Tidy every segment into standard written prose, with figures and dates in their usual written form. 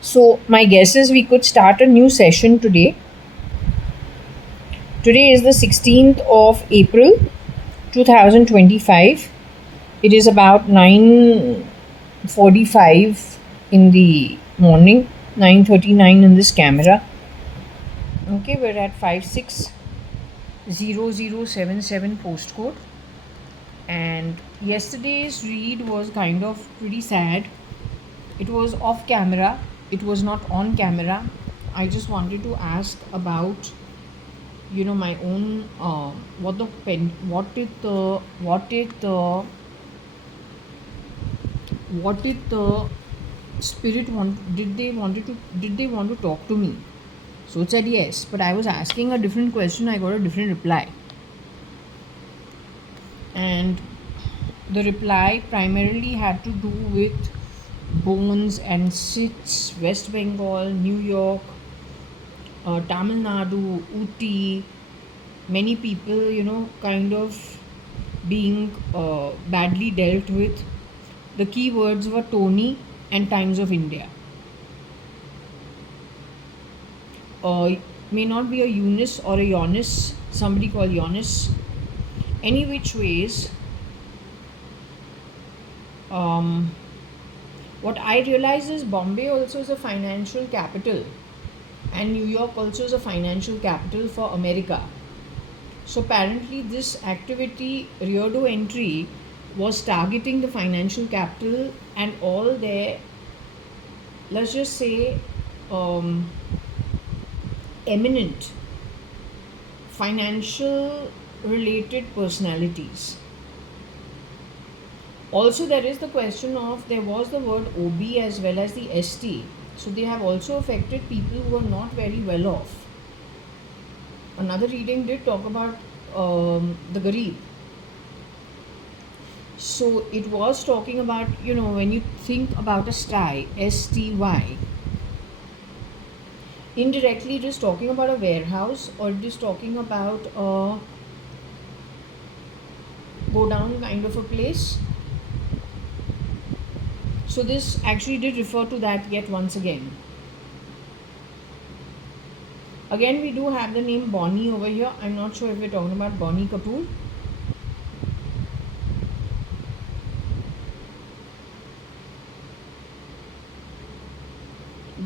So, my guess is we could start a new session today. Today is the 16th of April 2025. It is about 9:45 in the morning, 9:39 in this camera. Okay, we're at 560077 postcode. And yesterday's read was kind of pretty sad. It was off camera, it was not on camera. I just wanted to ask about my own what did the spirit want, did they want to talk to me. So it said yes, but I was asking a different question, I got a different reply. And the reply primarily had to do with bones and sits, West Bengal, New York, Tamil Nadu, Uti, many people, kind of being badly dealt with. The key words were Tony and Times of India. May not be a Eunice or a Yonis, somebody called Yonis. Any which ways, what I realize is Bombay also is a financial capital, and New York also is a financial capital for America. So apparently, this activity, Riodo entry, was targeting the financial capital and all their, let's just say, eminent financial related personalities. Also, there is the question of, there was the word OB as well as the ST. So they have also affected people who are not very well off. Another reading did talk about the Garib. So it was talking about, when you think about a sty, STY, indirectly it is talking about a warehouse, or it is talking about a go down kind of a place. So this actually did refer to that yet once again. Again, we do have the name Bonnie over here. I'm not sure if we're talking about Bonnie Kapoor.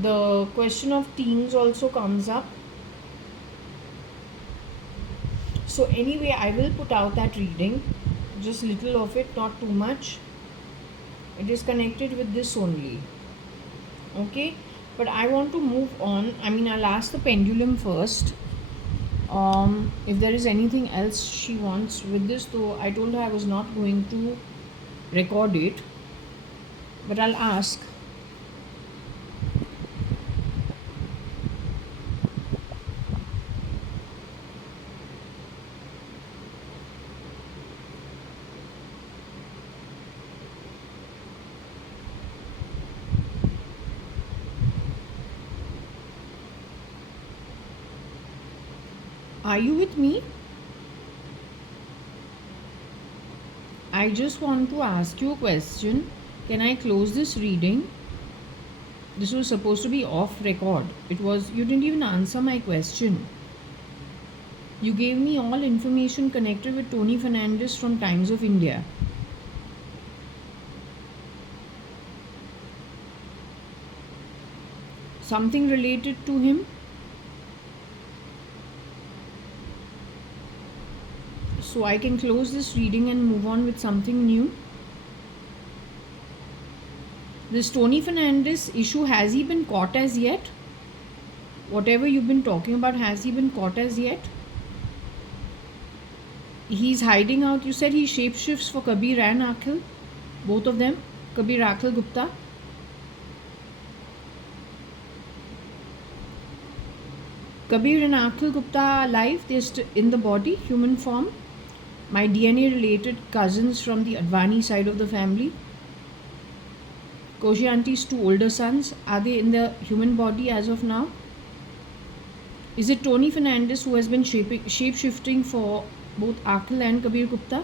The question of teens also comes up. So anyway, I will put out that reading, just little of it, not too much. It is connected with this only. Okay, but I want to move on. I'll ask the pendulum first. If there is anything else she wants with this, though I told her I was not going to record it, but I'll ask. Are you with me? I just want to ask you a question. Can I close this reading? This was supposed to be off record. You didn't even answer my question. You gave me all information connected with Tony Fernandez from Times of India. Something related to him? So I can close this reading and move on with something new. This Tony Fernandez issue, has he been caught as yet? Whatever you've been talking about, has he been caught as yet? He's hiding out. You said he shapeshifts for Kabir and Akhil, both of them, Kabir Akhil Gupta. Kabir and Akhil Gupta are alive. They're still in the body, human form. My DNA related cousins from the Advani side of the family. Koshi auntie's two older sons, are they in the human body as of now? Is it Tony Fernandez who has been shape-shifting for both Akhil and Kabir Gupta?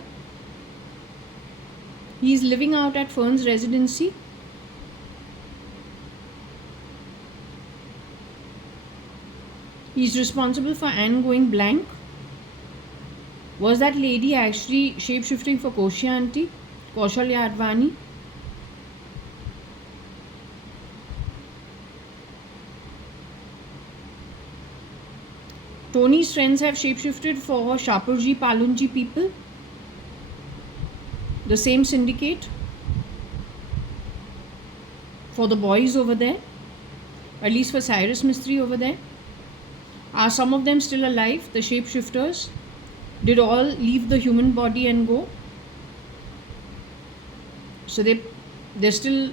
He is living out at Fern's residency. He's responsible for Anne going blank. Was that lady actually shapeshifting for Koshalya Advani? Tony's friends have shapeshifted for Shapurji Palunji people. The same syndicate. For the boys over there. At least for Cyrus Mistry over there. Are some of them still alive? The shapeshifters? Did all leave the human body and go? So they're still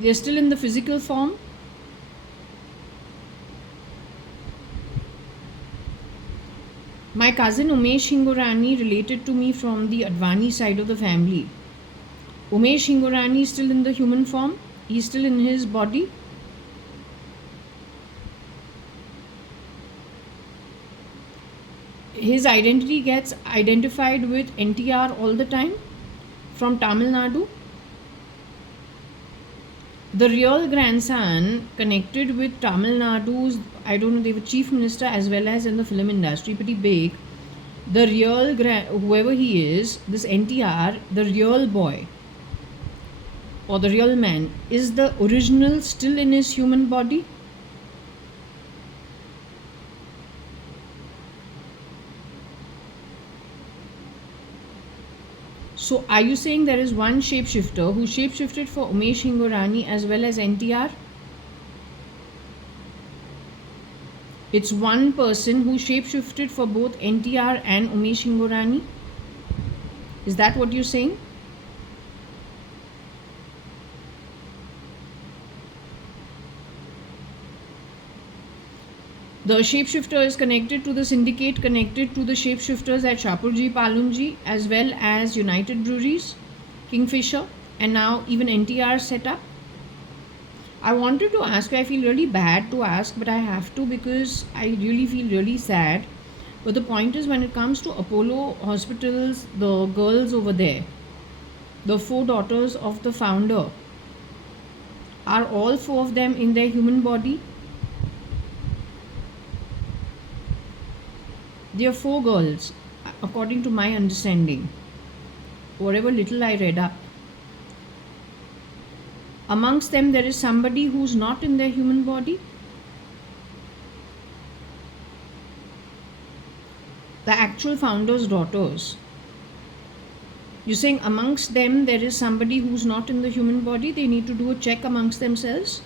in the physical form. My cousin Umesh Hingorani related to me from the Advani side of the family. Umesh Hingorani is still in the human form. He's still in his body. His identity gets identified with NTR all the time from Tamil Nadu. The real grandson connected with Tamil Nadu's, I don't know, they were chief minister as well as in the film industry, pretty big. The real, whoever he is, this NTR, the real boy or the real man, is the original still in his human body? So are you saying there is one shapeshifter who shapeshifted for Umesh Hingorani as well as NTR? It's one person who shapeshifted for both NTR and Umesh Hingorani? Is that what you're saying? The shapeshifter is connected to the syndicate, connected to the shapeshifters at Shapurji Palunji as well as United Breweries, Kingfisher, and now even NTR set up. I wanted to ask, I feel really bad to ask, but I have to because I really feel really sad. But the point is, when it comes to Apollo hospitals, the girls over there, the 4 daughters of the founder, are all 4 of them in their human body? There are 4 girls, according to my understanding, whatever little I read up. Amongst them, there is somebody who's not in their human body. The actual founder's daughters. You're saying amongst them, there is somebody who's not in the human body? They need to do a check amongst themselves?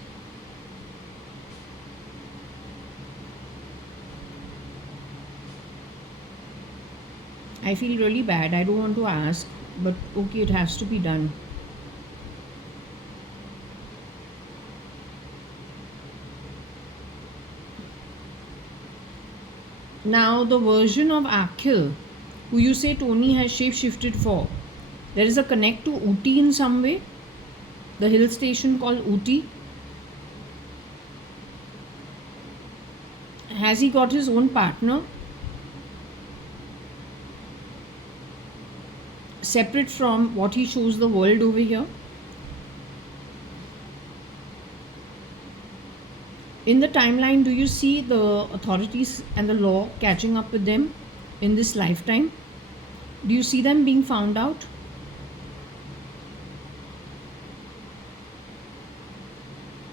I feel really bad. I don't want to ask, but okay, it has to be done. Now, the version of Akhil, who you say Tony has shapeshifted for, there is a connect to Ooty in some way? The hill station called Ooty? Has he got his own partner? Separate from what he shows the world over here? In the timeline, do you see the authorities and the law catching up with them in this lifetime? Do you see them being found out?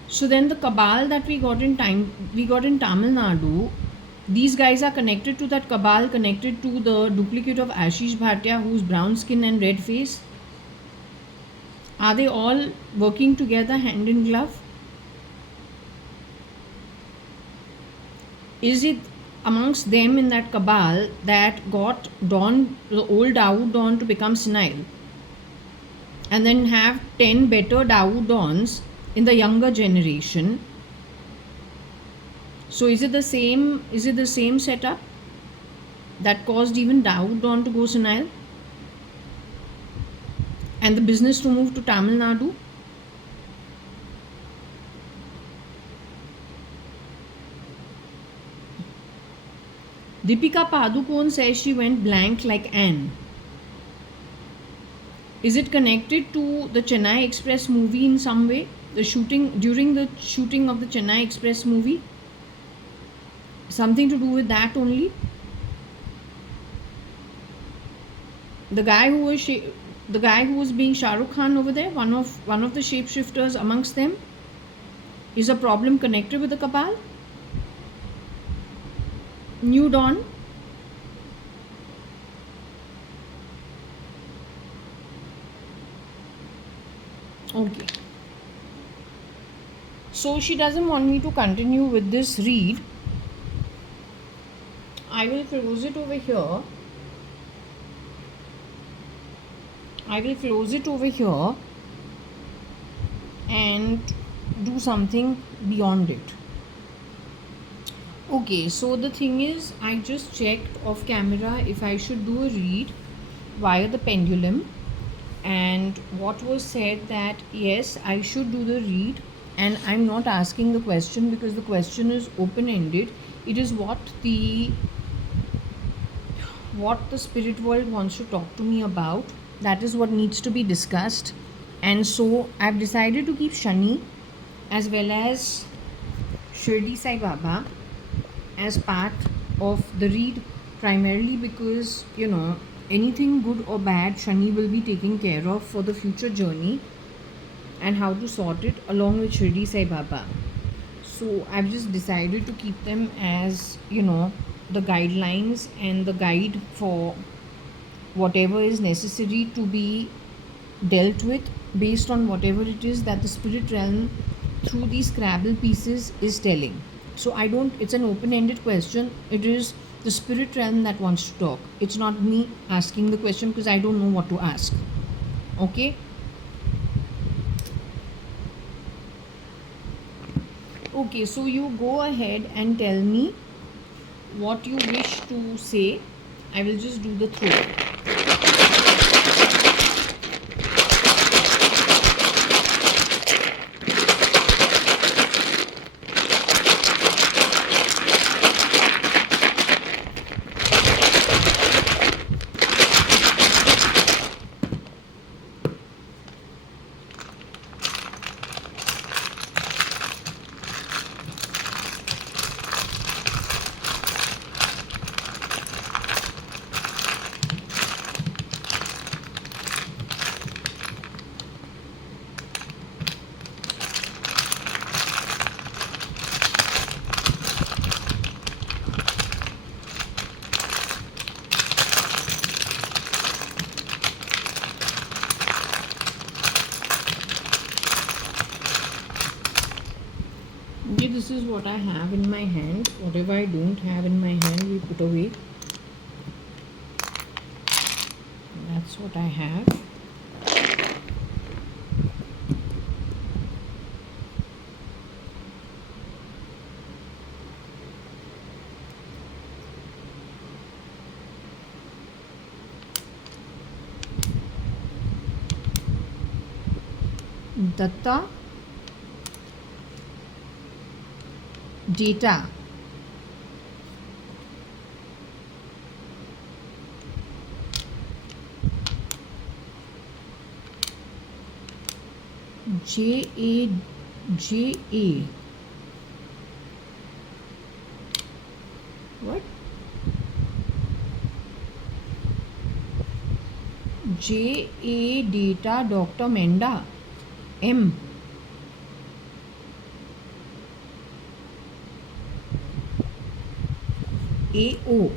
So then the cabal that we got in Tamil Nadu, these guys are connected to that cabal, connected to the duplicate of Ashish Bhatia, who's brown skin and red face. Are they all working together hand in glove? Is it amongst them in that cabal that got Don, the old Dawood Don, to become senile, and then have 10 better Dawood Dons in the younger generation? So is it the same setup that caused even Dawood Don to go senile and the business to move to Tamil Nadu? Deepika Padukone says she went blank like Anne. Is it connected to the Chennai Express movie in some way? During the shooting of the Chennai Express movie? Something to do with that only. The guy who was the guy who was being Shah Rukh Khan over there, one of the shapeshifters amongst them, is a problem connected with the cabal? New Dawn. Okay. So she doesn't want me to continue with this read. I will close it over here. I will close it over here and do something beyond it. Okay, so the thing is, I just checked off camera if I should do a read via the pendulum, and what was said that yes, I should do the read, and I'm not asking the question because the question is open ended. It is what the spirit world wants to talk to me about. That is what needs to be discussed. And so I've decided to keep Shani as well as Shirdi Sai Baba as part of the read, primarily because anything good or bad Shani will be taking care of for the future journey and how to sort it along with Shirdi Sai Baba. So I've just decided to keep them as the guidelines and the guide for whatever is necessary to be dealt with based on whatever it is that the spirit realm through these Scrabble pieces is telling. So it's an open-ended question. It is the spirit realm that wants to talk. It's not me asking the question because I don't know what to ask. Okay? Okay, so you go ahead and tell me what you wish to say. I will just do the throw. Okay, this is what I have in my hand. Whatever I don't have in my hand, we put away. That's what I have. Datta, data, JAYA. What? JA data Dr. Menda. M. AO.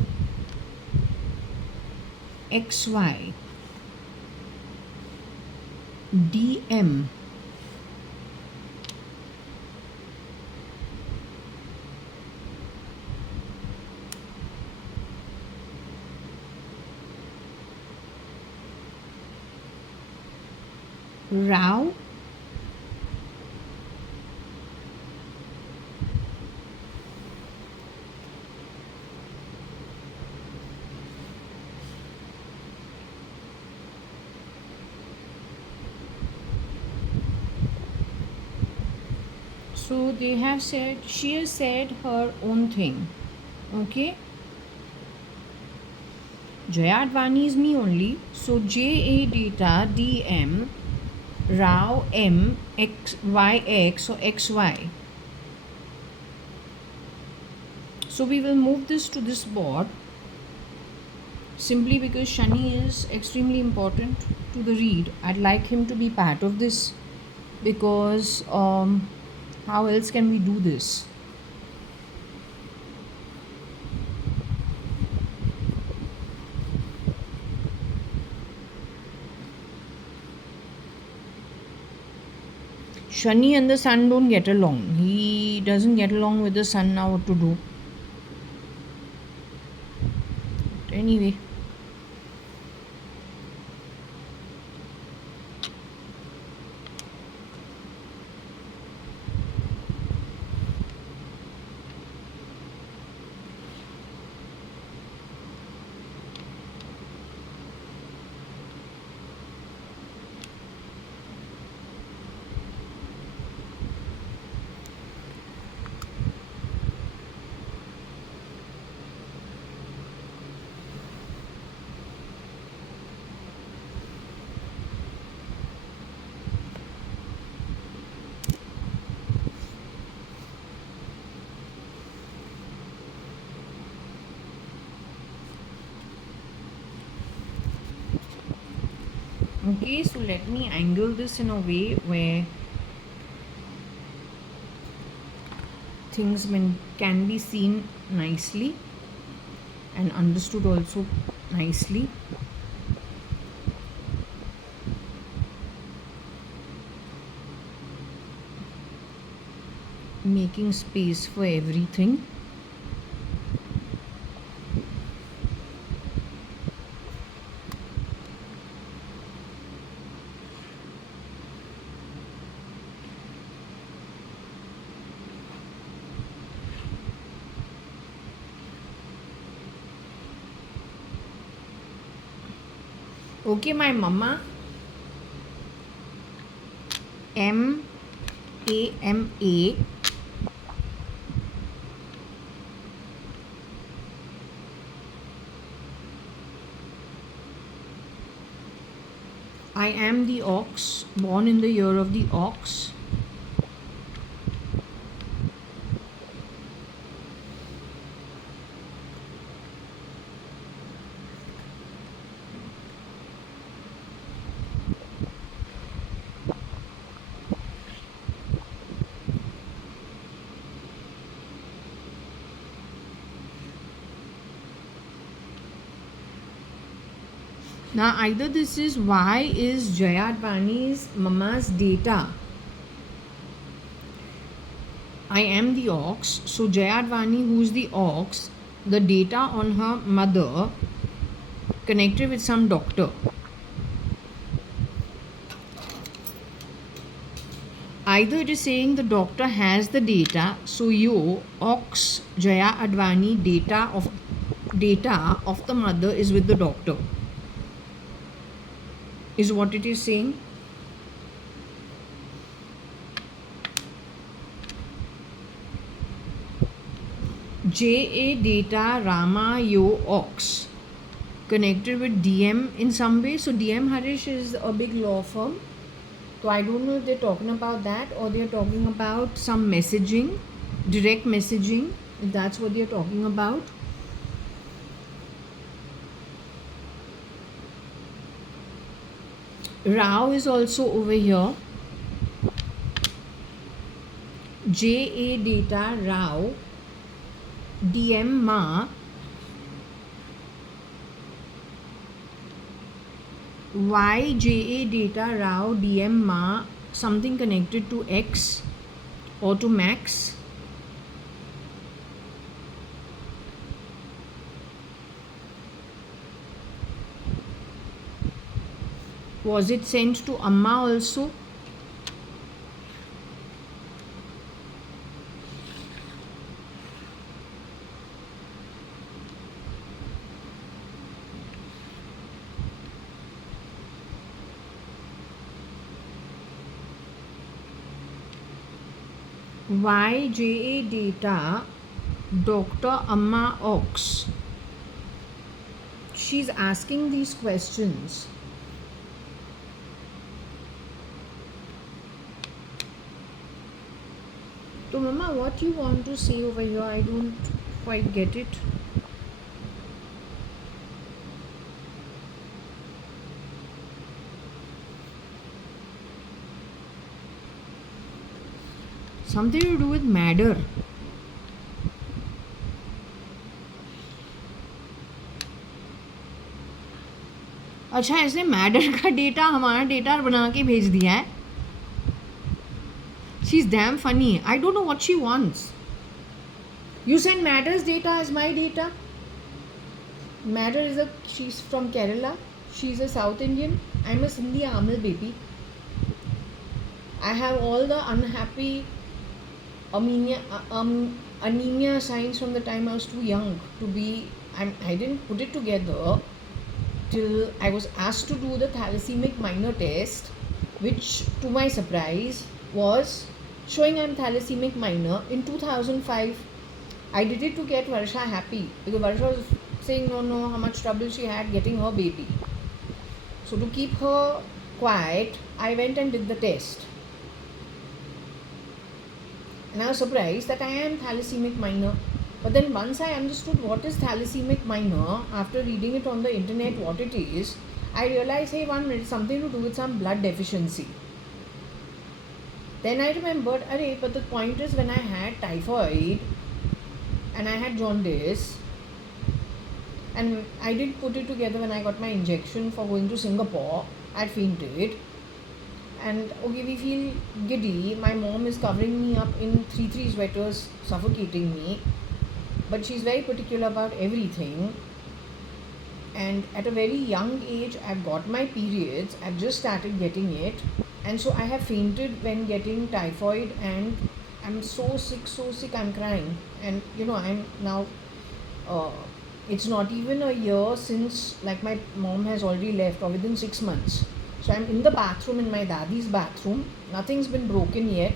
XY. DM. Rao. So they have said, she has said her own thing. Okay. JAYA.ADVANI is me only. So JA data DM Rao M XYX or XY. So we will move this to this board, simply because Shani is extremely important to the read. I'd like him to be part of this, because how else can we do this? Shani and the sun don't get along. He doesn't get along with the sun. Now what to do? Anyway. Okay, so let me angle this in a way where things can be seen nicely and understood also nicely. Making space for everything. Okay, my mama. M-A-M-A. I am the ox, born in the year of the ox. Now either this is why is JAYA.ADVANI's mama's data. I am the ox. So JAYA.ADVANI, who is the ox, the data on her mother connected with some doctor. Either it is saying the doctor has the data, so you ox JAYA.ADVANI data of the mother is with the doctor, is what it is saying. JA data Rama Yo Ox connected with DM in some way. So DM Harish is a big law firm. So I don't know if they're talking about that or they're talking about some messaging, direct messaging, if that's what they're talking about. Rao is also over here. JA data Rao DM Ma. YJA data Rao DM Ma, something connected to X or to Max. Was it sent to Amma also? YJA data Dr. Amma Ox. She's asking these questions. So Mama, what you want to say over here? I don't quite get it. Something to do with matter. अच्छा, इसने matter का data हमारा data बना के भेज दिया है. She's damn funny. I don't know what she wants. You send Matter's data as my data? Matter she's from Kerala. She's a South Indian. I'm a Sindhi Amil baby. I have all the unhappy anemia signs from the time I was too young to be. I didn't put it together till I was asked to do the thalassaemic minor test, which to my surprise was showing I'm thalassaemic minor in 2005. I did it to get Varsha happy because Varsha was saying no, how much trouble she had getting her baby. So to keep her quiet, I went and did the test. And I was surprised that I am thalassaemic minor. But then once I understood what is thalassaemic minor, after reading it on the internet what it is, I realized, hey, it's something to do with some blood deficiency. Then I remembered, but the point is when I had typhoid and I had jaundice, and I did put it together when I got my injection for going to Singapore, I fainted. And okay, we feel giddy. My mom is covering me up in 3 sweaters, suffocating me. But she's very particular about everything. And at a very young age, I've got my periods. I've just started getting it. And so I have fainted when getting typhoid, and I'm so sick, I'm crying. And I'm now, it's not even a year since, like, my mom has already left, or within 6 months. So I'm in the bathroom, in my dadi's bathroom. Nothing's been broken yet.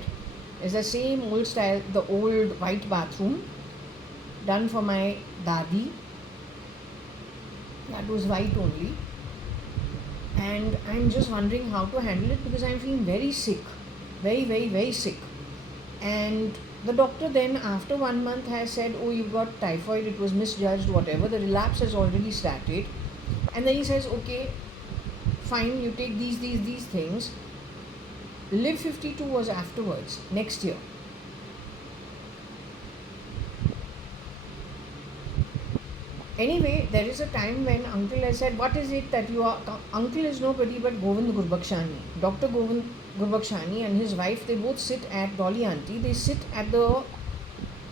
It's the same old style, the old white bathroom done for my dadi. That was white only. And I'm just wondering how to handle it because I'm feeling very sick. Very, very, very sick. And the doctor then, after 1 month, has said, oh, you've got typhoid, it was misjudged, whatever. The relapse has already started. And then he says, okay, fine, you take these things. Live 52 was afterwards, next year. Anyway, there is a time when uncle has said, what is it that you are? Uncle is nobody but Govind Gurbakshani. Dr. Govind Gurbakshani and his wife, they both sit at Dolly Auntie. They sit at the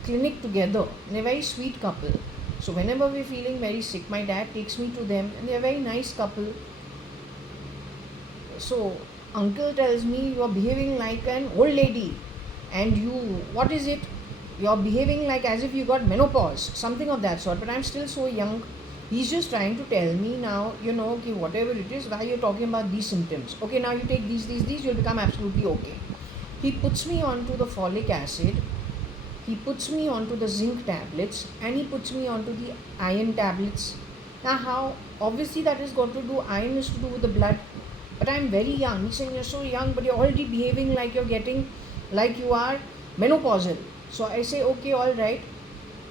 clinic together. They're a very sweet couple. So whenever we're feeling very sick, my dad takes me to them, and they're a very nice couple. So uncle tells me, you are behaving like an old lady, and you, what is it? You're behaving like as if you got menopause, something of that sort. But I'm still so young. He's just trying to tell me now, okay, whatever it is, why you're talking about these symptoms. Okay, now you take these, you'll become absolutely okay. He puts me onto the folic acid, he puts me onto the zinc tablets, and he puts me onto the iron tablets. Now how, obviously that has got to do, iron is to do with the blood. But I'm very young. He's saying, you're so young, but you're already behaving like you're getting, like you are menopausal. So I say, okay, all right.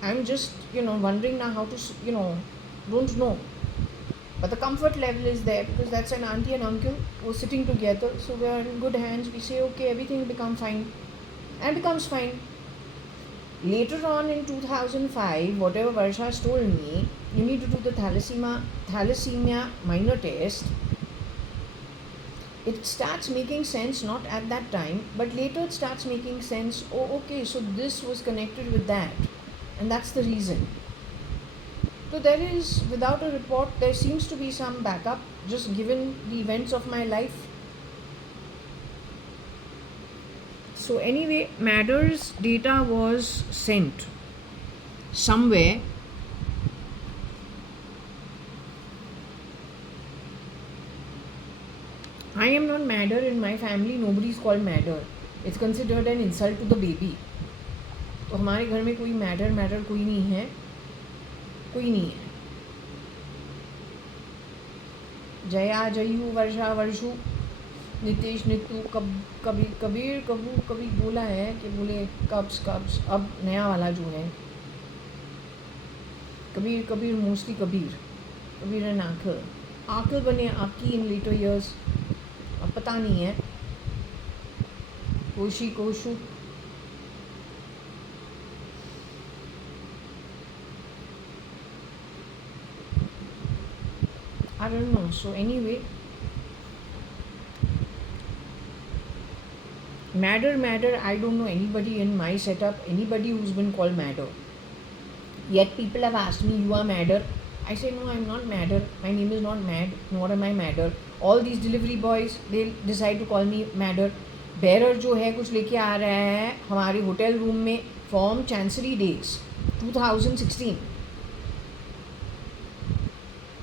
I'm just, wondering now how to, don't know. But the comfort level is there because that's an auntie and uncle who are sitting together. So we are in good hands. We say, okay, everything will become fine. And becomes fine. Later on in 2005, whatever Varsha has told me, you need to do the thalassemia minor test. It starts making sense, not at that time, but later it starts making sense. Oh, okay, so this was connected with that, and that's the reason. So there is, without a report, there seems to be some backup, just given the events of my life. So anyway, Matter's data was sent somewhere. I am not Madder in my family. Nobody is called Madder. It's considered an insult to the baby. तो हमारे घर में कोई matter कोई नहीं है, कोई नहीं है. जया जयू वर्षा वर्षु नितेश नितू कबीर कभी बोला है कि बोले कब्स अब नया वाला जो है Kabir, Kabir, mostly Kabir. Kabir and Akhil. Akhil बने आपकी in later years. अब पता नहीं है. Koshi कोशु. I don't know. So anyway, Madder, I don't know anybody in my setup, anybody who's been called Madder. Yet people have asked me, you are Madder. I say, no, I'm not Madder. My name is not Mad, nor am I Madder. All these delivery boys, they decide to call me Madder. Bearer जो है कुछ लेके आ रहा है हमारे hotel room में form chancery days 2016.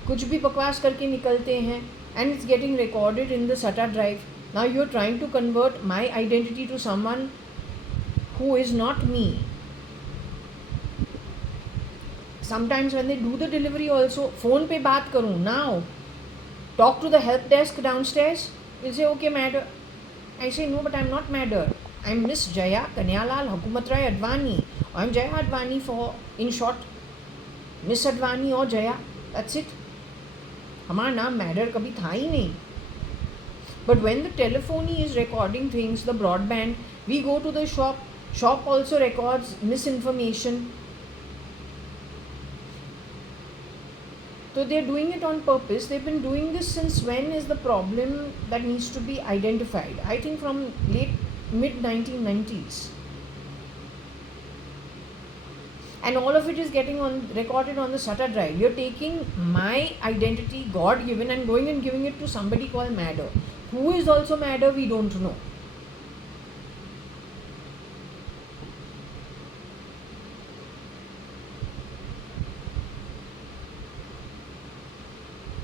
कुछ भी बकवास करके निकलते हैं and it's getting recorded in the SATA drive. Now you're trying to convert my identity to someone who is not me. Sometimes when they do the delivery also, phone पे बात करूँ now, talk to the help desk downstairs, will say okay Madder. I say no, but I'm not Madder. I'm Miss Jaya Kanyalal Hukumat-Rai-Advani. I'm Jaya.ADVANI for in short, Miss Advani or Jaya. That's it. हमारा नाम मैडर कभी था ही नहीं. But when the telephony is recording things, the broadband, we go to the shop. Shop also records misinformation. So they're doing it on purpose. They've been doing this since when is the problem that needs to be identified? I think from mid 1990s. And all of it is getting recorded on the SATA drive. You're taking my identity, God given, and going and giving it to somebody called Madder. Who is also Madder, we don't know.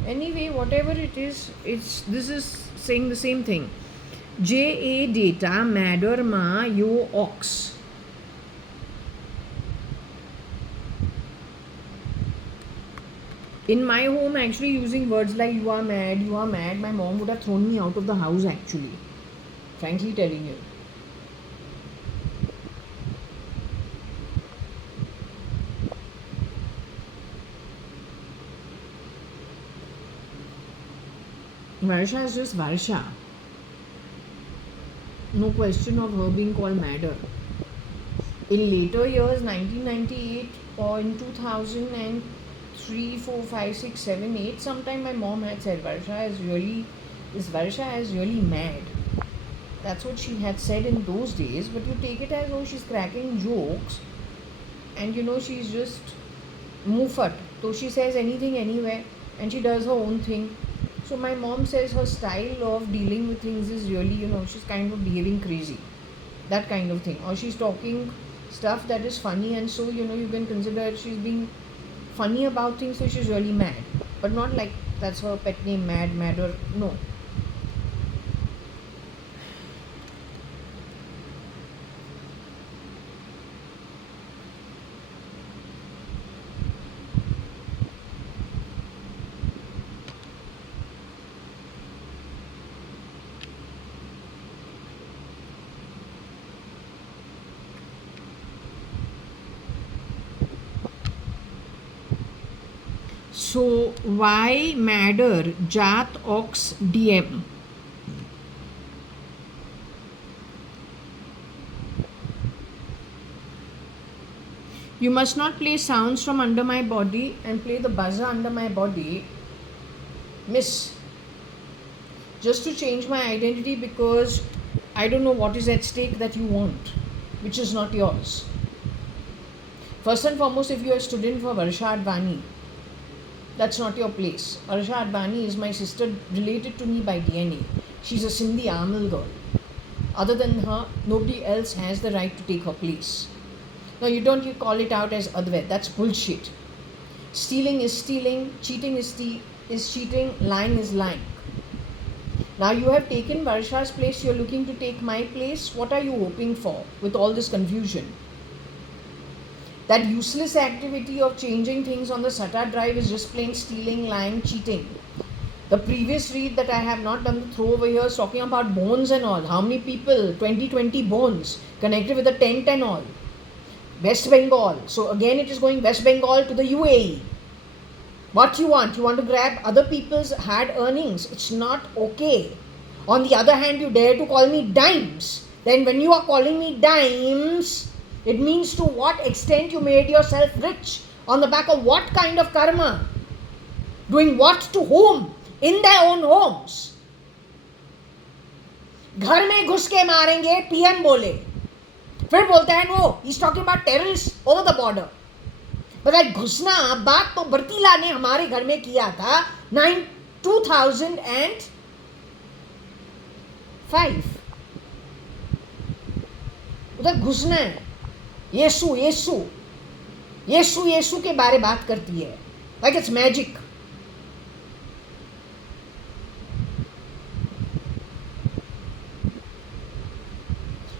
Anyway, whatever it is, this is saying the same thing. JA data, Madder ma yo ox. In my home, actually using words like you are mad, my mom would have thrown me out of the house actually. Frankly telling you. Varsha is just Varsha. No question of her being called Madder. In later years, 1998 or in 2003, 4, 5, 6, 7, 8, sometime my mom had said Varsha is really mad. That's what she had said in those days, but you take it as oh she's cracking jokes and she's just muffat. So she says anything anywhere and she does her own thing. So my mom says her style of dealing with things is really, she's kind of behaving crazy. That kind of thing. Or she's talking stuff that is funny and so, you can consider she's being funny about things, so she's really mad. But not like that's her pet name, Madder. No. So why Madder Jat Ox DM? You must not play sounds from under my body and play the buzzer under my body, miss. Just to change my identity because I don't know what is at stake that you want, which is not yours. First and foremost, if you are a student for Varsha.ADVANI, that's not your place. Varsha.ADVANI is my sister related to me by DNA. She's a Sindhi Amal girl. Other than her, nobody else has the right to take her place. Now you don't call it out as Advait. That's bullshit. Stealing is stealing, cheating is cheating, lying is lying. Now you have taken Varsha's place, you're looking to take my place. What are you hoping for with all this confusion? That useless activity of changing things on the SATA drive is just plain stealing, lying, cheating. The previous read that I have not done the throw over here is talking about bones and all. How many people? 20 bones connected with a tent and all. West Bengal. So again it is going West Bengal to the UAE. What you want? You want to grab other people's hard earnings. It's not okay. On the other hand, you dare to call me dimes. Then when you are calling me dimes, it means to what extent you made yourself rich. On the back of what kind of karma? Doing what to whom? In their own homes. घर में घुस के मारेंगे, PM बोले. फिर बोलता है no, he's talking about terrorists over the border. But like घुसना, बात तो बर्तीला ने हमारे घर में किया था 2005. उधर घुसना है. येसु येसु येसु येसु के बारे बात करती है. Like it's magic.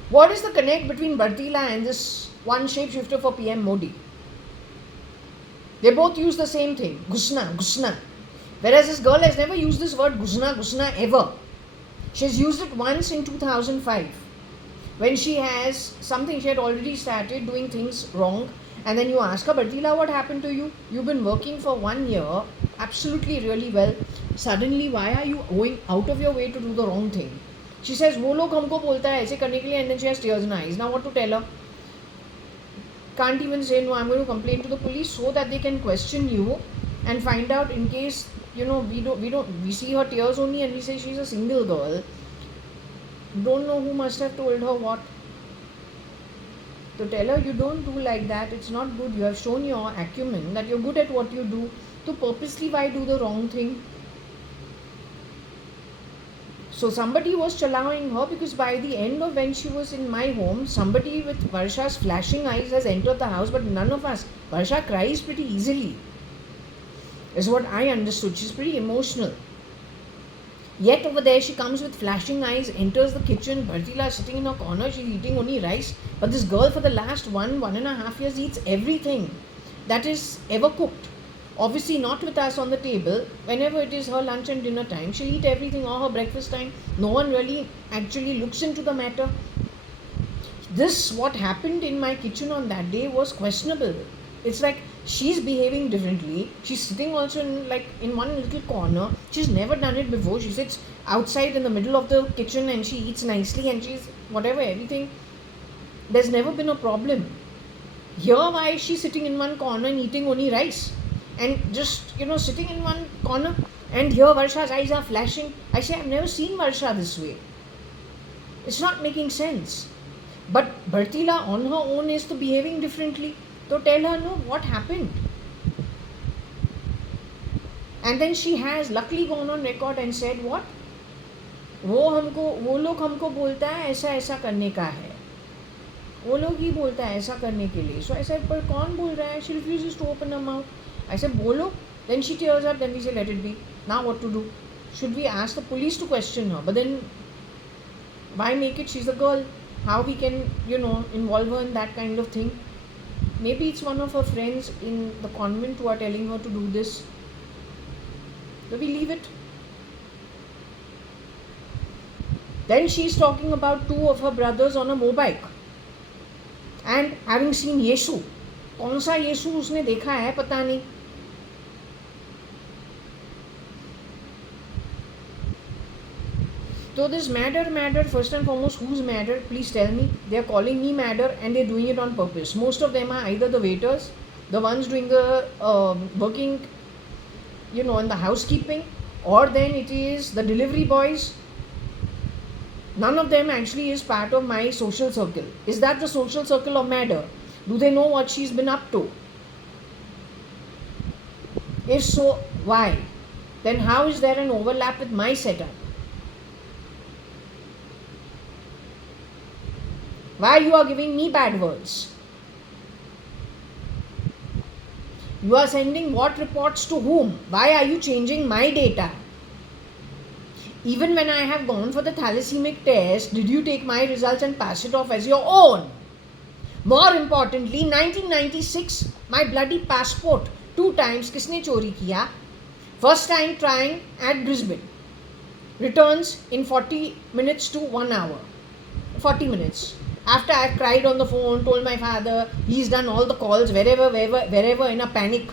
What is the connect between Bartila and this one shapeshifter for PM Modi? They both use the same thing, Gusna, Gusna. Whereas this girl has never used this word Gusna, Gusna ever. She has used it once in 2005. When she has something, she had already started doing things wrong. And then you ask her, Bartila, what happened to you? You've been working for 1 year, absolutely really well. Suddenly, why are you going out of your way to do the wrong thing? She says, वो लोग हमको बोलता है ऐसे करने के लिए, and then she has tears in her eyes. Now what to tell her? Can't even say no, I'm going to complain to the police so that they can question you and find out in case, we see her tears only and we say she's a single girl. Don't know who must have told her what. To tell her, you don't do like that, it's not good. You have shown your acumen that you're good at what you do. So purposely why do the wrong thing? So somebody was challowing her because by the end of when she was in my home, somebody with Varsha's flashing eyes has entered the house, but none of us. Varsha cries pretty easily, is what I understood. She's pretty emotional. Yet over there she comes with flashing eyes, enters the kitchen. Bartila is sitting in a corner, she's eating only rice. But this girl for the last 1.5 years eats everything that is ever cooked. Obviously not with us on the table. Whenever it is her lunch and dinner time, she'll eat everything, or her breakfast time. No one really actually looks into the matter. This, what happened in my kitchen on that day was questionable. It's like she's behaving differently. She's sitting also in one little corner. She's never done it before. She sits outside in the middle of the kitchen and she eats nicely and she's whatever, everything. There's never been a problem. Here, why is she sitting in one corner and eating only rice? And just, sitting in one corner, and here Varsha's eyes are flashing. I say, I've never seen Varsha this way. It's not making sense. But Bartila on her own is to behaving differently. So tell her, no, what happened? And then she has luckily gone on record and said, what? वो लोग हमको बोलता है ऐसा ऐसा करने का है. वो लोग ही बोलता है ऐसा करने के लिए. So I said, पर कौन बोल रहा है? She refuses to open her mouth. I said, bolo. Then she tears up. Then we say, let it be. Now what to do? Should we ask the police to question her? But then, why make it? She's a girl. How we can, involve her in that kind of thing? Maybe it's one of her friends in the convent who are telling her to do this. So we leave it. Then she's talking about 2 of her brothers on a motorbike. And having seen Yesu. कौन सा येसु उसने देखा है पता नहीं. So this matter, first and foremost, who's matter? Please tell me. They are calling me matter and they're doing it on purpose. Most of them are either the waiters, the ones doing the working, in the housekeeping, or then it is the delivery boys. None of them actually is part of my social circle. Is that the social circle of matter? Do they know what she's been up to? If so, why? Then how is there an overlap with my setup? Why you are giving me bad words? You are sending what reports to whom? Why are you changing my data? Even when I have gone for the thalassemic test, did you take my results and pass it off as your own? More importantly, 1996, my bloody passport 2 times किसने चोरी किया? First time trying at Brisbane. Returns in 40 minutes to 1 hour. 40 minutes. After I've cried on the phone, told my father, he's done all the calls wherever in a panic.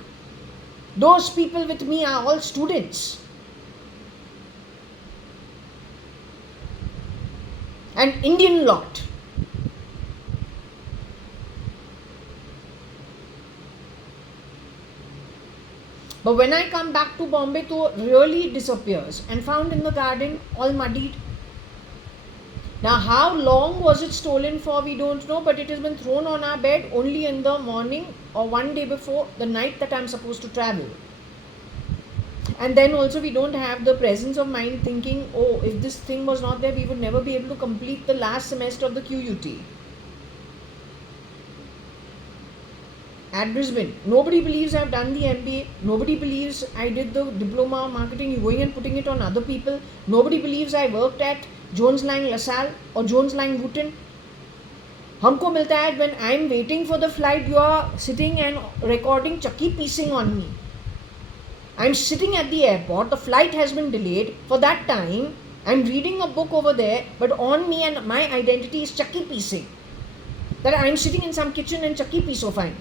Those people with me are all students. An Indian lot. But when I come back to Bombay, to really disappears and found in the garden, all muddied. Now, how long was it stolen for, we don't know, but it has been thrown on our bed only in the morning or one day before the night that I'm supposed to travel. And then also, we don't have the presence of mind thinking, oh, if this thing was not there, we would never be able to complete the last semester of the QUT. At Brisbane, nobody believes I've done the MBA. Nobody believes I did the diploma of marketing. You're going and putting it on other people. Nobody believes I worked at Jones Lang LaSalle or Jones Lang Wooten. हमको मिलता है when I'm waiting for the flight, you are sitting and recording chucky piecing on me. I'm sitting at the airport, the flight has been delayed. For that time, I'm reading a book over there, but on me and my identity is chucky piecing. That I'm sitting in some kitchen and chucky piecing.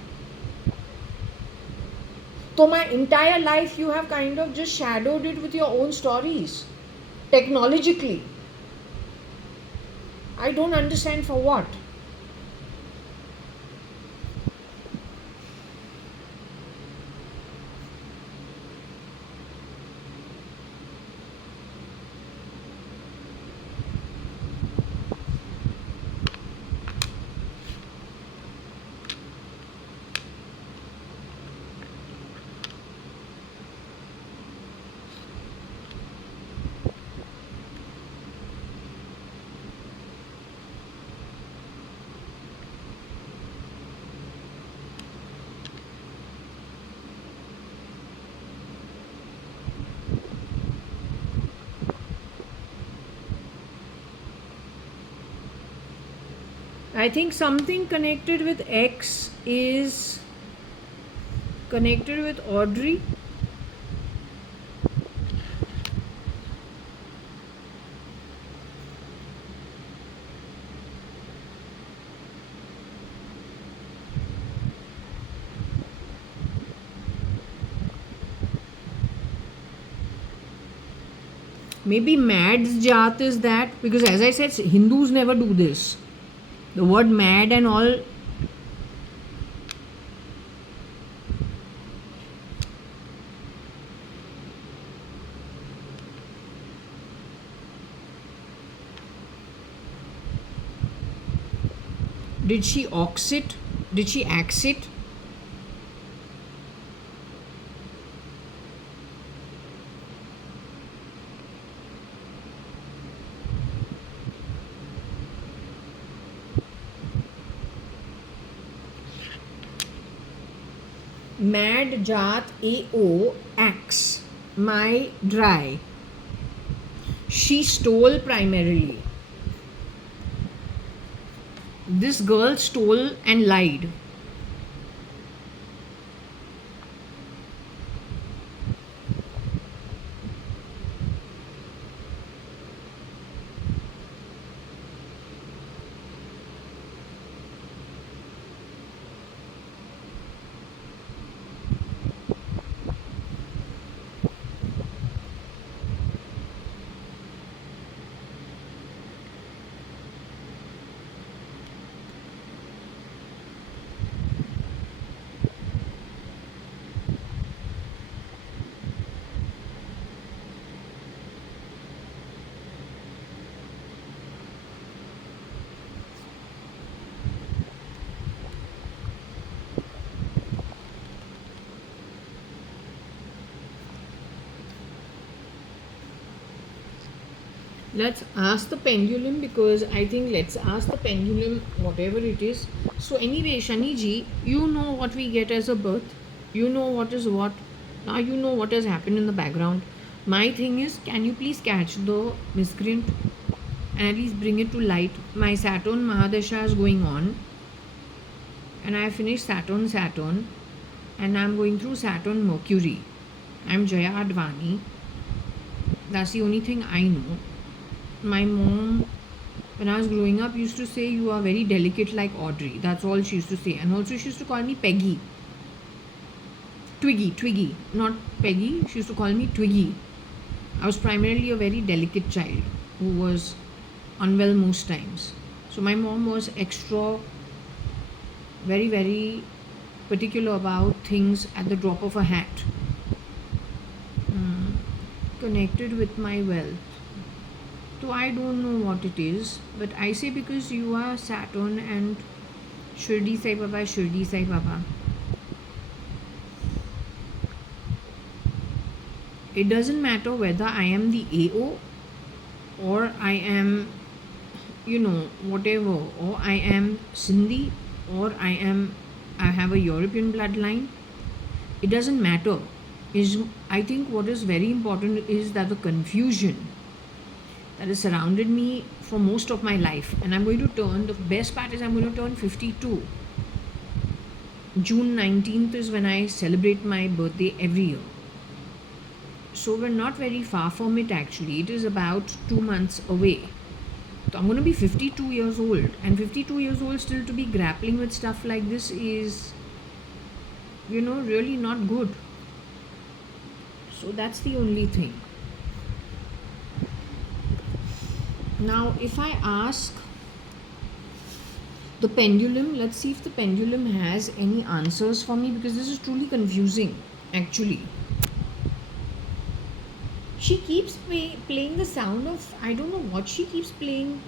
So my entire life you have kind of just shadowed it with your own stories. Technologically. I don't understand for what. I think something connected with X is connected with Audrey. Maybe Mad's Jat is that, because as I said, Hindus never do this. The word mad and all. Did she ox it? Did she axe it? Mad Jat AO axe. My dry. She stole primarily. This girl stole and lied. Let's ask the pendulum, because I think let's ask the pendulum whatever it is. So anyway, Shani ji, you know what we get as a birth. You know what is what. Now you know what has happened in the background. My thing is, can you please catch the miscreant and at least bring it to light? My Saturn Mahadasha is going on, and I finished Saturn, and I'm going through Saturn Mercury. I'm JAYA.ADVANI. That's the only thing I know. My mom When I was growing up, used to say you are very delicate like Audrey. That's all she used to say. And also she used to call me Peggy. Twiggy, not Peggy. She used to call me Twiggy. I was primarily a very delicate child who was unwell most times. So my mom was very, very particular about things at the drop of a hat. Connected with my wealth. So I don't know what it is, but I say because you are Saturn and Shirdi Sai Baba. It doesn't matter whether I am the AO or I am, whatever, or I am Sindhi or I have a European bloodline. It doesn't matter. I think what is very important is that the confusion that has surrounded me for most of my life, and the best part is I'm going to turn 52. June 19th is when I celebrate my birthday every year. So we're not very far from it actually. It is about 2 months away. So I'm going to be 52 years old, and 52 years old still to be grappling with stuff like this is, really not good. So that's the only thing. Now, if I ask the pendulum, let's see if the pendulum has any answers for me, because this is truly confusing, actually. She keeps playing the sound of, I don't know what she keeps playing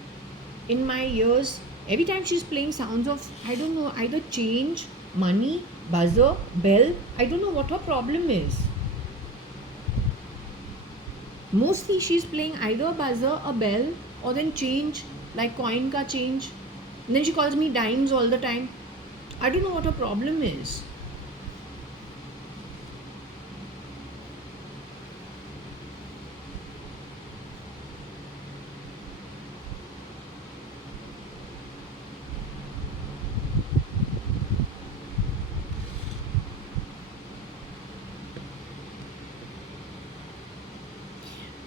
in my ears. Every time she's playing sounds of, I don't know, either change, money, buzzer, bell. I don't know what her problem is. Mostly she's playing either a buzzer, a bell, or then change, like coin ka change. And then she calls me dimes all the time. I don't know what her problem is.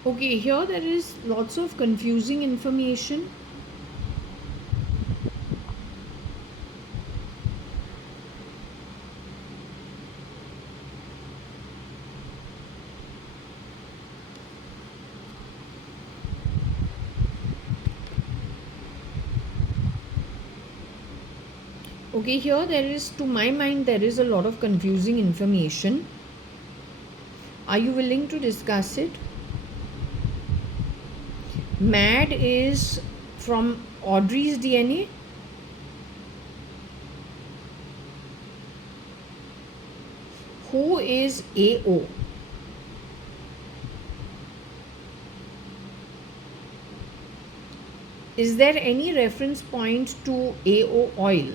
Okay, here there is lots of confusing information. Okay, here there is, to my mind, there is a lot of confusing information. Are you willing to discuss it? MAD is from Audrey's DNA. Who is AO? Is there any reference point to AO oil?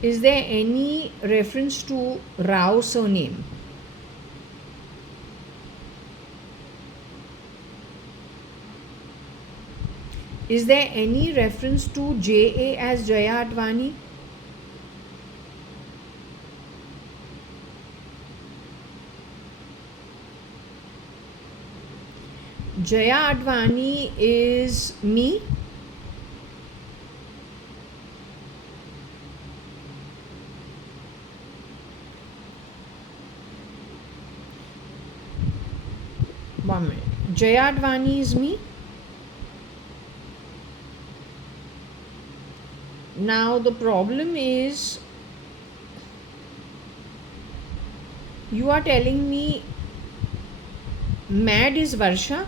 Is there any reference to Rao surname? Is there any reference to JA as JAYA.ADVANI? JAYA.ADVANI is me. One minute. JAYA.ADVANI is me. Now the problem is, you are telling me MAD is Varsha.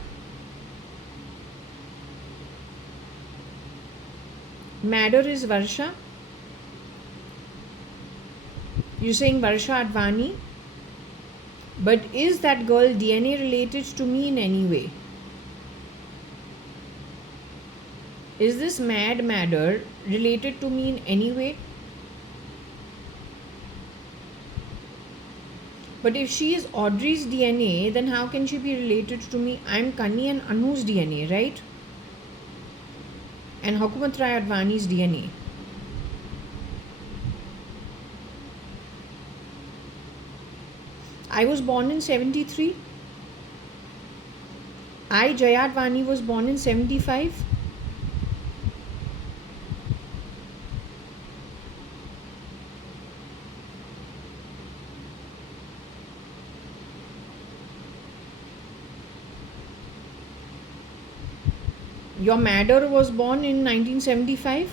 Madder is Varsha. You're saying Varsha.ADVANI. But is that girl DNA related to me in any way? Is this Madder related to me in any way? But if she is Audrey's DNA, then how can she be related to me? I'm Kani and Anu's DNA, right? And Hukumat Rai.ADVANI's DNA. I was born in 73. Jaya.ADVANI was born in 75. Your Madder was born in 1975.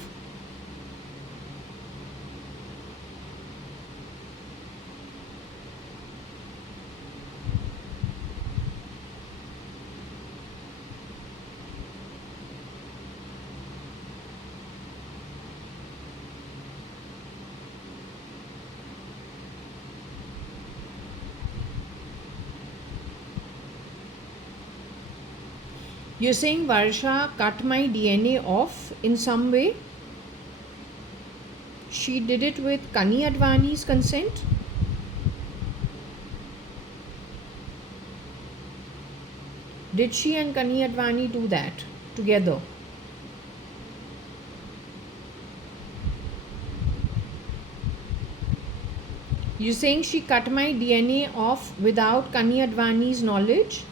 You're saying Varsha cut my DNA off in some way? She did it with Kani Advani's consent? Did she and Kani Advani do that together? You're saying she cut my DNA off without Kani Advani's knowledge?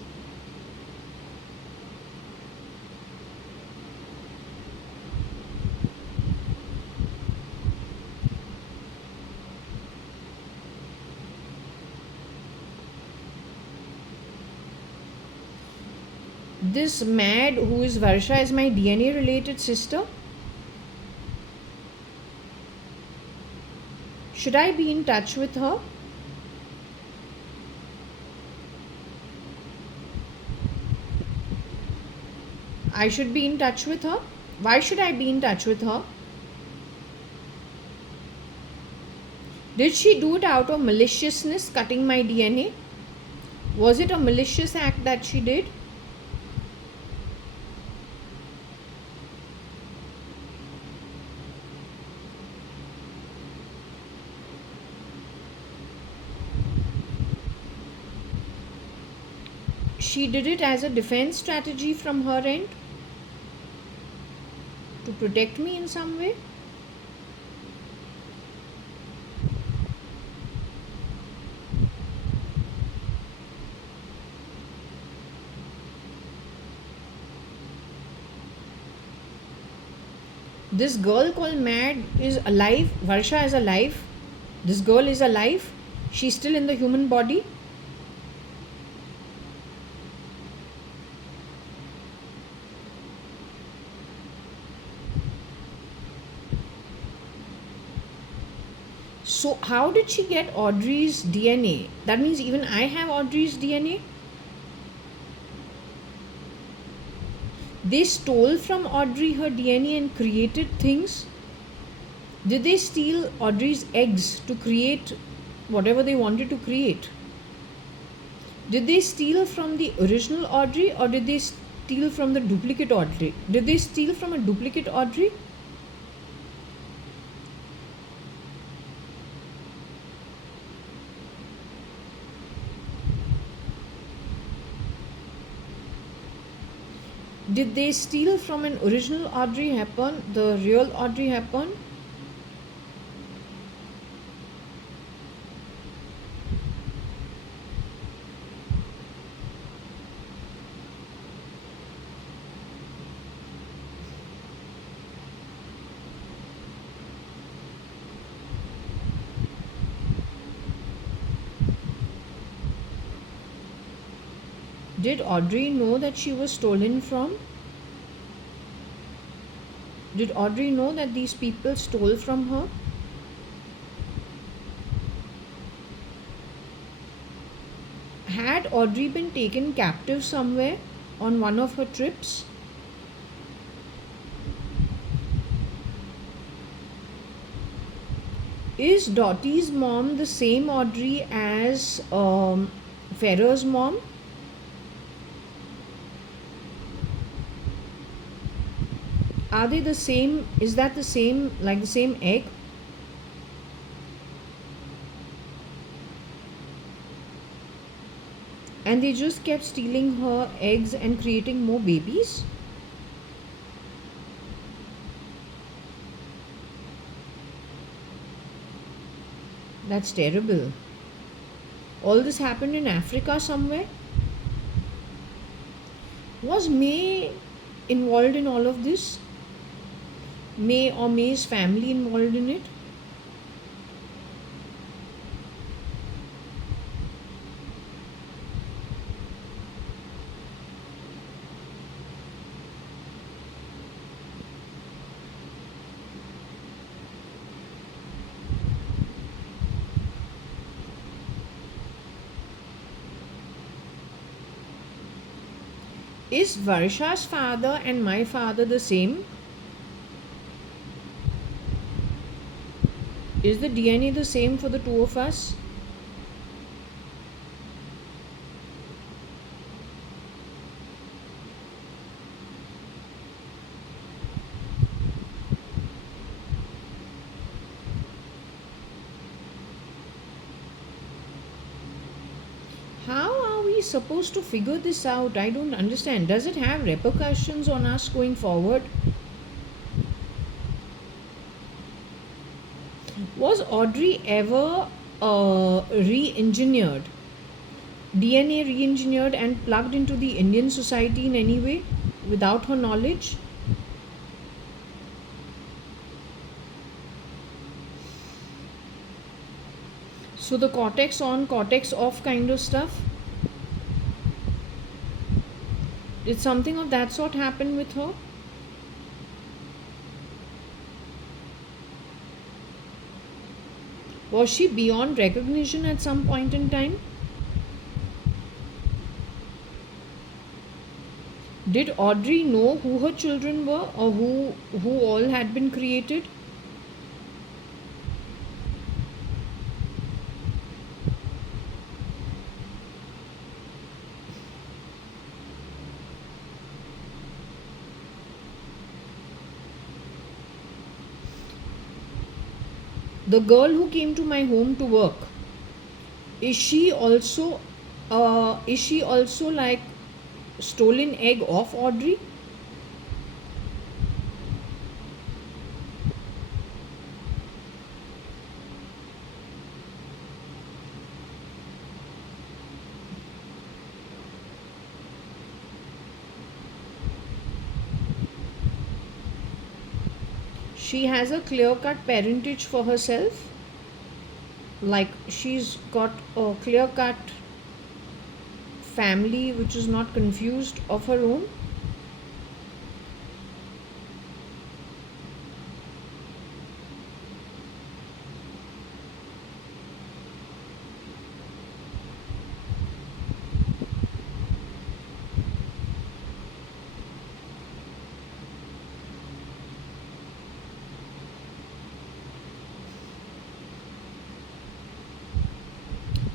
This mad who is Varsha is my DNA related sister? Should I be in touch with her? I should be in touch with her? Why should I be in touch with her? Did she do it out of maliciousness, cutting my DNA? Was it a malicious act that she did? She did it as a defense strategy from her end to protect me in some way. This girl called Mad is alive. Varsha is alive. This girl is alive. She's still in the human body. So how did she get Audrey's DNA? That means even I have Audrey's DNA? They stole from Audrey her DNA and created things? Did they steal Audrey's eggs to create whatever they wanted to create? Did they steal from the original Audrey or did they steal from the duplicate Audrey? Did they steal from a duplicate Audrey? Did they steal from an original Audrey Hepburn, the real Audrey Hepburn? Did Audrey know that she was stolen from? Did Audrey know that these people stole from her? Had Audrey been taken captive somewhere on one of her trips? Is Dottie's mom the same Audrey as Farrah's mom? Are they the same? Is that the same, like the same egg? And they just kept stealing her eggs and creating more babies? That's terrible. All this happened in Africa somewhere? Was May involved in all of this? May or May's family involved in it? Is Varsha's father and my father the same? Is the DNA the same for the two of us? How are we supposed to figure this out? I don't understand. Does it have repercussions on us going forward? Was Audrey ever re engineered? DNA re engineered and plugged into the Indian society in any way without her knowledge? So, the cortex on, cortex off kind of stuff? Did something of that sort happen with her? Was she beyond recognition at some point in time? Did Audrey know who her children were or who all had been created? The girl who came to my home to work, is she also like stolen egg of Audrey? She has a clear cut parentage for herself, like she's got a clear cut family which is not confused of her own.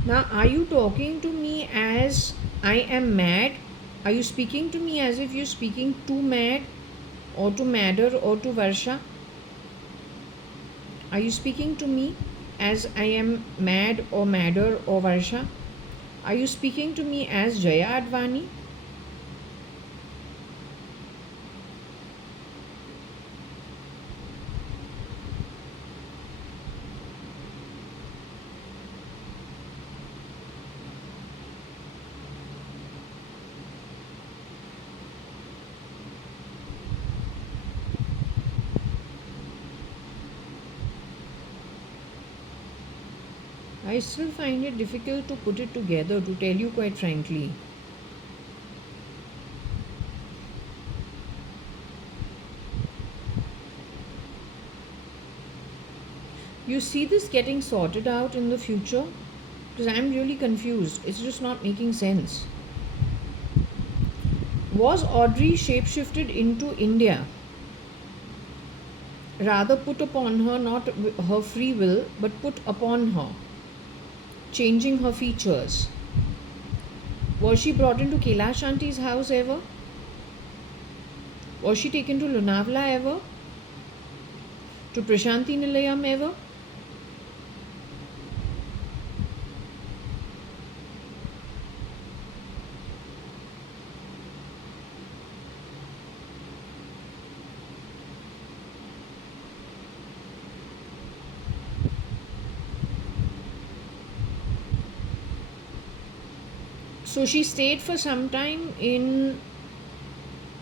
Now, are you talking to me as I am mad? Are you speaking to me as if you're speaking to Mad or to Madder or to Varsha? Are you speaking to me as I am mad or madder or Varsha? Are you speaking to me as Jaya.ADVANI? I still find it difficult to put it together, to tell you quite frankly. You see this getting sorted out in the future? Because I'm really confused. It's just not making sense. Was Audrey shapeshifted into India? Rather put upon her, not her free will, but put upon her, changing her features. Was she brought into Kailash Auntie's house ever? Was she taken to Lonavala ever? To Prashanti Nilayam ever? So she stayed for some time in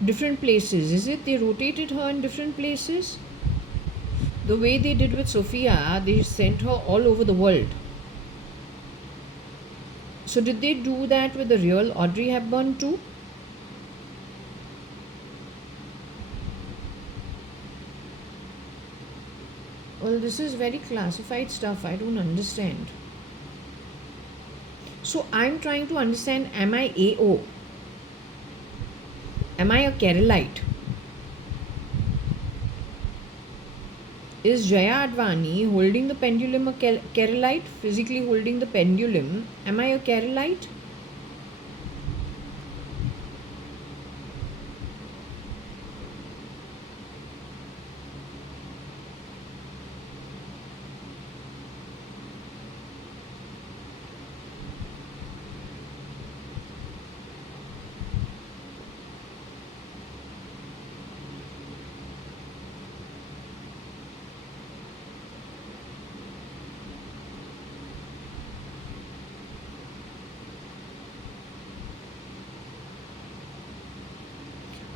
different places. Is it they rotated her in different places? The way they did with Sophia, they sent her all over the world. So did they do that with the real Audrey Hepburn too? Well, this is very classified stuff. I don't understand. So I'm trying to understand, am I AO? Am I a Keralite? Is JAYA.ADVANI holding the pendulum a Keralite? Physically holding the pendulum. Am I a Keralite?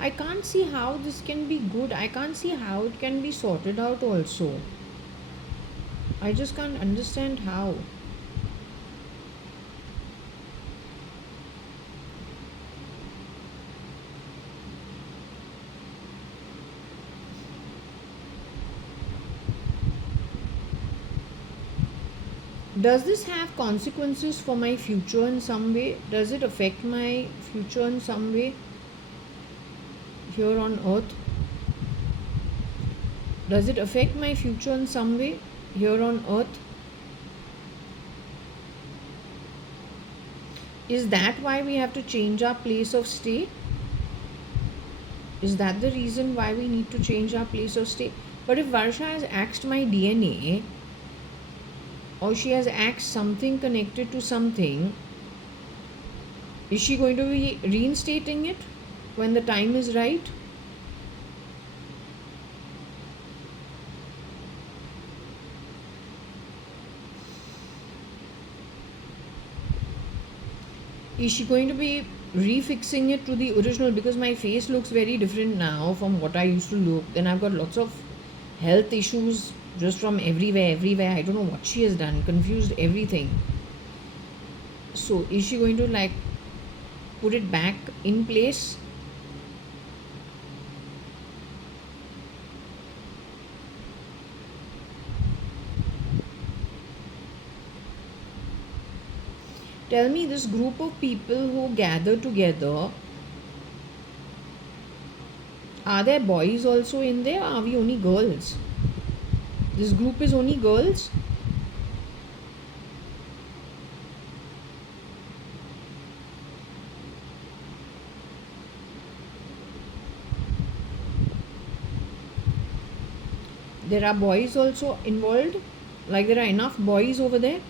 I can't see how this can be good. I can't see how it can be sorted out also. I just can't understand how. Does this have consequences for my future in some way? Does it affect my future in some way here on earth? Does it affect my future in some way here on earth? Is that why we have to change our place of stay? Is that the reason why we need to change our place of stay? But if Varsha has axed my DNA, or she has axed something connected to something, is she going to be reinstating it when the time is right? Is she going to be refixing it to the original? Because my face looks very different now from what I used to look. Then I've got lots of health issues just from everywhere. I don't know what she has done, confused everything. So is she going to like put it back in place? Tell me, this group of people who gather together, are there boys also in there, or are we only girls? This group is only girls? There are boys also involved? Like there are enough boys over there?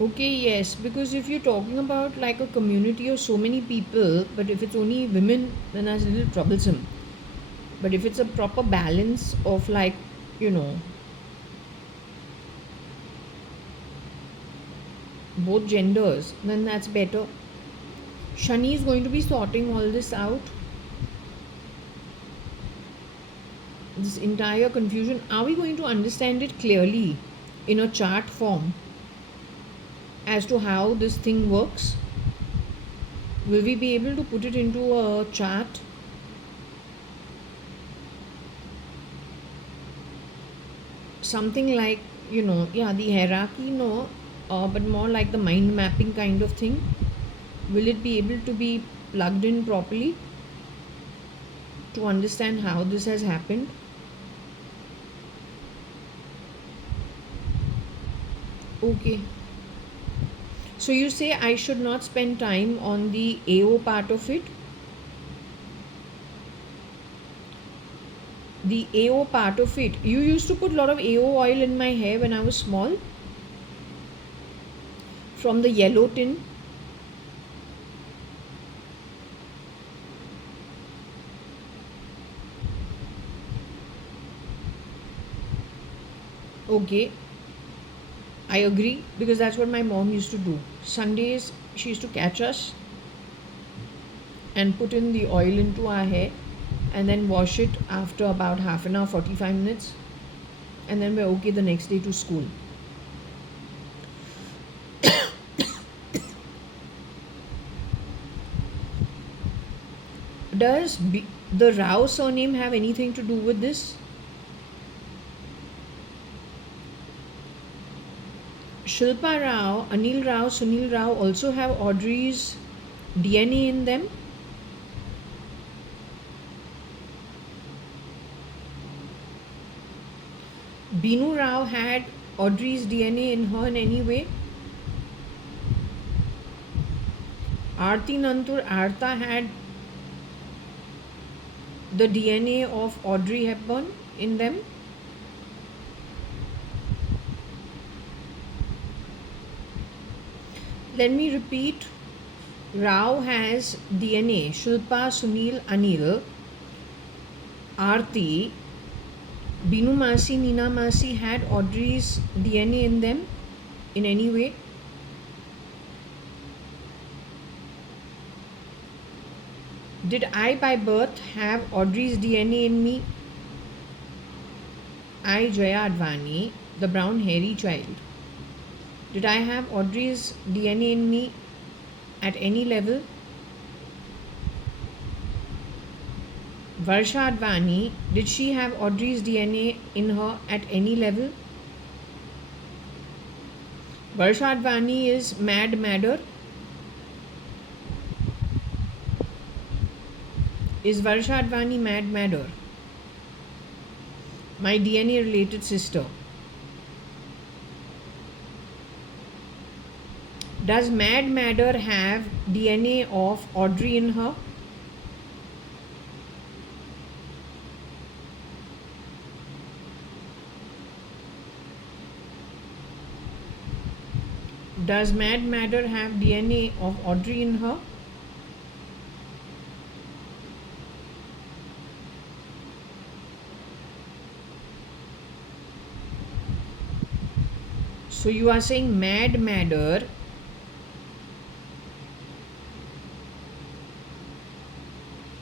Okay, yes, because if you're talking about like a community of so many people, but if it's only women, then that's a little troublesome. But if it's a proper balance of like, you know, both genders, then that's better. Shani is going to be sorting all this out. This entire confusion. Are we going to understand it clearly in a chart form as to how this thing works? Will we be able to put it into a chart? Something like, you know, yeah, the hierarchy, no, but more like the mind mapping kind of thing. Will it be able to be plugged in properly to understand how this has happened? Okay. So you say I should not spend time on the AO part of it. the AO part of it. You used to put a lot of AO oil in my hair when I was small from the yellow tin. Okay, I agree, because that's what my mom used to do. Sundays, she used to catch us and put in the oil into our hair and then wash it after about half an hour, 45 minutes, and then we're okay the next day to school. Does the Rao surname have anything to do with this? Shilpa Rao, Anil Rao, Sunil Rao also have Audrey's DNA in them. Binu Rao had Audrey's DNA in her in any way. Aarti Nantur Arta had the DNA of Audrey Hepburn in them. Let me repeat. Rao has DNA. Shilpa, Sunil, Anil, Aarti, Binu Masi, Neena Masi had Audrey's DNA in them in any way. Did I by birth have Audrey's DNA in me? I, Jaya.ADVANI, the brown hairy child. Did I have Audrey's DNA in me at any level? Varsha.ADVANI, did she have Audrey's DNA in her at any level? Varsha.ADVANI is madder. Is Varsha.ADVANI madder? My DNA related sister. Does madder have DNA of Audrey in her? Does madder have DNA of Audrey in her? So you are saying madder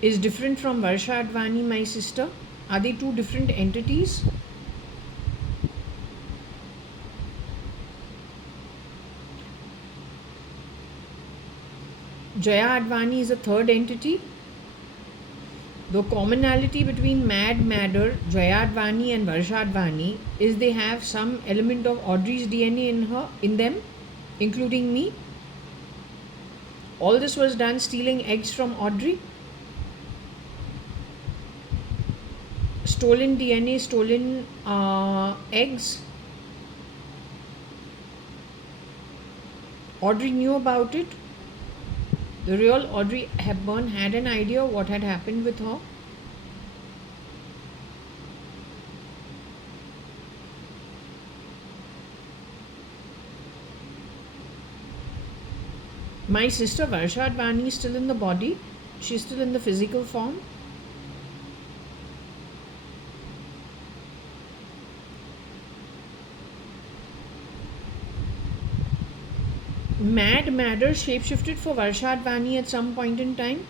is different from Varsha.ADVANI, my sister? Are they two different entities? Jaya.ADVANI is a third entity. The commonality between madder, Jaya.ADVANI and Varsha.ADVANI is they have some element of Audrey's DNA in them, including me. All this was done stealing eggs from Audrey. Stolen DNA, stolen eggs. Audrey knew about it. The real Audrey Hepburn had an idea what had happened with her. My sister Varsha.ADVANI is still in the body. She's still in the physical form. Madder shapeshifted for Varsha.ADVANI at some point in time.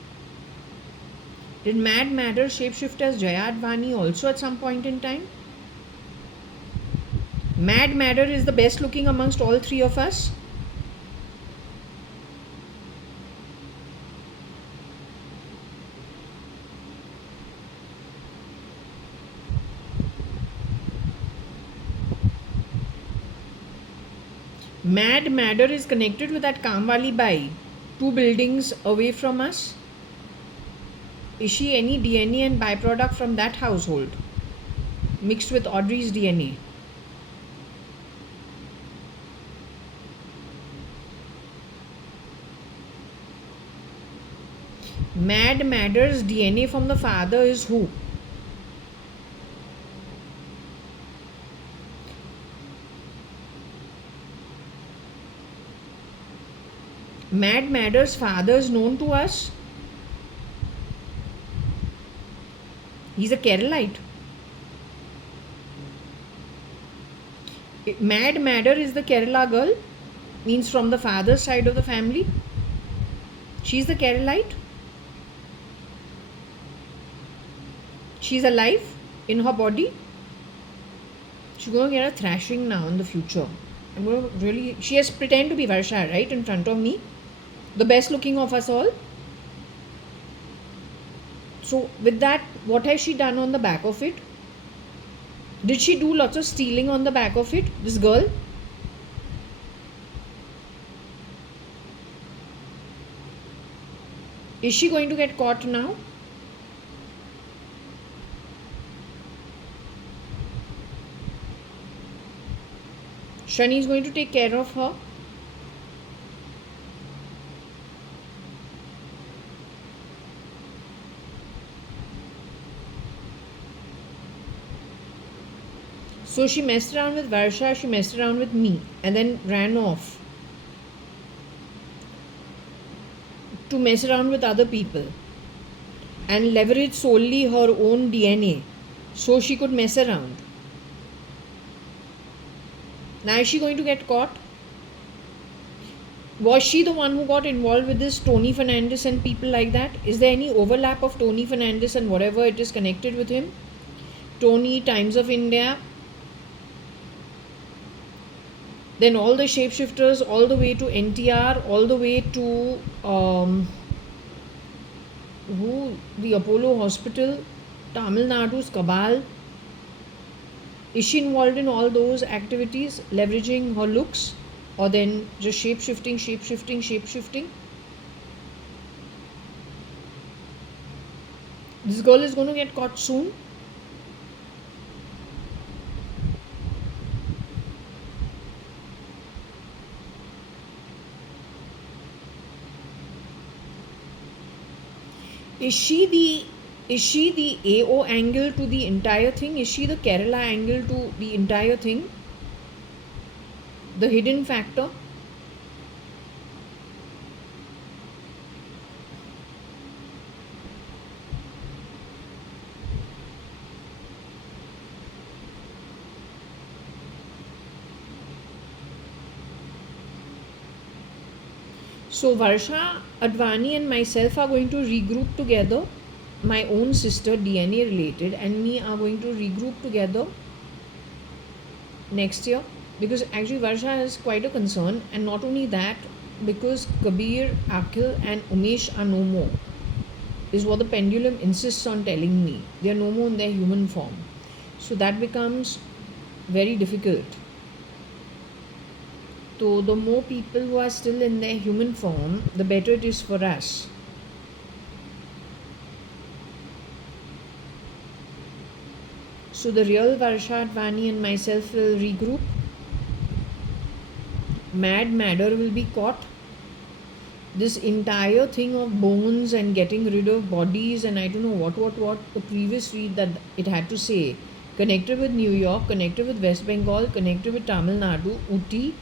Did madder shapeshift as Jaya.ADVANI also at some point in time? Madder is the best looking amongst all three of us. Madder is connected with that Kamwali Bai, 2 buildings away from us. Is she any DNA and byproduct from that household mixed with Audrey's DNA? Madder's DNA from the father is who? Mad Madder's father is known to us. He's a Keralite. Mad Madder is the Kerala girl, means from the father's side of the family. She's the Keralite. She's alive in her body. She's going to get a thrashing now in the future. I'm going to really. She has pretend to be Varsha, right, in front of me. The best looking of us all. So, with that, what has she done on the back of it? Did she do lots of stealing on the back of it, this girl? Is she going to get caught now? Shani is going to take care of her. So she messed around with Varsha, she messed around with me, and then ran off to mess around with other people and leverage solely her own DNA so she could mess around. Now is she going to get caught? Was she the one who got involved with this Tony Fernandez and people like that? Is there any overlap of Tony Fernandez and whatever it is connected with him? Tony, Times of India, then all the shapeshifters, all the way to NTR, all the way to the Apollo Hospital, Tamil Nadu's Cabal. Is she involved in all those activities, leveraging her looks, or then just shape-shifting? This girl is going to get caught soon. Is she the AO angle to the entire thing? Is she the Kerala angle to the entire thing? The hidden factor? So Varsha Advani and myself are going to regroup together. My own sister, DNA related, and me are going to regroup together next year, because actually Varsha is quite a concern, and not only that, because Kabir, Akhil and Umesh are no more, is what the pendulum insists on telling me. They are no more in their human form. So that becomes very difficult. So the more people who are still in their human form, the better it is for us. So the real Varsha Advani and myself will regroup. Mad Madder will be caught. This entire thing of bones and getting rid of bodies and I don't know what the previous read that it had to say. Connected with New York, connected with West Bengal, connected with Tamil Nadu, Uti,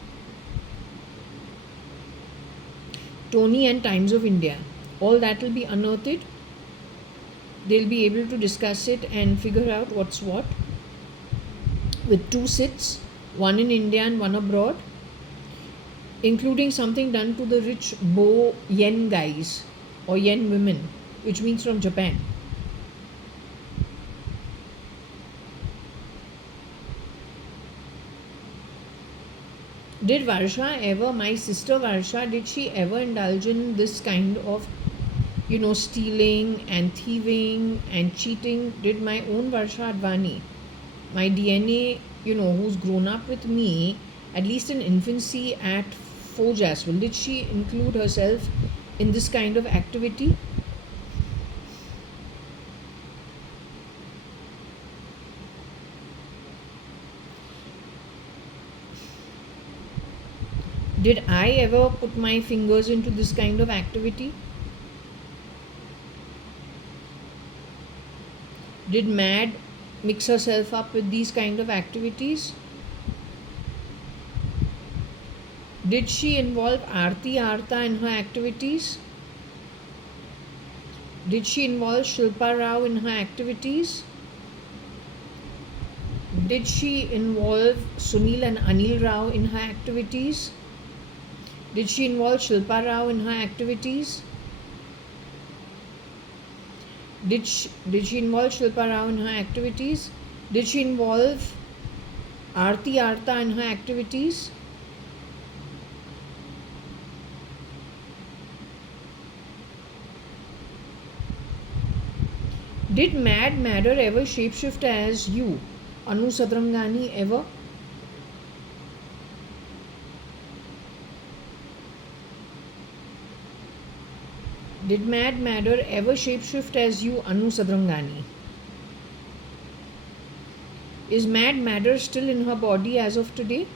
Tony and Times of India. All that will be unearthed. They'll be able to discuss it and figure out what's what. With 2 sits, one in India and one abroad, including something done to the rich Bo Yen guys or Yen women, which means from Japan. Did Varsha ever, my sister Varsha, did she ever indulge in this kind of, stealing and thieving and cheating? Did my own Varsha Advani, my DNA, who's grown up with me, at least in infancy at Fojaswell, did she include herself in this kind of activity? Did I ever put my fingers into this kind of activity? Did Mad mix herself up with these kind of activities? Did she involve Aarti Artha in her activities? Did she involve Shilpa Rao in her activities? Did she involve Sunil and Anil Rao in her activities? Did she involve Shilpa Rao in her activities? Did she involve Shilpa Rao in her activities? Did she involve Aarti Artha in her activities? Did Mad Madder ever shapeshift as you? Anu Sadrangani ever? Did Mad Madder ever shapeshift as you? Anu Sadrangani. Is Mad Madder still in her body as of today?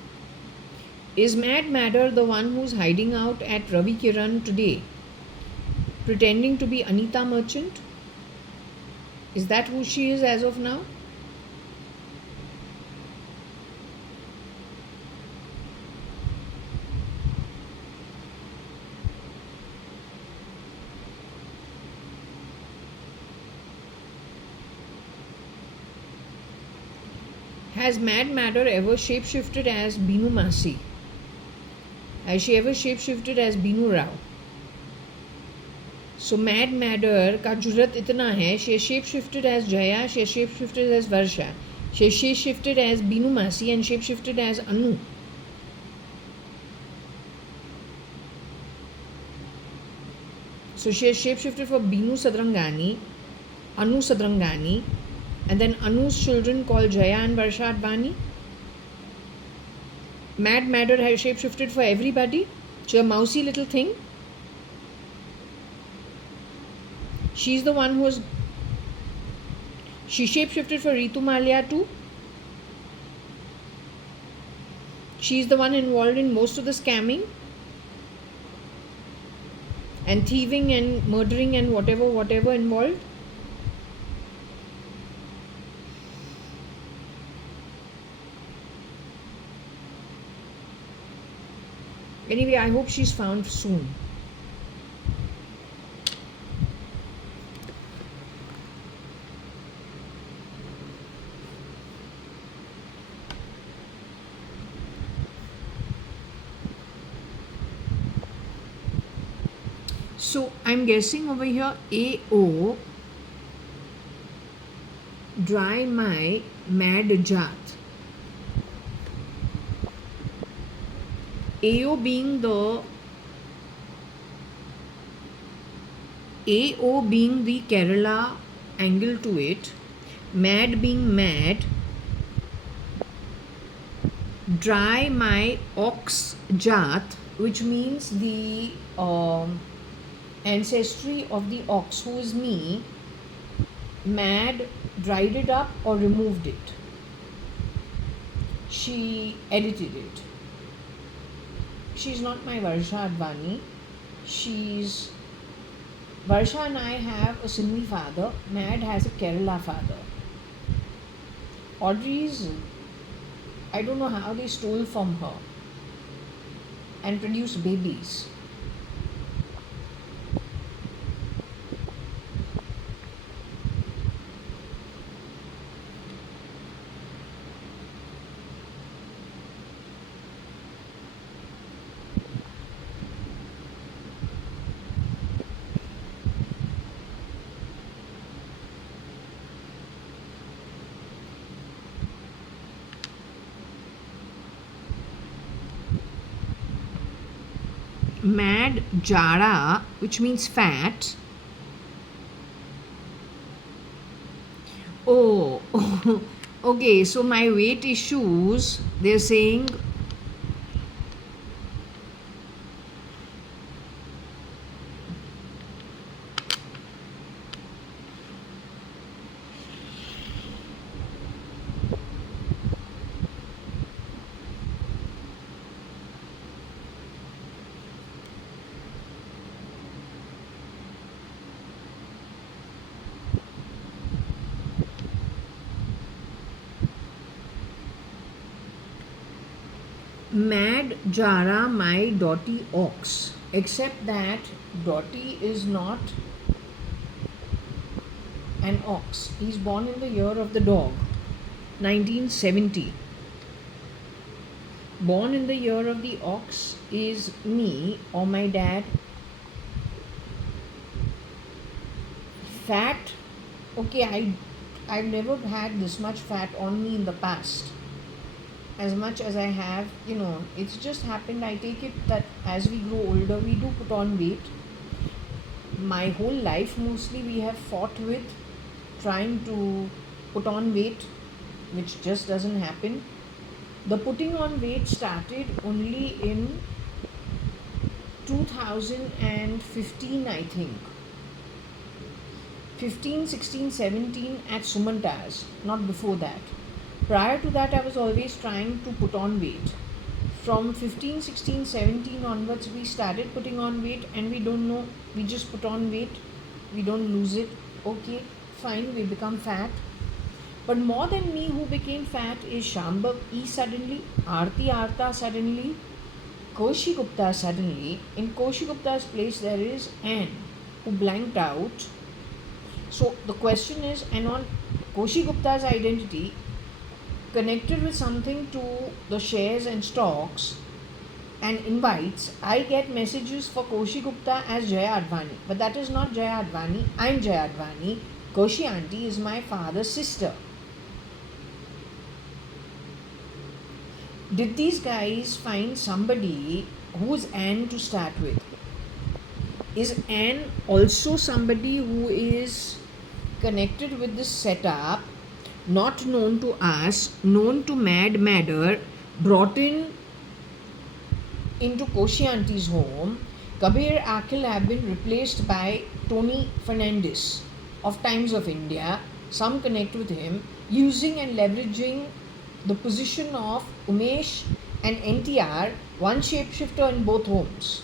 Is Mad Madder the one who's hiding out at Ravi Kiran today, pretending to be Anita Merchant? Is that who she is as of now? Has Mad Madder ever shapeshifted as Binu Masi? Has she ever shapeshifted as Binu Rao? So Mad Madder का जुर्रत इतना है, she has shapeshifted as Jaya, she has shapeshifted as Varsha, she has shapeshifted as Binu Masi and shapeshifted as Anu. So she has shapeshifted for Binu Sadrangani, Anu Sadrangani, and then Anu's children called Jaya and JAYA.ADVANI. Mad Madder has shapeshifted for everybody. She's a mousy little thing. She's the one who was. She shapeshifted for Ritu Malia too. She's the one involved in most of the scamming and thieving and murdering and whatever involved. Anyway, I hope she's found soon. So I'm guessing over here AO, dry my mad jaat. AO being the Kerala angle to it, mad being mad, dry my ox jaat, which means the ancestry of the ox, who is me. Mad dried it up or removed it. She edited it. She's not my Varsha.ADVANI. Varsha and I have a Sinhi father. Mad has a Kerala father. Audrey's, I don't know how they stole from her and produced babies. Mad Jara, which means fat. Oh, okay. So my weight issues, they're saying Mad Jara, my Dotty ox. Except that Dotty is not an ox. He's born in the year of the dog, 1970. Born in the year of the ox is me or my dad. Fat, okay, I've never had this much fat on me in the past. As much as I have, it's just happened. I take it that as we grow older, we do put on weight. My whole life, mostly, we have fought with trying to put on weight, which just doesn't happen. The putting on weight started only in 2015, I think. 15, 16, 17 at Sumantas, not before that. Prior to that, I was always trying to put on weight. From 15, 16, 17 onwards, we started putting on weight, and we don't know, we just put on weight, we don't lose it. Okay, fine, we become fat. But more than me, who became fat is Shambhav E suddenly, Aarti Arta suddenly, Koshi Gupta suddenly. In Koshi Gupta's place, there is Anne, who blanked out. So the question is, and on Koshi Gupta's identity, connected with something to the shares and stocks and invites, I get messages for Koshi Gupta as JAYA.ADVANI. But that is not JAYA.ADVANI. I'm JAYA.ADVANI. Koshi auntie is my father's sister. Did these guys find somebody who's Anne to start with? Is Anne also somebody who is connected with this setup, not known to us, known to Madder, brought into Koshi auntie's home? Kabir Akhil have been replaced by Tony Fernandez of Times of India. Some connect with him, using and leveraging the position of Umesh and NTR, one shapeshifter in both homes.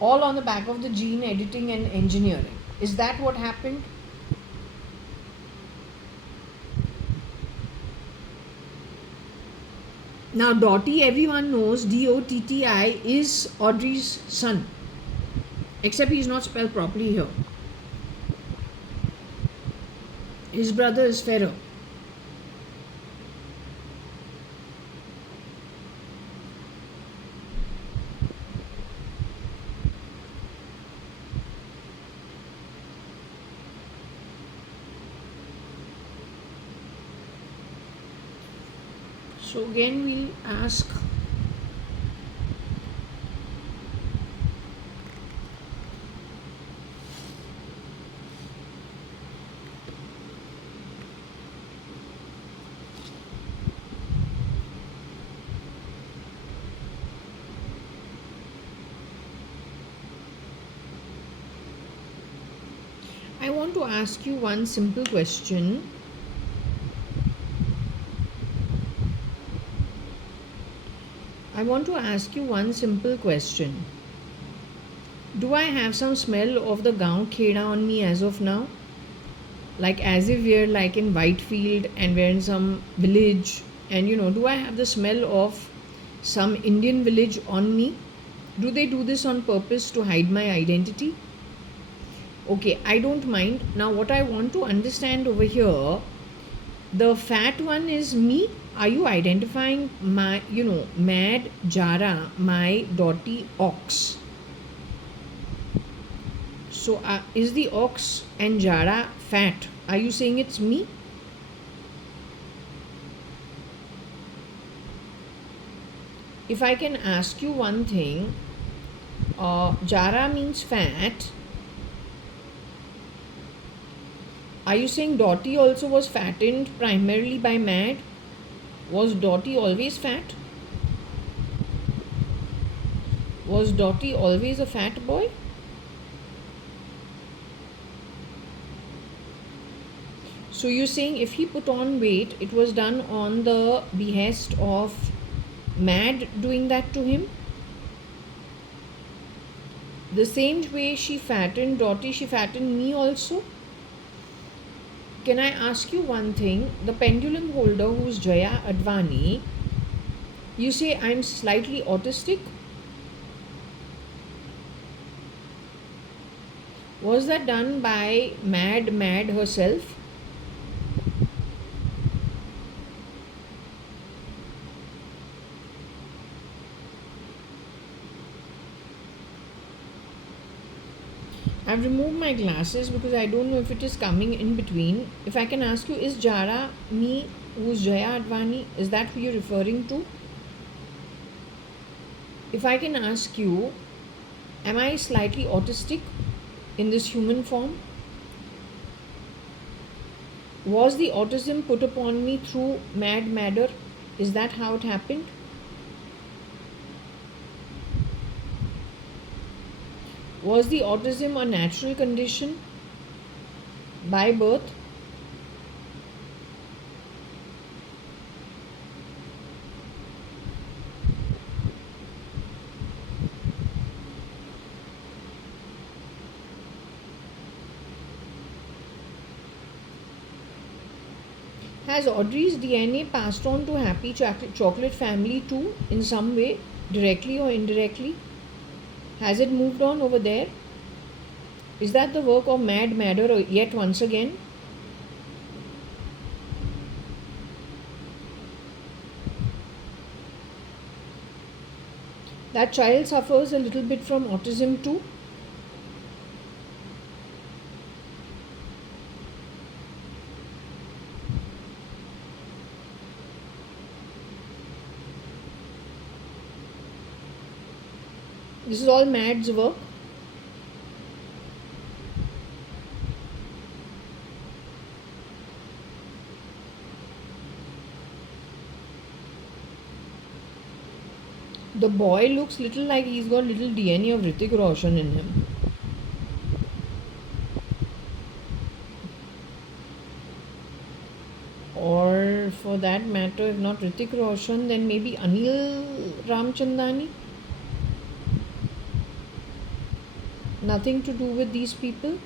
All on the back of the gene editing and engineering. Is that what happened? Now, Dotty, everyone knows, Dotti, is Audrey's son. Except he's not spelled properly here. His brother is Pharaoh. So again we'll ask I want to ask you one simple question. I want to ask you one simple question. Do I have some smell of the Gaon Kheda on me as of now? Like as if we're like in Whitefield and we're in some village, and do I have the smell of some Indian village on me? Do they do this on purpose to hide my identity? Okay, I don't mind. Now what I want to understand over here, the fat one is me. Are you identifying my, Mad Jara, my Dotty ox? So is the ox and Jara fat? Are you saying it's me? If I can ask you one thing, Jara means fat. Are you saying Dotty also was fattened primarily by Mad? Was Dotty always fat? Was Dotty always a fat boy? So you're saying if he put on weight, it was done on the behest of Mad doing that to him? The same way she fattened Dotty, she fattened me also? Can I ask you one thing? The pendulum holder who's Jaya.ADVANI, you say I'm slightly autistic. Was that done by Mad herself? I've removed my glasses because I don't know if it is coming in between. If I can ask you, is Jara me who's Jaya.ADVANI? Is that who you're referring to? If I can ask you, am I slightly autistic in this human form? Was the autism put upon me through Madder? Is that how it happened? Was the autism a natural condition by birth? Has Audrey's DNA passed on to Happy Chocolate family too in some way, directly or indirectly? Has it moved on over there? Is that the work of Madder yet once again? That child suffers a little bit from autism too. This is all Mad's work. The boy looks little like he's got little DNA of Hrithik Roshan in him. Or for that matter, if not Hrithik Roshan, then maybe Anil Ramchandani. Nothing to do with these people.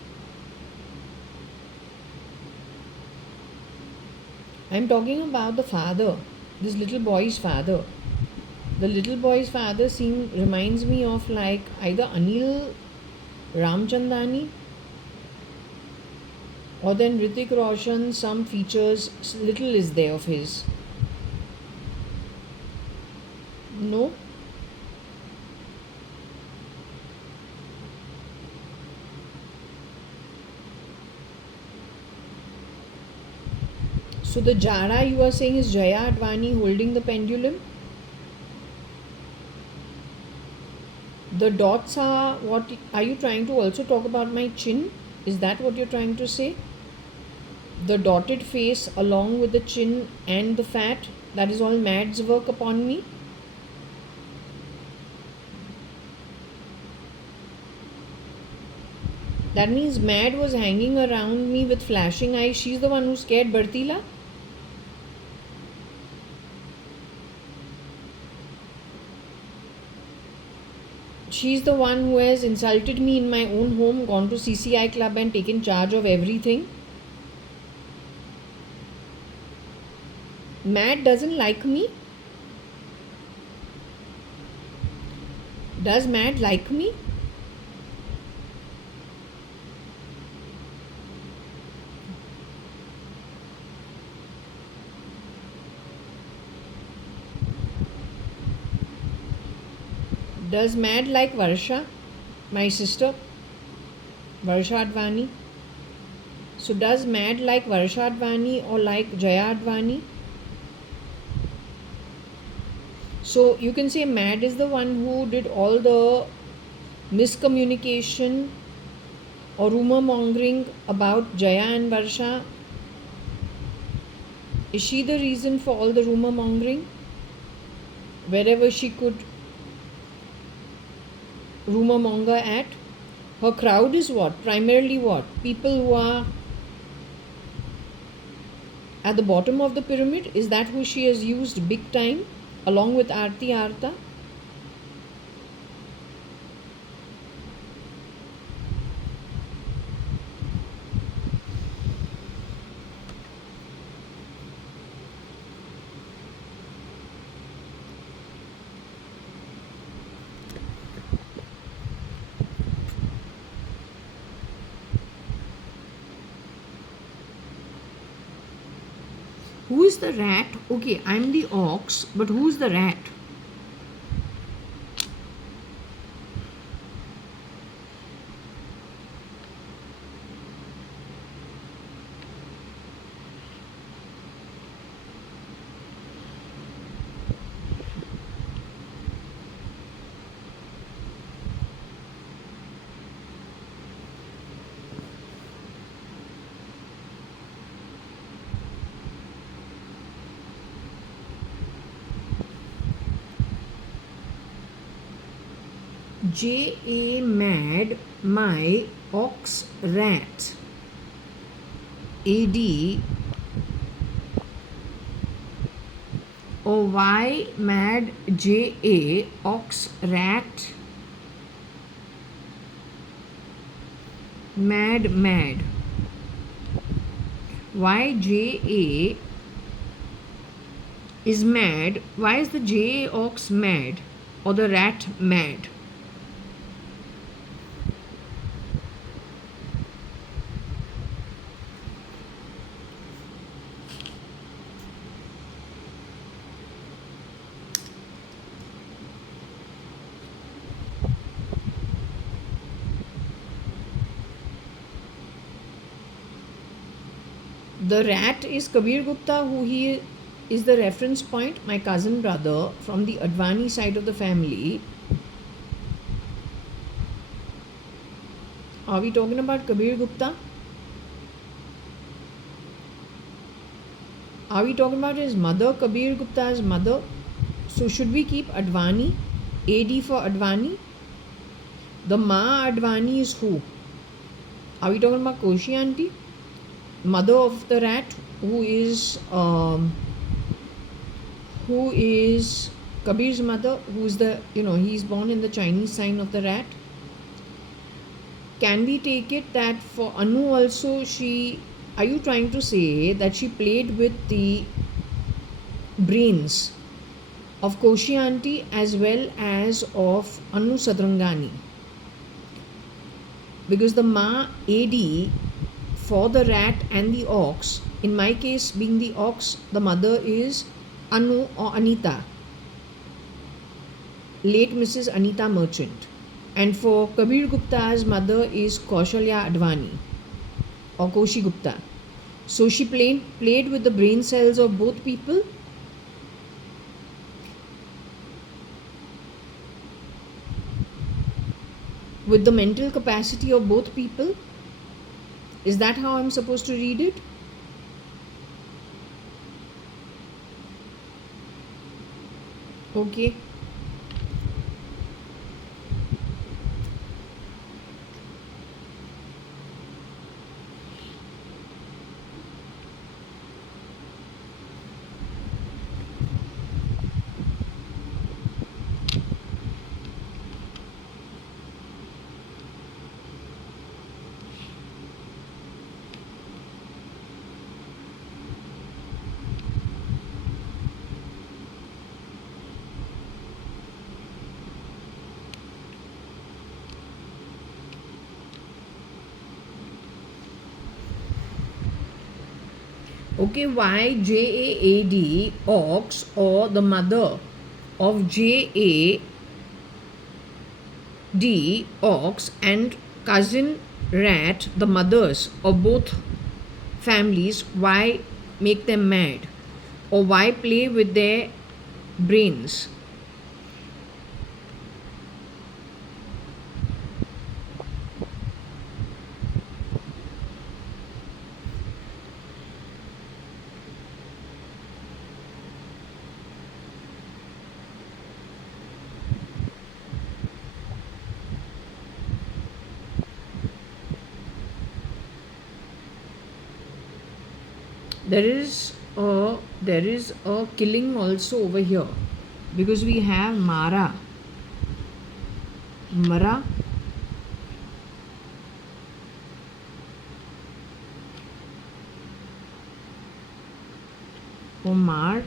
I'm talking about the father, this little boy's father. The little boy's father reminds me of like either Anil Ramchandani or then Hrithik Roshan. Some features, little is there of his. No? So the Jara you are saying is Jaya.ADVANI holding the pendulum. The dots are what? Are you trying to also talk about my chin? Is that what you're trying to say? The dotted face along with the chin and the fat, that is all Mad's work upon me. That means Mad was hanging around me with flashing eyes. She's the one who scared Bartila. She's the one who has insulted me in my own home, gone to CCI club and taken charge of everything. Mad doesn't like me. Does Mad like me? Does Mad like Varsha, my sister? Varsha.ADVANI. So does Mad like Varsha.ADVANI or like Jaya.ADVANI? So you can say Mad is the one who did all the miscommunication or rumor mongering about Jaya and Varsha. Is she the reason for all the rumor mongering? Wherever she could rumor monger at. Her crowd is what? Primarily what? People who are at the bottom of the pyramid. Is that who she has used big time along with Aarti Arta? Who is the rat? Okay, I'm the ox, but who's the rat? J.A. mad, my ox rat. A.D. or why mad J.A. ox rat. Mad. Why J.A. is mad? Why is the J.A. ox mad or the rat mad? The rat is Kabir Gupta, who he is the reference point, my cousin brother from the Advani side of the family. Are we talking about Kabir Gupta? Are we talking about his mother, Kabir Gupta's mother? So should we keep Advani? AD for Advani? The Ma Advani is who? Are we talking about Koshi auntie? Mother of the rat, who is Kabir's mother, who is the, he's born in the Chinese sign of the rat. Can we take it that for Anu also are you trying to say that she played with the brains of Koshi auntie as well as of Anu Sadrangani? Because the Ma AD for the rat and the ox, in my case being the ox, the mother is Anu or Anita, late Mrs. Anita Merchant. And for Kabir Gupta's mother is Kaushalya Advani or Koshi Gupta. So she played with the brain cells of both people. With the mental capacity of both people. Is that how I'm supposed to read it? Okay. Okay, why JAAD ox or the mother of JAD ox and cousin rat, the mothers of both families, why make them mad or why play with their brains? There is a killing also over here because we have Mara or Mar.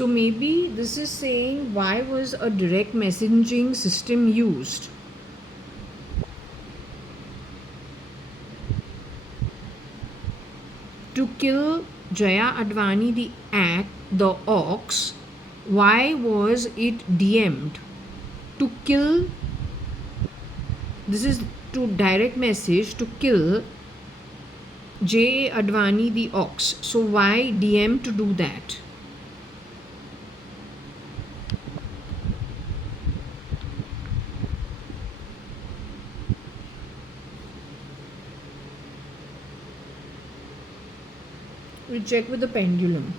So maybe this is saying, why was a direct messaging system used? To kill Jaya.ADVANI the ox. Why was it DM'd? To kill, this is to direct message to kill JAYA.ADVANI the ox. So why DM to do that? We'll check with the pendulum.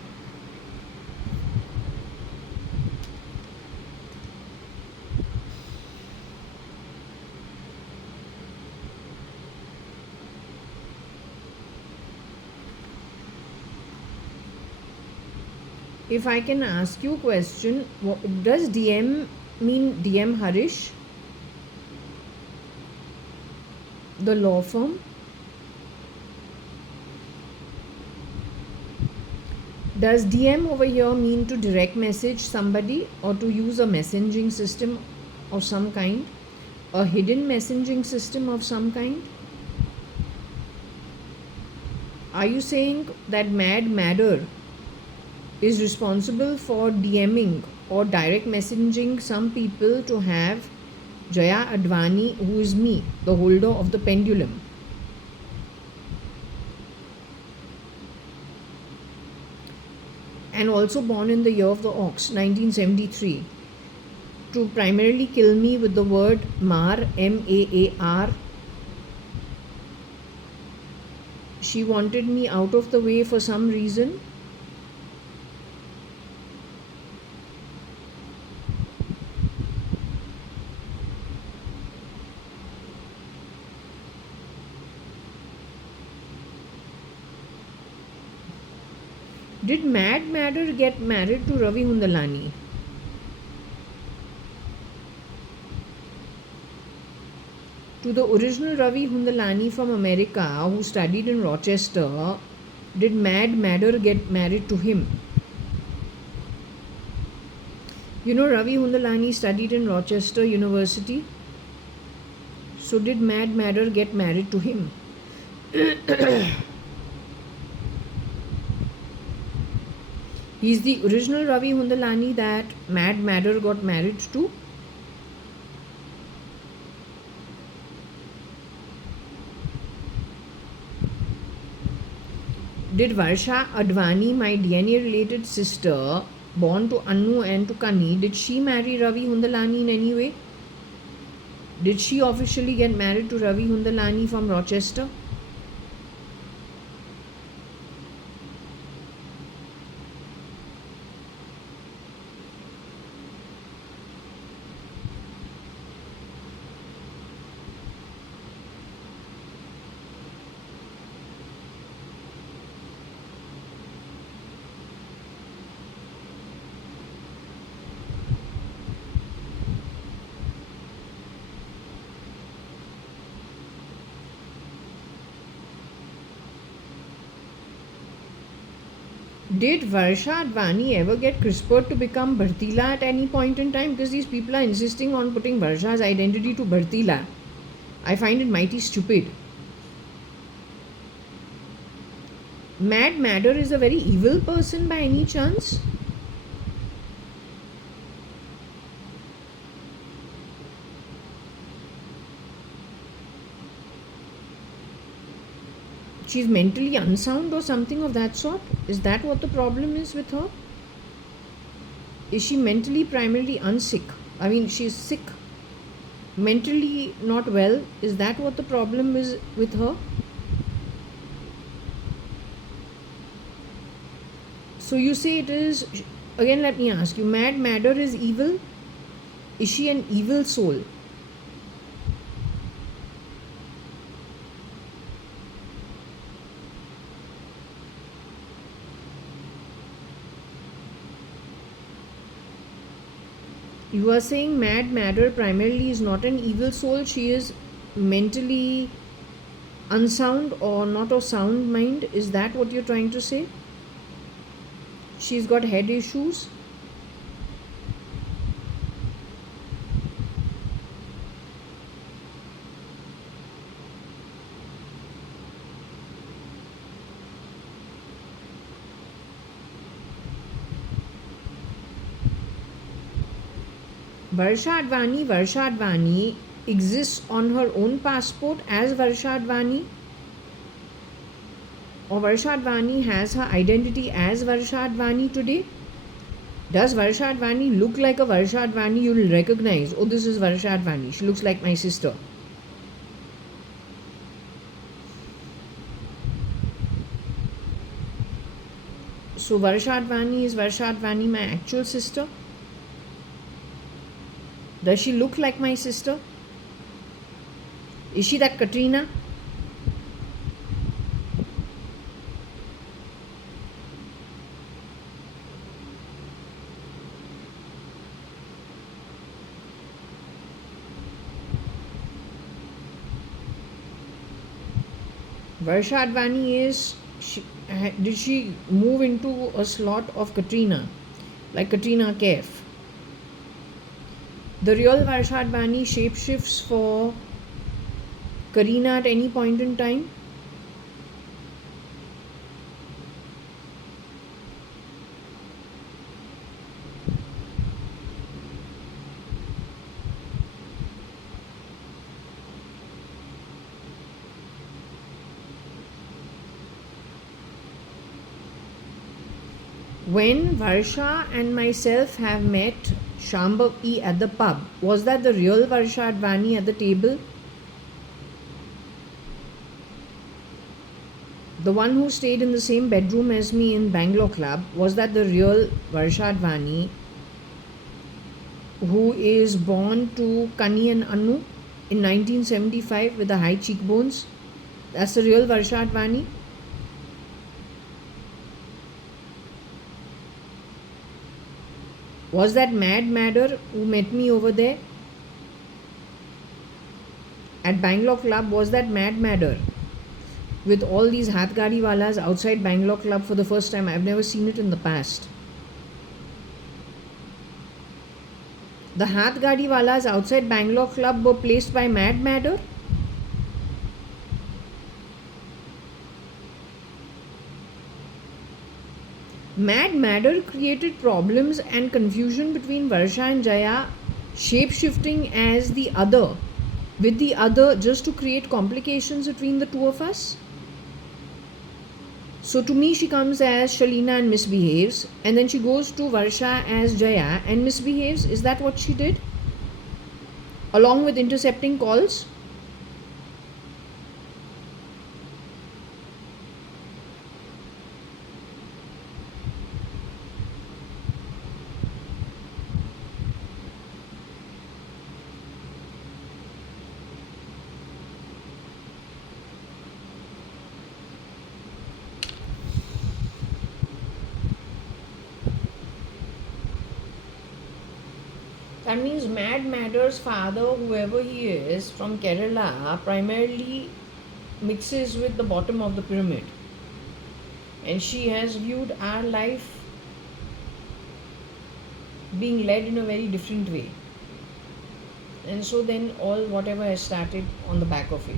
If I can ask you a question, does DM mean DM Harish, the law firm? Does DM over here mean to direct message somebody or to use a messaging system of some kind? A hidden messaging system of some kind? Are you saying that Madder is responsible for DMing or direct messaging some people to have Jaya.ADVANI, who is me, the holder of the pendulum? And also born in the year of the ox, 1973, to primarily kill me with the word Mar, M-A-A-R. She wanted me out of the way for some reason. Did Madder get married to Ravi Hundalani? To the original Ravi Hundalani from America who studied in Rochester, did Madder get married to him? You know, Ravi Hundalani studied in Rochester University. So did Madder get married to him? He's the original Ravi Hundalani that Madder got married to. Did Varsha.ADVANI, my DNA related sister, born to Annu and to Kani, did she marry Ravi Hundalani in any way? Did she officially get married to Ravi Hundalani from Rochester? Did Varsha.ADVANI ever get CRISPR to become Bhartila at any point in time? Because these people are insisting on putting Varsha's identity to Bhartila. I find it mighty stupid. Madder is a very evil person by any chance? She's mentally unsound or something of that sort? Is that what the problem is with her? Is she mentally primarily unsick? I mean, she's sick, mentally not well. Is that what the problem is with her? So you say it is, again let me ask you, Madder is evil? Is she an evil soul? You are saying Madder primarily is not an evil soul. She is mentally unsound or not of sound mind. Is that what you're trying to say? She's got head issues. Varsha Advani exists on her own passport as Varsha Advani, or Varsha Advani has her identity as Varsha Advani today? Does Varsha Advani look like a Varsha Advani you will recognize? Oh, this is Varsha Advani. She looks like my sister. So Varsha Advani is Varsha Advani my actual sister? Does she look like my sister? Is she that Katrina? Varsha Advani is, did she move into a slot of Katrina, like Katrina Kaif? The real Varsha Advani shapeshifts for Kareena at any point in time? When Varsha and myself have met Shambhavi at the pub, was that the real Varsha Advani at the table? The one who stayed in the same bedroom as me in Bangalore Club, was that the real Varsha Advani who is born to Kani and Anu in 1975 with the high cheekbones? That's the real Varsha Advani? Was that madder who met me over there at Bangalore Club? Was that madder with all these Hathgadi walas outside Bangalore Club for the first time? I've never seen it in the past. The Hathgadi walas outside Bangalore Club were placed by madder? Madder created problems and confusion between Varsha and Jaya, shape-shifting as the other, with the other, just to create complications between the two of us. So to me she comes as Shalina and misbehaves, and then she goes to Varsha as Jaya and misbehaves. Is that what she did? Along with intercepting calls? That means Madder's father, whoever he is from Kerala, primarily mixes with the bottom of the pyramid. And she has viewed our life being led in a very different way. And so then all whatever has started on the back of it.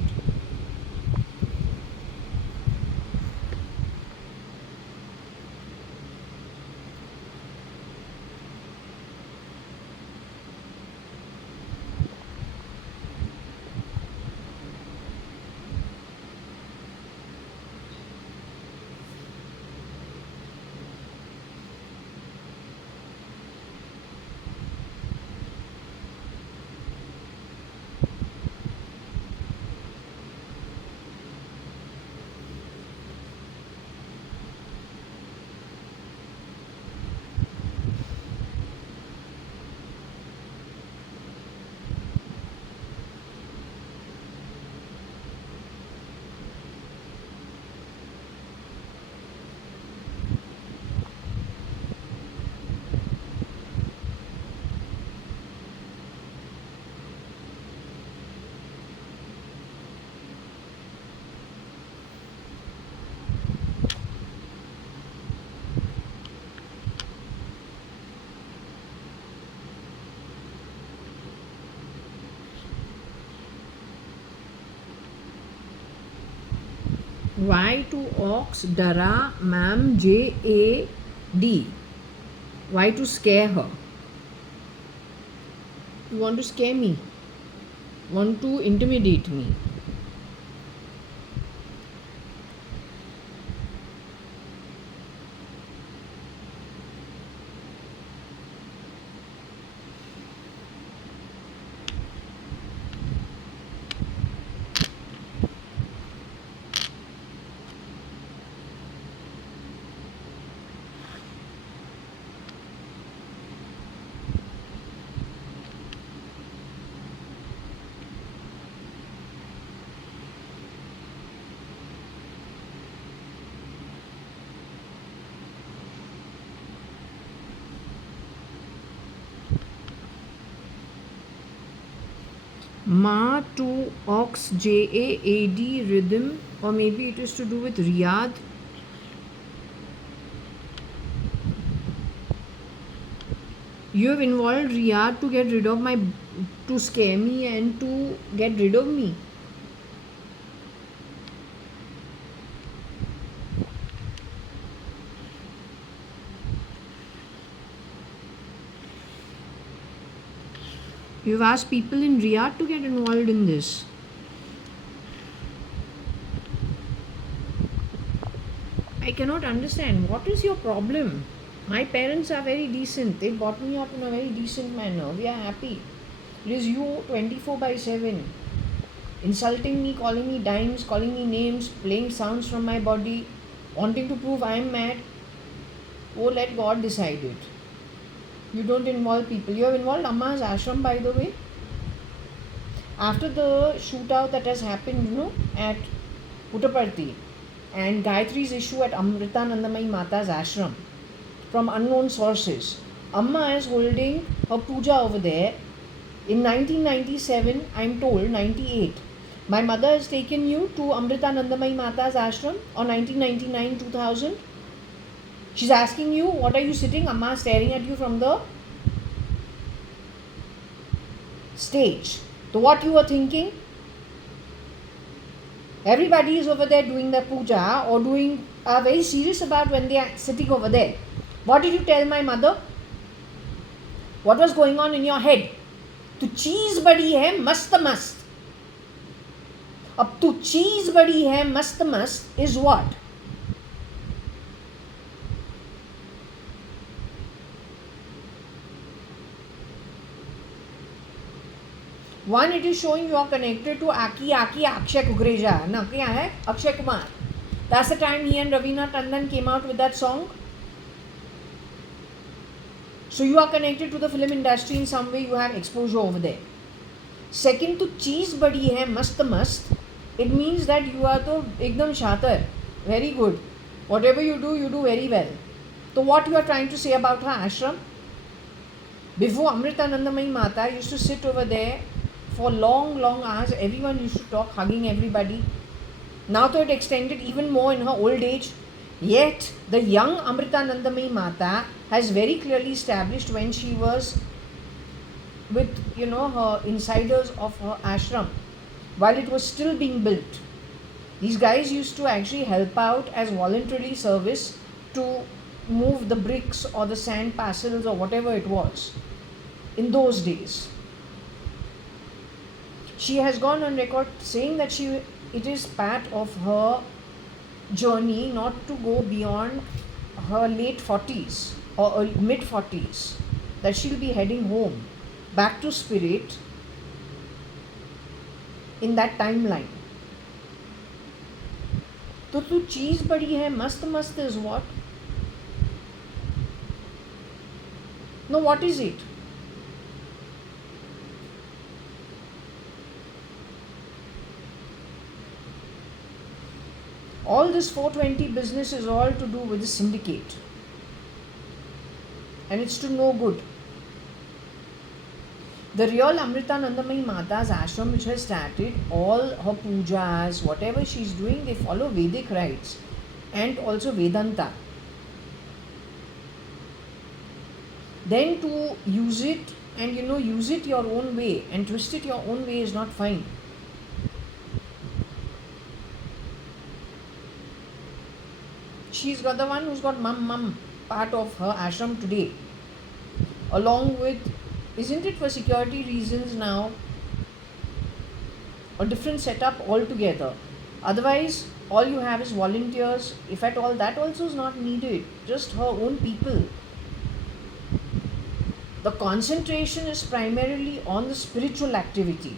Why to ox dara ma'am JAD? Why to scare her? You want to scare me, want to intimidate me. Ma to ox, JAAD rhythm, or maybe it is to do with Riyadh. You have involved Riyadh to get rid of my, to scare me and to get rid of me. You've asked people in Riyadh to get involved in this. I cannot understand. What is your problem? My parents are very decent. They brought me up in a very decent manner. We are happy. It is you 24/7. Insulting me, calling me dimes, calling me names, playing sounds from my body, wanting to prove I am mad. Oh, let God decide it. You don't involve people. You have involved Amma's ashram, by the way. After the shootout that has happened, at Puttaparthi, and Gayatri's issue at Amritanandamayi Mata's ashram, from unknown sources, Amma is holding her puja over there. In 1997, I'm told, 98, my mother has taken you to Amritanandamayi Mata's ashram, or 1999, 2000. She's asking you, what are you sitting? Amma is staring at you from the stage. So what you were thinking? Everybody is over there doing their puja or are very serious about when they are sitting over there. What did you tell my mother? What was going on in your head? Tu cheese badi hai mast mast. Ab tu cheese badi hai mast mast is what? One, it is showing you are connected to Aki Akshay Kugreja. Na, kya hai? Akshay Kumar. That's the time he and Ravina Tandon came out with that song. So you are connected to the film industry in some way. You have exposure over there. Second, to cheese badi hai mast mast. It means that you are to ekdam shatar. Very good. Whatever you do very well. So what you are trying to say about her ashram? Before, Amritanandamayi Mata used to sit over there for long hours. Everyone used to talk, hugging everybody. Now it extended even more in her old age. Yet the young Amritanandamayi Mata has very clearly established when she was with her insiders of her ashram, while it was still being built. These guys used to actually help out as voluntary service to move the bricks or the sand parcels or whatever it was in those days. She has gone on record saying that it is part of her journey not to go beyond her late 40s or mid 40s, that she'll be heading home, back to spirit in that timeline. तो तू चीज बड़ी है मस्त मस्त is what? No, what is it? All this 420 business is all to do with the syndicate. And it's to no good. The real Amritanandamayi Mata's ashram, which has started, all her pujas, whatever she's doing, they follow Vedic rites and also Vedanta. Then to use it and use it your own way and twist it your own way is not fine. She's got the one who's got mum part of her ashram today, along with Isn't it for security reasons now? A different setup altogether. Otherwise, all you have is volunteers. If at all, that also is not needed. Just her own people. The concentration is primarily on the spiritual activity.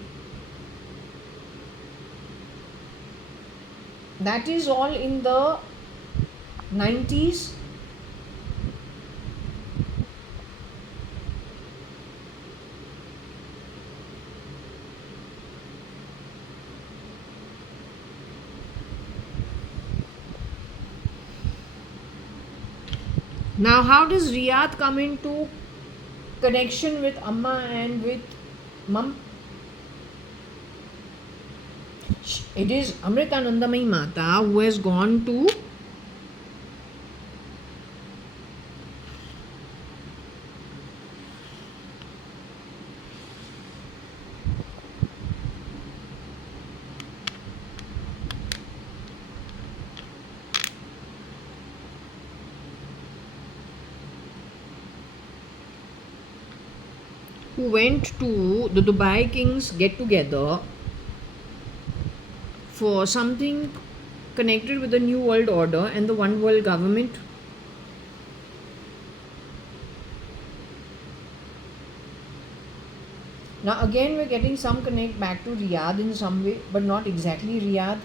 That is all in the 90s. Now, how does Riyadh come into connection with Amma and with Mum? It is Amritanandamayi Mata who has gone to who went to the Dubai Kings get together for something connected with the New World Order and the One World Government. Now again we're getting some connect back to Riyadh in some way, but not exactly Riyadh.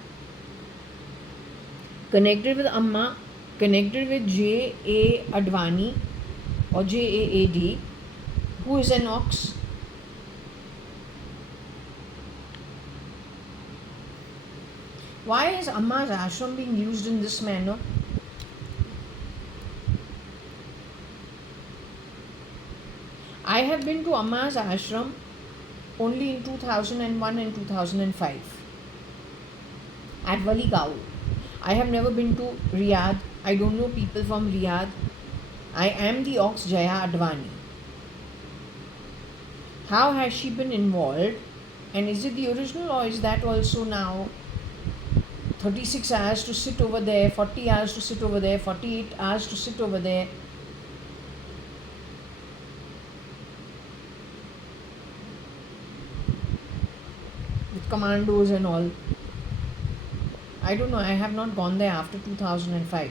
Connected with Amma, connected with JAYA.ADVANI or JAAD, who is an ox. Why is Amma's ashram being used in this manner? I have been to Amma's ashram only in 2001 and 2005 at Waligaon. I have never been to Riyadh. I don't know people from Riyadh. I am the ox JAYA.ADVANI. How has she been involved? And is it the original, or is that also now 36 hours to sit over there, 40 hours to sit over there, 48 hours to sit over there? With commandos and all. I don't know, I have not gone there after 2005.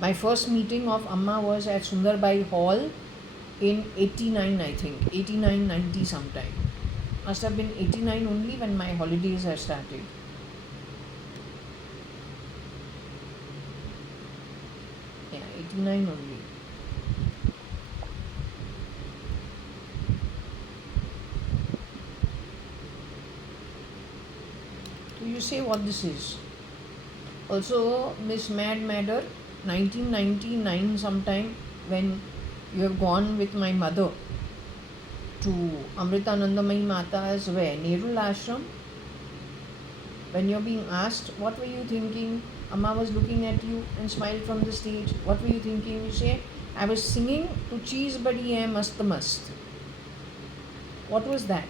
My first meeting of Amma was at Sundarbai Hall in 89, I think. 89, 90 sometime. Must have been 89 only when my holidays have started. Yeah, 89 only. So you say what this is. Also, Miss Mad Madder, 1999 sometime, when you have gone with my mother to Amritanandamayi Mata's where? Nerul Ashram. When you're being asked, what were you thinking? Amma was looking at you and smiled from the stage. What were you thinking? You say, I was singing to Cheese Badi Hai Mast Mast. What was that?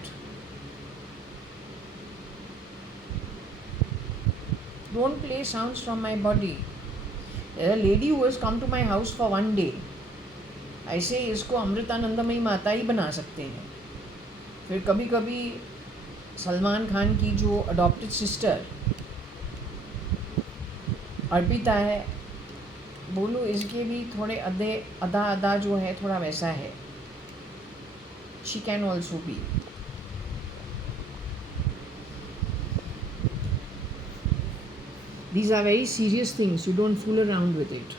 Don't play sounds from my body. There's a lady who has come to my house for one day. ऐसे इसको अमृतानंदमयी माता ही बना सकते हैं. फिर कभी कभी सलमान खान की जो अडॉप्टेड सिस्टर अर्पिता है, बोलो इसके भी थोड़े अदा अदा जो है थोड़ा वैसा है. She can also be. These are very serious things. You don't fool around with it.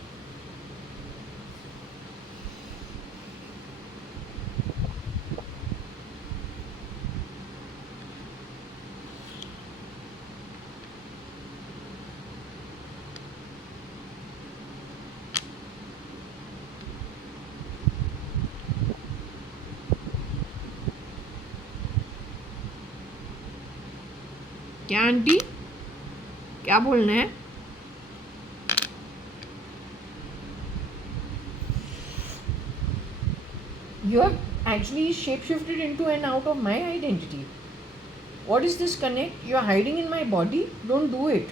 क्या आंटी, क्या बोलना है? You have actually shapeshifted into and out of my identity. What is this connect? You are hiding in my body? Don't do it.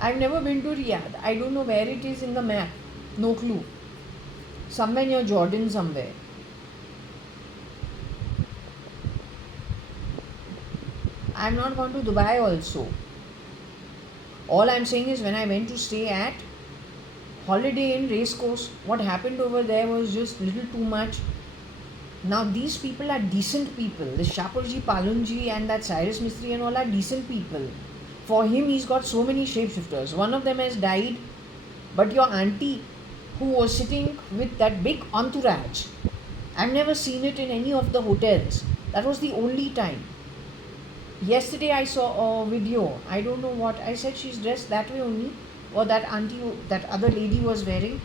I've never been to Riyadh. I don't know where it is in the map. No clue. Somewhere near Jordan somewhere. I've not gone to Dubai also. All I'm saying is when I went to stay at Holiday Inn Racecourse, what happened over there was just little too much. Now these people are decent people. The Shapurji, Palunji and that Cyrus Mistry and all are decent people. For him, he's got so many shapeshifters. One of them has died, but your auntie who was sitting with that big entourage, I've never seen it in any of the hotels. That was the only time. Yesterday I saw a video, I don't know what, I said she's dressed that way only, or that auntie, that other lady was wearing.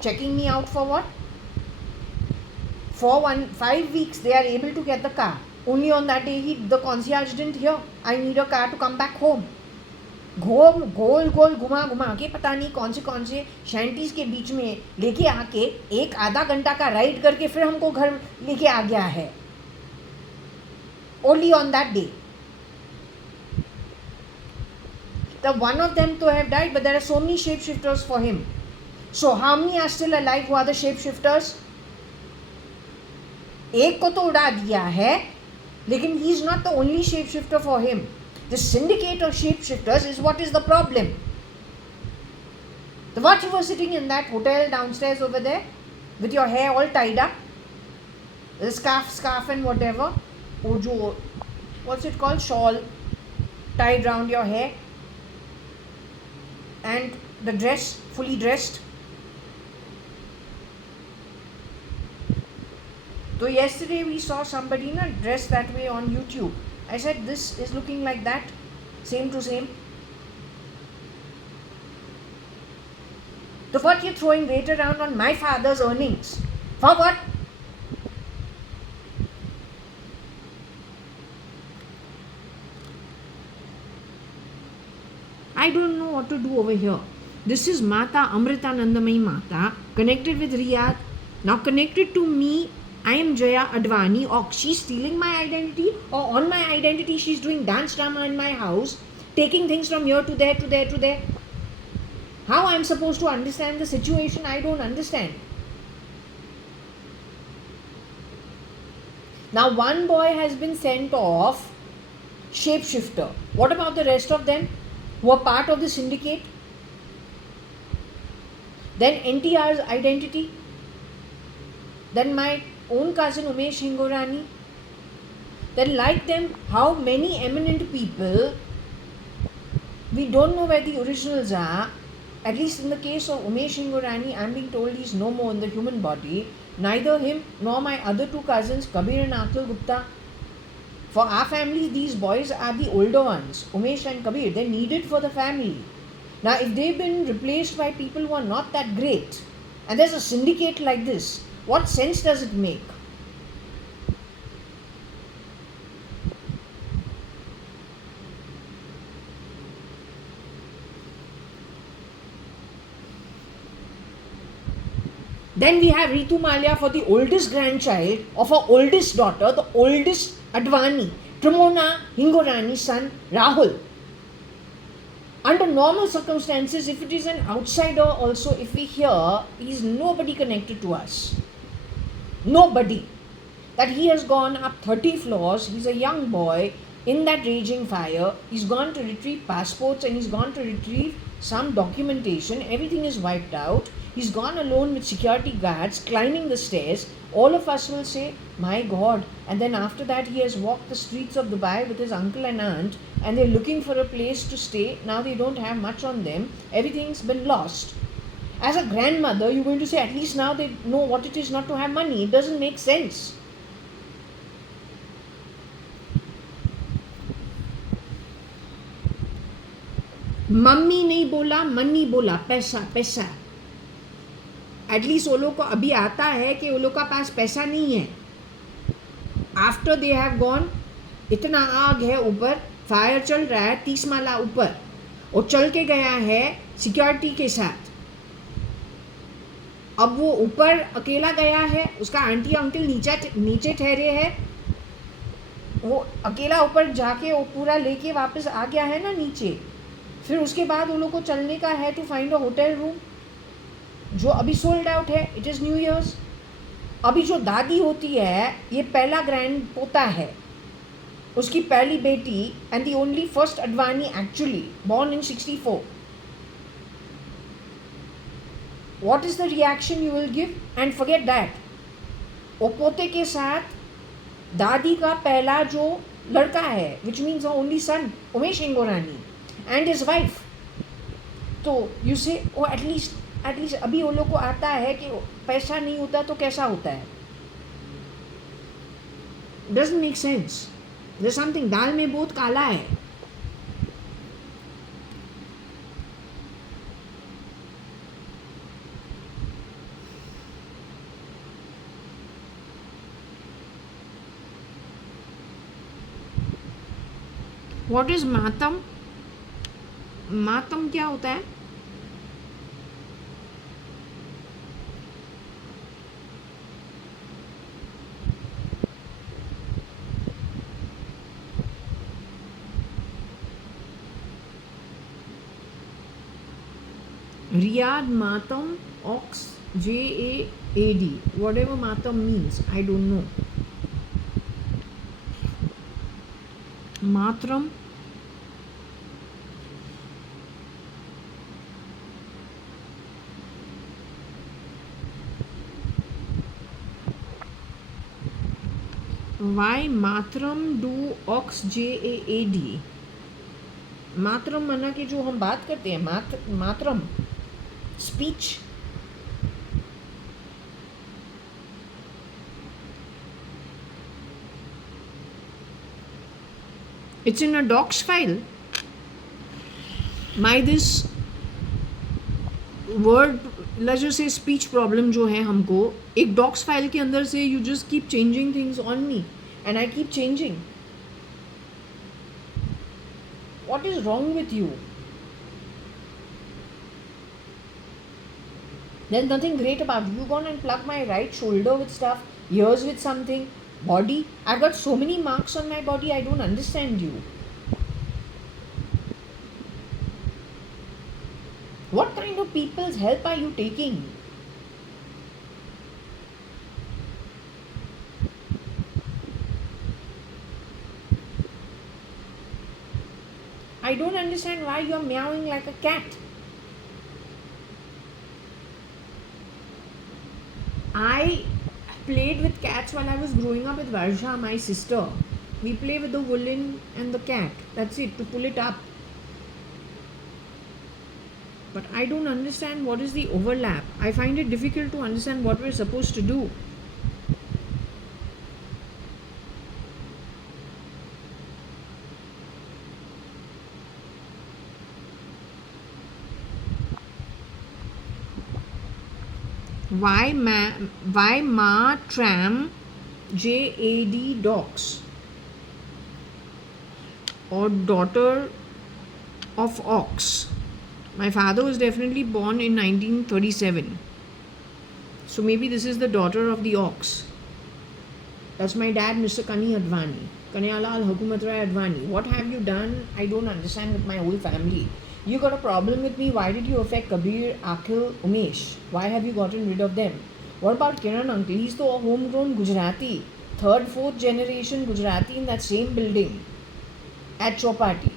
Checking me out for what? For 5 weeks they are able to get the car. Only on that day the concierge didn't hear, I need a car to come back home. गोल गोल घुमा के पता नहीं कौन से शैंटीज के बीच में लेके आके 1-आधा घंटा का राइड करके फिर हमको घर लेके आ गया है. Only on that day. The one of them to have died, but there are so many shapeshifters for him. So how many are still alive who are the shapeshifters? एक को तो उड़ा दिया है, लेकिन he is not the only shapeshifter for him. The syndicate of shapeshifters is what is the problem. The what you were sitting in that hotel downstairs over there with your hair all tied up, the scarf and whatever, what's it called, shawl tied round your hair, and the dress fully dressed. So yesterday we saw somebody dressed that way on YouTube. I said, this is looking like that, same to same. So what you're throwing weight around on my father's earnings? For what? I don't know what to do over here. This is Mata Amritanandamayi Mata, connected with Riyadh. Now connected to me, I am JAYA.ADVANI, or she's stealing my identity, or on my identity she's doing dance drama in my house, taking things from here to there, to there, to there. How I'm supposed to understand the situation, I don't understand. Now one boy has been sent off, shapeshifter. What about the rest of them who are part of the syndicate? Then NTR's identity. Then my own cousin Umesh Hingorani. Then like them, how many eminent people, we don't know where the originals are. At least in the case of Umesh Hingorani, I'm being told he's no more in the human body. Neither him nor my other two cousins, Kabir and Atul Gupta. For our family, these boys are the older ones, Umesh and Kabir. They're needed for the family. Now, if they've been replaced by people who are not that great, and there's a syndicate like this, what sense does it make? Then we have Ritu Malia for the oldest grandchild of her oldest daughter, the oldest Advani, Trimona Hingorani's son Rahul. Under normal circumstances, if it is an outsider also, if we hear, he is nobody connected to us. Nobody. That he has gone up 30 floors, he's a young boy in that raging fire, he's gone to retrieve passports and he's gone to retrieve some documentation, everything is wiped out. He's gone alone with security guards, climbing the stairs. All of us will say, my God. And then after that, he has walked the streets of Dubai with his uncle and aunt, and they're looking for a place to stay. Now they don't have much on them. Everything's been lost. As a grandmother, you're going to say, at least now they know what it is not to have money. It doesn't make sense. Mummy नहीं बोला, money बोला, पैसा पैसा. At least वो लोग को अभी आता है कि वो लोग का पास पैसा नहीं है. आफ्टर दे हैव गॉन, इतना आग है ऊपर, फायर चल रहा है 30 माला ऊपर, और चल के गया है सिक्योरिटी के साथ. अब वो ऊपर अकेला गया है, उसका आंटी अंकल नीचे ठहरे हैं, वो अकेला ऊपर जाके वो पूरा लेके वापस आ गया है ना नीचे. फिर उसके बाद उन लोग को चलने का है to find a hotel room जो अभी सोल्ड आउट है. It is New Year's. अभी जो दादी होती है ये पहला ग्रैंड पोता है, उसकी पहली बेटी and the only first Advani actually born in 64. What is the reaction you will give? And forget that, वो पोते के साथ दादी का पहला जो लड़का है which means only son Umesh Ingorani and his wife. तो यू से वो एटलीस्ट अभी उन लोग को आता है कि पैसा नहीं होता तो कैसा होता है. Doesn't make sense. There's something, दाल में बहुत काला है. What is मातम? मातम क्या होता है? Riyad Matam, Ox, JAAD, whatever Matam means, I don't know. Matram. Why Matram do Ox JAAD? मातरम मना कि जो हम बात करते हैं मातरम speech. It's in a docs file. My this word let's just say speech problem जो है हमको एक डॉक्स फाइल के अंदर से you just keep changing things on me and I keep changing. What is wrong with you? There's nothing great about you. You gone and plug my right shoulder with stuff, ears with something, body. I've got so many marks on my body, I don't understand you. What kind of people's help are you taking? I don't understand why you're meowing like a cat. I played with cats while I was growing up with Varsha, my sister. We play with the woolen and the cat. That's it, to pull it up. But I don't understand what is the overlap. I find it difficult to understand what we're supposed to do. Why ma tram JAD dogs or daughter of ox? My father was definitely born in 1937, so maybe this is the daughter of the ox. That's my dad, Mr. JAYA.ADVANI, Kanyalal Hukumat Rai Advani. What have you done? I don't understand with my whole family. You got a problem with me. Why did you affect Kabir, Akhil, Umesh? Why have you gotten rid of them? What about Kiran uncle? He's the homegrown Gujarati, third, fourth generation Gujarati in that same building at Chowpatty.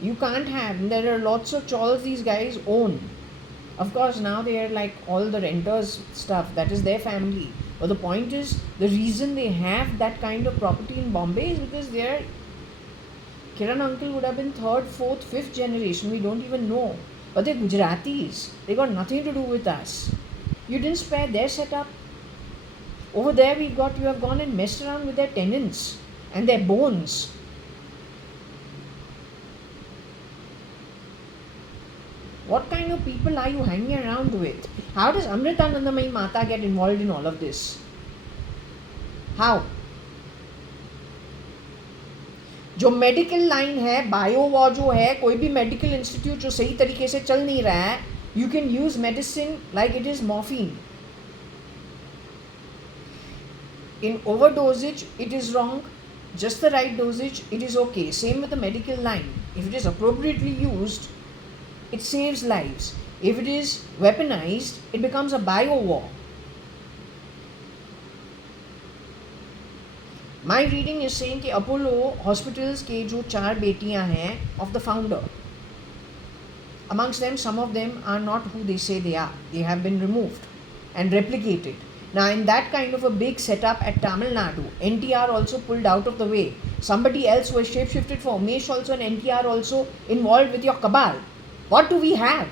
You can't have. There are lots of chawls these guys own. Of course, now they are like all the renters stuff. That is their family. But the point is, the reason they have that kind of property in Bombay is because they are. Kiran uncle would have been third, fourth, fifth generation. We don't even know. But they're Gujaratis. They got nothing to do with us. You didn't spare their setup. Over there you have gone and messed around with their tenants and their bones. What kind of people are you hanging around with? How does Amritanandamayi Mata get involved in all of this? How? जो medical line है, bio Waugh जो है, कोई भी medical institute जो सही तरीके से चल नहीं रहा है, you can use medicine like it is morphine. In overdosage, it is wrong. just the right dosage, it is okay. Same with the medical line. If it is appropriately used, it saves lives. If it is weaponized, it becomes a bio war. My reading is saying कि Apollo hospitals के जो 4 बेटियां हैं of the founder, amongst them some of them are not who they say they are. They have been removed and replicated. Now in that kind of a big setup at Tamil Nadu, NTR also pulled out of the way. Somebody else was shapeshifted for Umesh also, and NTR also involved with your cabal. What do we have?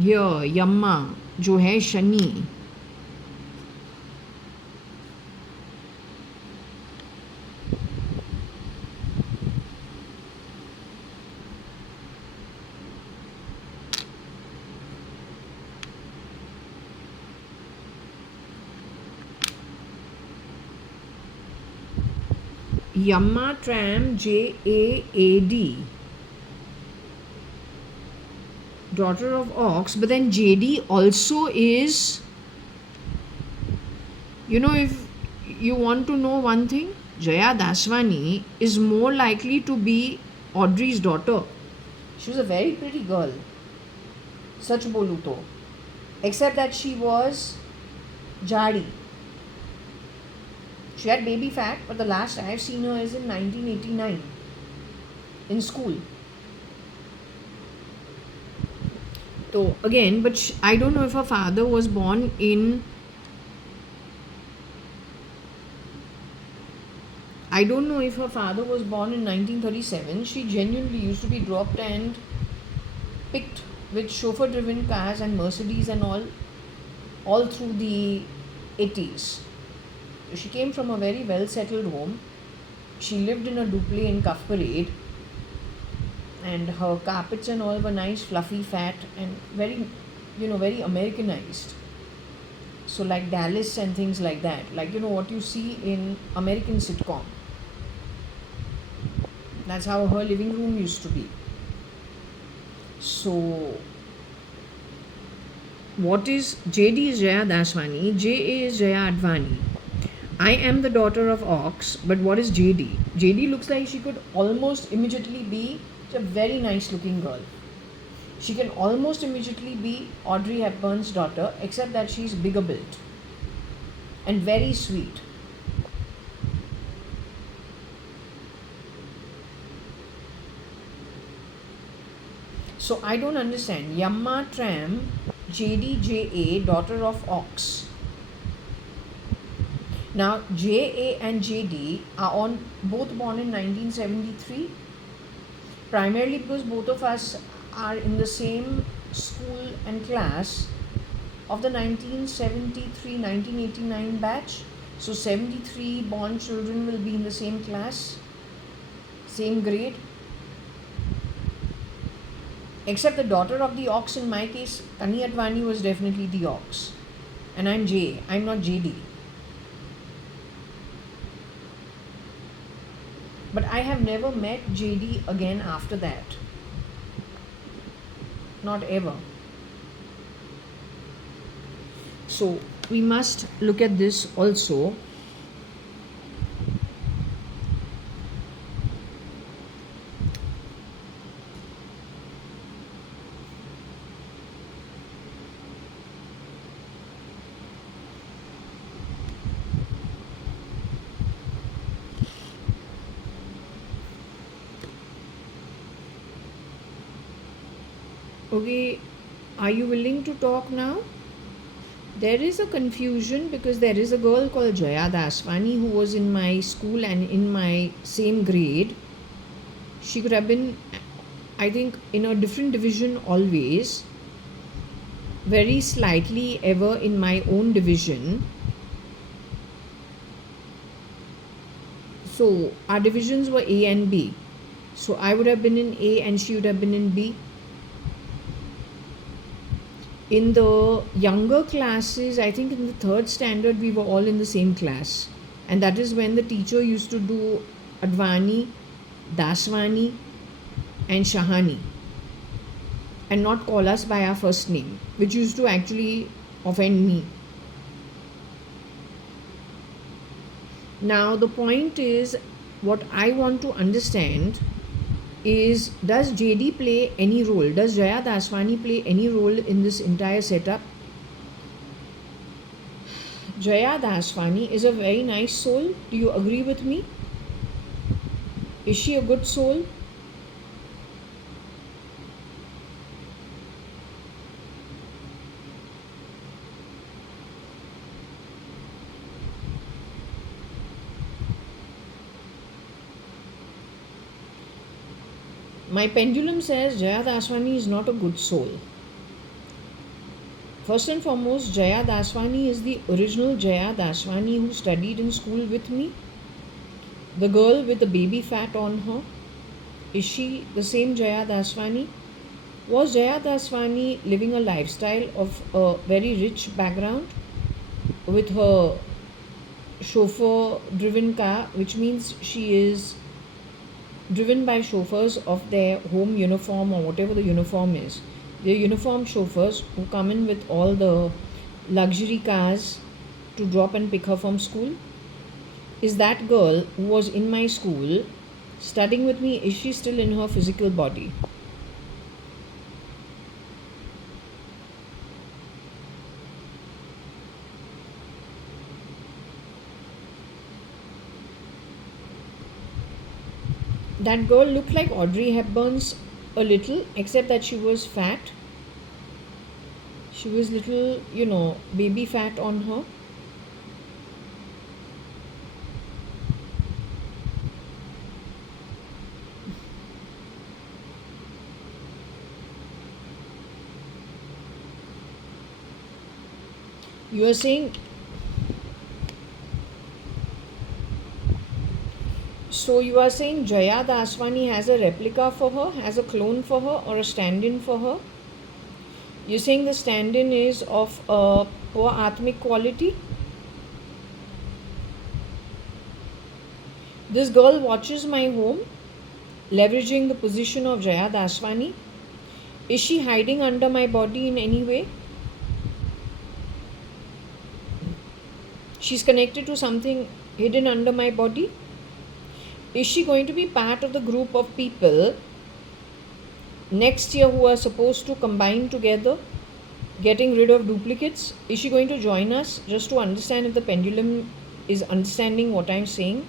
ये यम्मा जो है Shani, Yamma Tram JAAD, daughter of Ox, but then JD also is, if you want to know one thing, JAYA.ADVANI is more likely to be Audrey's daughter. She was a very pretty girl, such bolu to, except that she was jadi. She had baby fat, but the last I have seen her is in 1989 in school. So again, but I don't know if her father was born in, I don't know if her father was born in 1937. She genuinely used to be dropped and picked with chauffeur driven cars and Mercedes and all through the 80s. She came from a very well settled home. She lived in a duplex in Cuff Parade, and her carpets and all were nice, fluffy, fat, and very, very Americanized. So like Dallas and things like that, like what you see in American sitcom. That's how her living room used to be. So what is JD is JAYA.ADVANI, JA is JAYA.ADVANI. I am the daughter of Ox, but what is JD? JD looks like she could almost immediately be a very nice looking girl. She can almost immediately be Audrey Hepburn's daughter, except that she's bigger built and very sweet. So I don't understand. Yamma Tram, JDJA, daughter of Ox. Now JA and JD are both born in 1973, primarily because both of us are in the same school and class of the 1973-1989 batch. So 73 born children will be in the same class, same grade. Except the daughter of the Ox in my case, Kani Advani was definitely the Ox. And I'm JA, I'm not JD. But I have never met JD again after that. Not ever. So we must look at this also. Okay, are you willing to talk now? There is a confusion because there is a girl called JAYA.ADVANI who was in my school and in my same grade. She could have been, I think, in a different division always, very slightly ever in my own division. So our divisions were A and B. So I would have been in A and she would have been in B. In the younger classes, I think in the third standard, we were all in the same class. And that is when the teacher used to do Advani, Daswani, and Shahani, and not call us by our first name, which used to actually offend me. Now, the point is, what I want to understand is, does JD play any role? Does Jaya Daswani play any role in this entire setup? Jaya Daswani is a very nice soul. Do you agree with me? Is she a good soul? My pendulum says Jaya Daswani is not a good soul. First and foremost, Jaya Daswani is the original Jaya Daswani who studied in school with me. The girl with the baby fat on her. Is she the same Jaya Daswani? Was Jaya Daswani living a lifestyle of a very rich background with her chauffeur driven car, which means she is driven by chauffeurs of their home uniform or whatever the uniform is. They're uniformed chauffeurs who come in with all the luxury cars to drop and pick her from school. Is that girl who was in my school studying with me, is she still in her physical body? That girl looked like Audrey Hepburn's a little, except that she was fat. She was little, baby fat on her. You are saying, so you are saying Jaya Daswani has a replica for her, has a clone for her, or a stand-in for her? You're saying the stand-in is of a poor atmic quality? This girl watches my home, leveraging the position of Jaya Daswani. Is she hiding under my body in any way? She's connected to something hidden under my body? Is she going to be part of the group of people next year who are supposed to combine together, getting rid of duplicates? Is she going to join us, just to understand if the pendulum is understanding what I'm saying?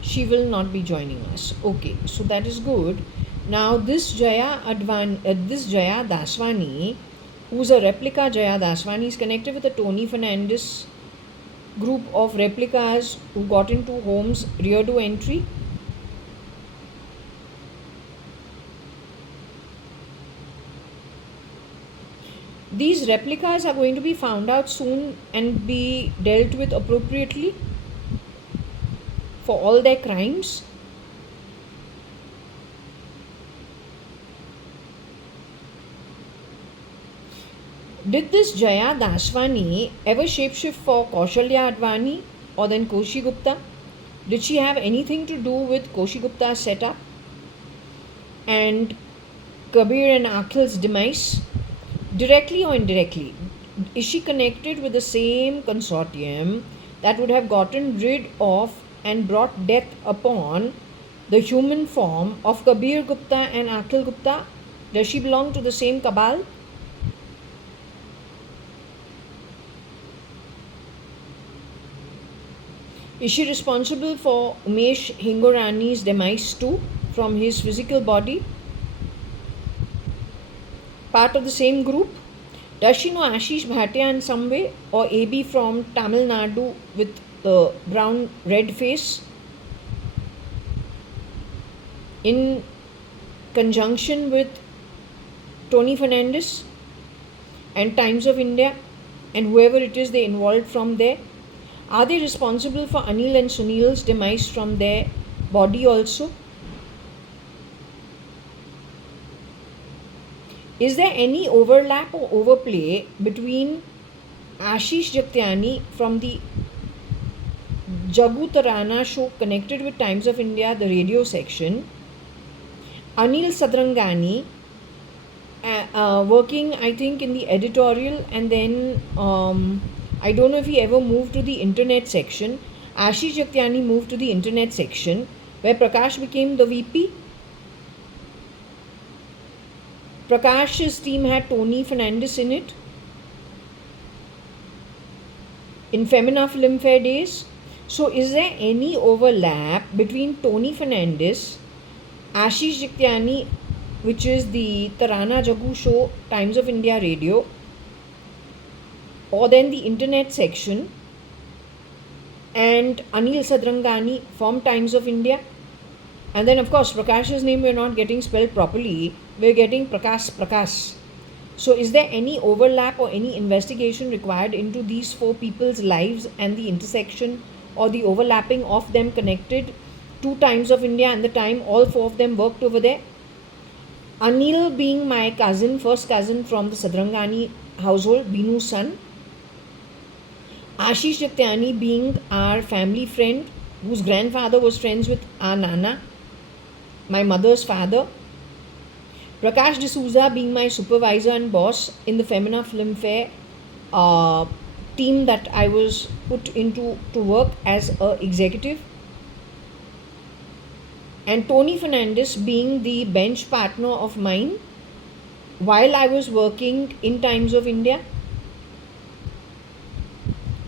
She will not be joining us. Okay, so that is good. Now this Jaya Daswani, who's a replica Jaya Daswani, is connected with the Tony Fernandez group of replicas who got into homes rear to entry. These replicas are going to be found out soon and be dealt with appropriately for all their crimes. Did this Jaya Daswani ever shapeshift for Kaushalya.ADVANI or then Koshi Gupta? Did she have anything to do with Koshi Gupta's setup and Kabir and Akhil's demise, directly or indirectly? Is she connected with the same consortium that would have gotten rid of and brought death upon the human form of Kabir Gupta and Akhil Gupta? Does she belong to the same cabal? Is she responsible for Umesh Hingorani's demise too, from his physical body? Part of the same group? Does she know Ashish Bhatia in some way, or AB from Tamil Nadu with the brown red face, in conjunction with Tony Fernandez and Times of India and whoever it is they involved from there? Are they responsible for Anil and Sunil's demise from their body also? Is there any overlap or overplay between Ashish Jagtiani from the Jagu Tarana show connected with Times of India, the radio section, Anil Sadrangani, working I think in the editorial, and then I don't know if he ever moved to the internet section. Ashish Jagtiani moved to the internet section where Prakash became the VP. Prakash's team had Tony Fernandez in it in Femina Filmfare days. So is there any overlap between Tony Fernandez, Ashish Jagtiani, which is the Tarana Jagu show, Times of India radio, or then the internet section, and Anil Sadrangani from Times of India? And then of course Prakash's name we're not getting spelled properly, we're getting Prakash. So is there any overlap or any investigation required into these four people's lives and the intersection or the overlapping of them connected to Times of India and the time all four of them worked over there? Anil being my cousin, first cousin from the Sadrangani household, Binu's son. Ashish Jagtiani being our family friend, whose grandfather was friends with our Nana, my mother's father. Prakash D'Souza being my supervisor and boss in the Femina Filmfare team that I was put into to work as an executive. And Tony Fernandez being the bench partner of mine while I was working in Times of India.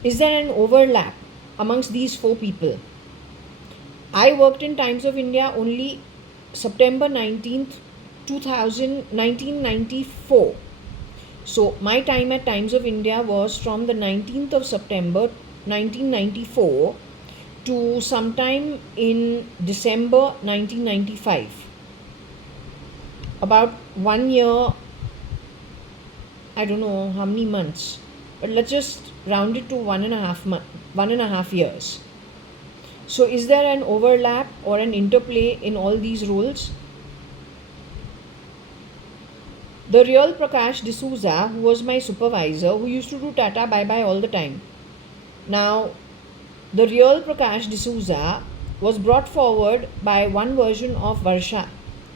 Is there an overlap amongst these four people? I worked in Times of India only September 19th, 1994. So my time at Times of India was from the 19th of September 1994 to sometime in December 1995. About 1 year, I don't know how many months, but let's just round it to 1.5 years. So is there an overlap or an interplay in all these roles? The real Prakash D'Souza, who was my supervisor, who used to do Tata bye-bye all the time. Now, the real Prakash D'Souza was brought forward by one version of Varsha,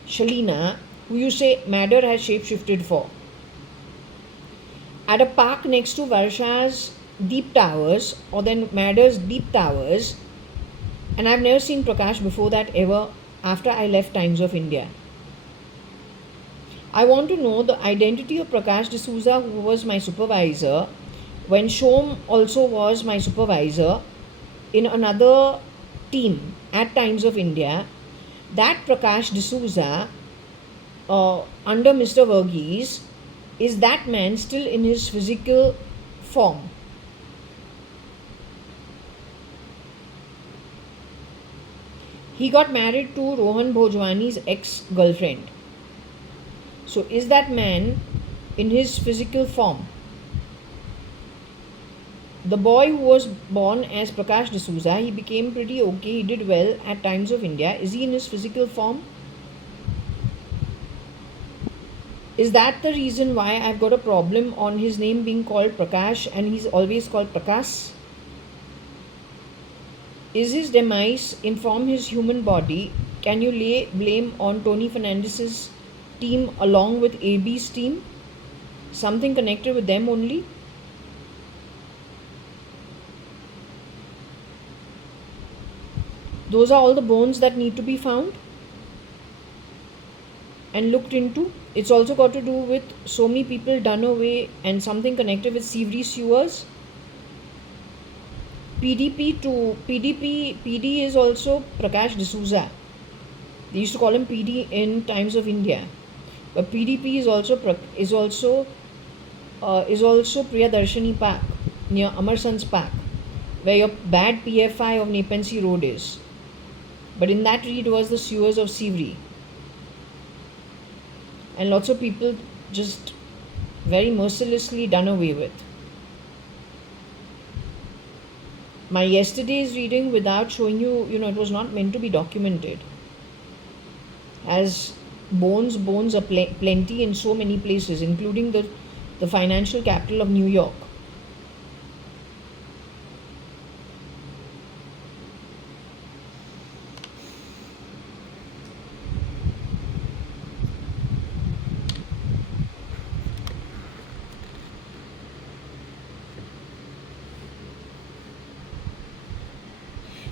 Shalina, who you say Madder has shapeshifted for. At a park next to Varsha's Deep Towers, or then Madder's Deep Towers, and I've never seen Prakash before that ever after I left Times of India. I want to know the identity of Prakash D'Souza, who was my supervisor, when Shom also was my supervisor in another team at Times of India. That Prakash D'Souza, under Mr. Verghese, is that man still in his physical form? He got married to Rohan Bhojwani's ex-girlfriend. So is that man in his physical form? The boy who was born as Prakash D'Souza, he became pretty okay, he did well at Times of India. Is he in his physical form? Is that the reason why I've got a problem on his name being called Prakash and he's always called Prakash? Is his demise inform his human body? Can you lay blame on Tony Fernandez's team along with AB's team? Something connected with them only? Those are all the bones that need to be found and looked into. It's also got to do with so many people done away and something connected with Sivri sewers. PD is also Prakash D'Souza. They used to call him PD in Times of India. But PDP is also Priyadarshini Park near Amarsan's Park, where your bad PFI of Nepensi Road is. But in that read was the sewers of Sivri. And lots of people just very mercilessly done away with. My yesterday's reading, without showing you, it was not meant to be documented, has Bones are plenty in so many places, including the financial capital of New York.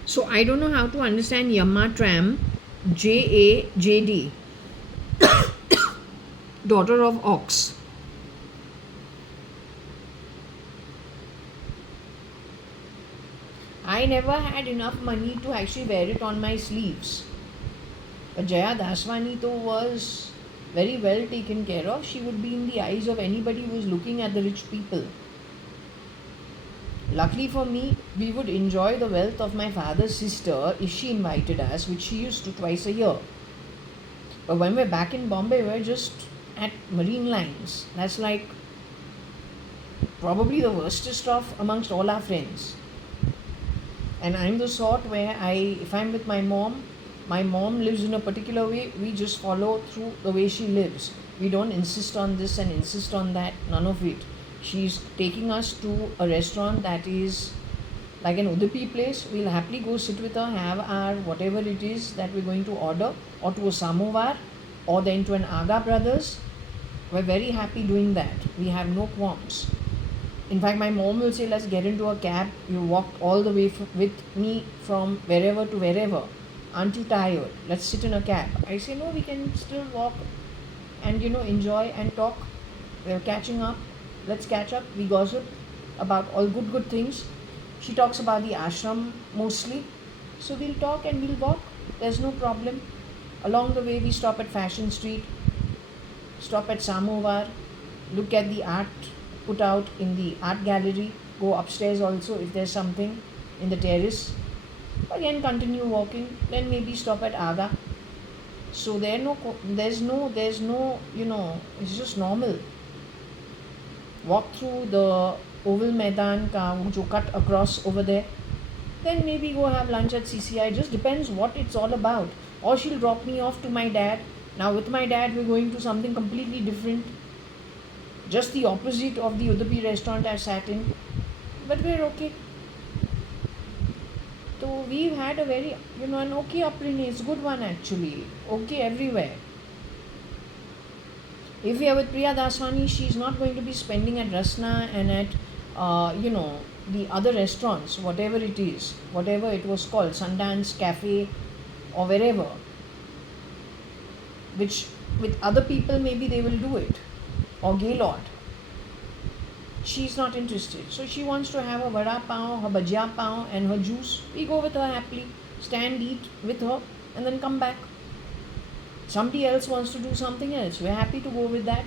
So I don't know how to understand Yamma Tram, JAJD, daughter of Ox. I never had enough money to actually wear it on my sleeves. But JAYA.ADVANI though was very well taken care of. She would be in the eyes of anybody who was looking at the rich people. Luckily for me, we would enjoy the wealth of my father's sister if she invited us, which she used to twice a year. But when we're back in Bombay, we're just at Marine Lines. That's like probably the worstest of amongst all our friends. And I'm the sort where if I'm with my mom lives in a particular way, we just follow through the way she lives. We don't insist on this and insist on that, none of it. She's taking us to a restaurant that is like an Udupi place. We'll happily go sit with her, have our whatever it is that we're going to order, or to a samovar, or then to an Aga Brothers. We're very happy doing that. We have no qualms. In fact, my mom will say, let's get into a cab. You walked all the way with me from wherever to wherever. Aren't you tired? Let's sit in a cab. I say, no, we can still walk and, enjoy and talk. We're catching up. Let's catch up. We gossip about all good things. She talks about the ashram mostly. So we'll talk and we'll walk. There's no problem. Along the way, we stop at Fashion Street, stop at Samovar, look at the art put out in the art gallery, go upstairs also if there's something in the terrace. Again, continue walking, then maybe stop at Aga. So there's no, it's just normal. Walk through the oval Maidan ka jo cut across over there. Then maybe go have lunch at CCI. Just depends what it's all about. Or she'll drop me off to my dad. Now with my dad, we're going to something completely different. Just the opposite of the Udupi restaurant I sat in. But we're okay. So we've had a very, an okay upbringing. It's a good one actually. Okay everywhere. If we are with Priya Daswani, she's not going to be spending at Rasna and at, the other restaurants, whatever it is, whatever it was called, Sundance Cafe or wherever. Which with other people maybe they will do it. Or Gaylord. She's not interested. So she wants to have a vada pav, her bhajia pav and her juice. We go with her happily, stand, eat with her and then come back. Somebody else wants to do something else. We're happy to go with that.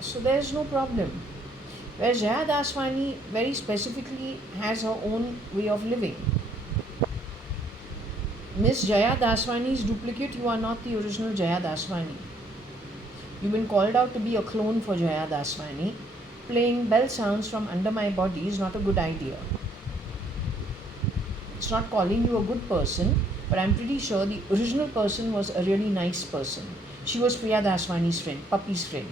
So there's no problem. Whereas JAYA.ADVANI very specifically has her own way of living. Miss JAYA.ADVANI's duplicate, you are not the original JAYA.ADVANI. You've been called out to be a clone for JAYA.ADVANI. Playing bell sounds from under my body is not a good idea. It's not calling you a good person, but I'm pretty sure the original person was a really nice person. She was Priya Daswani's friend, Puppy's friend.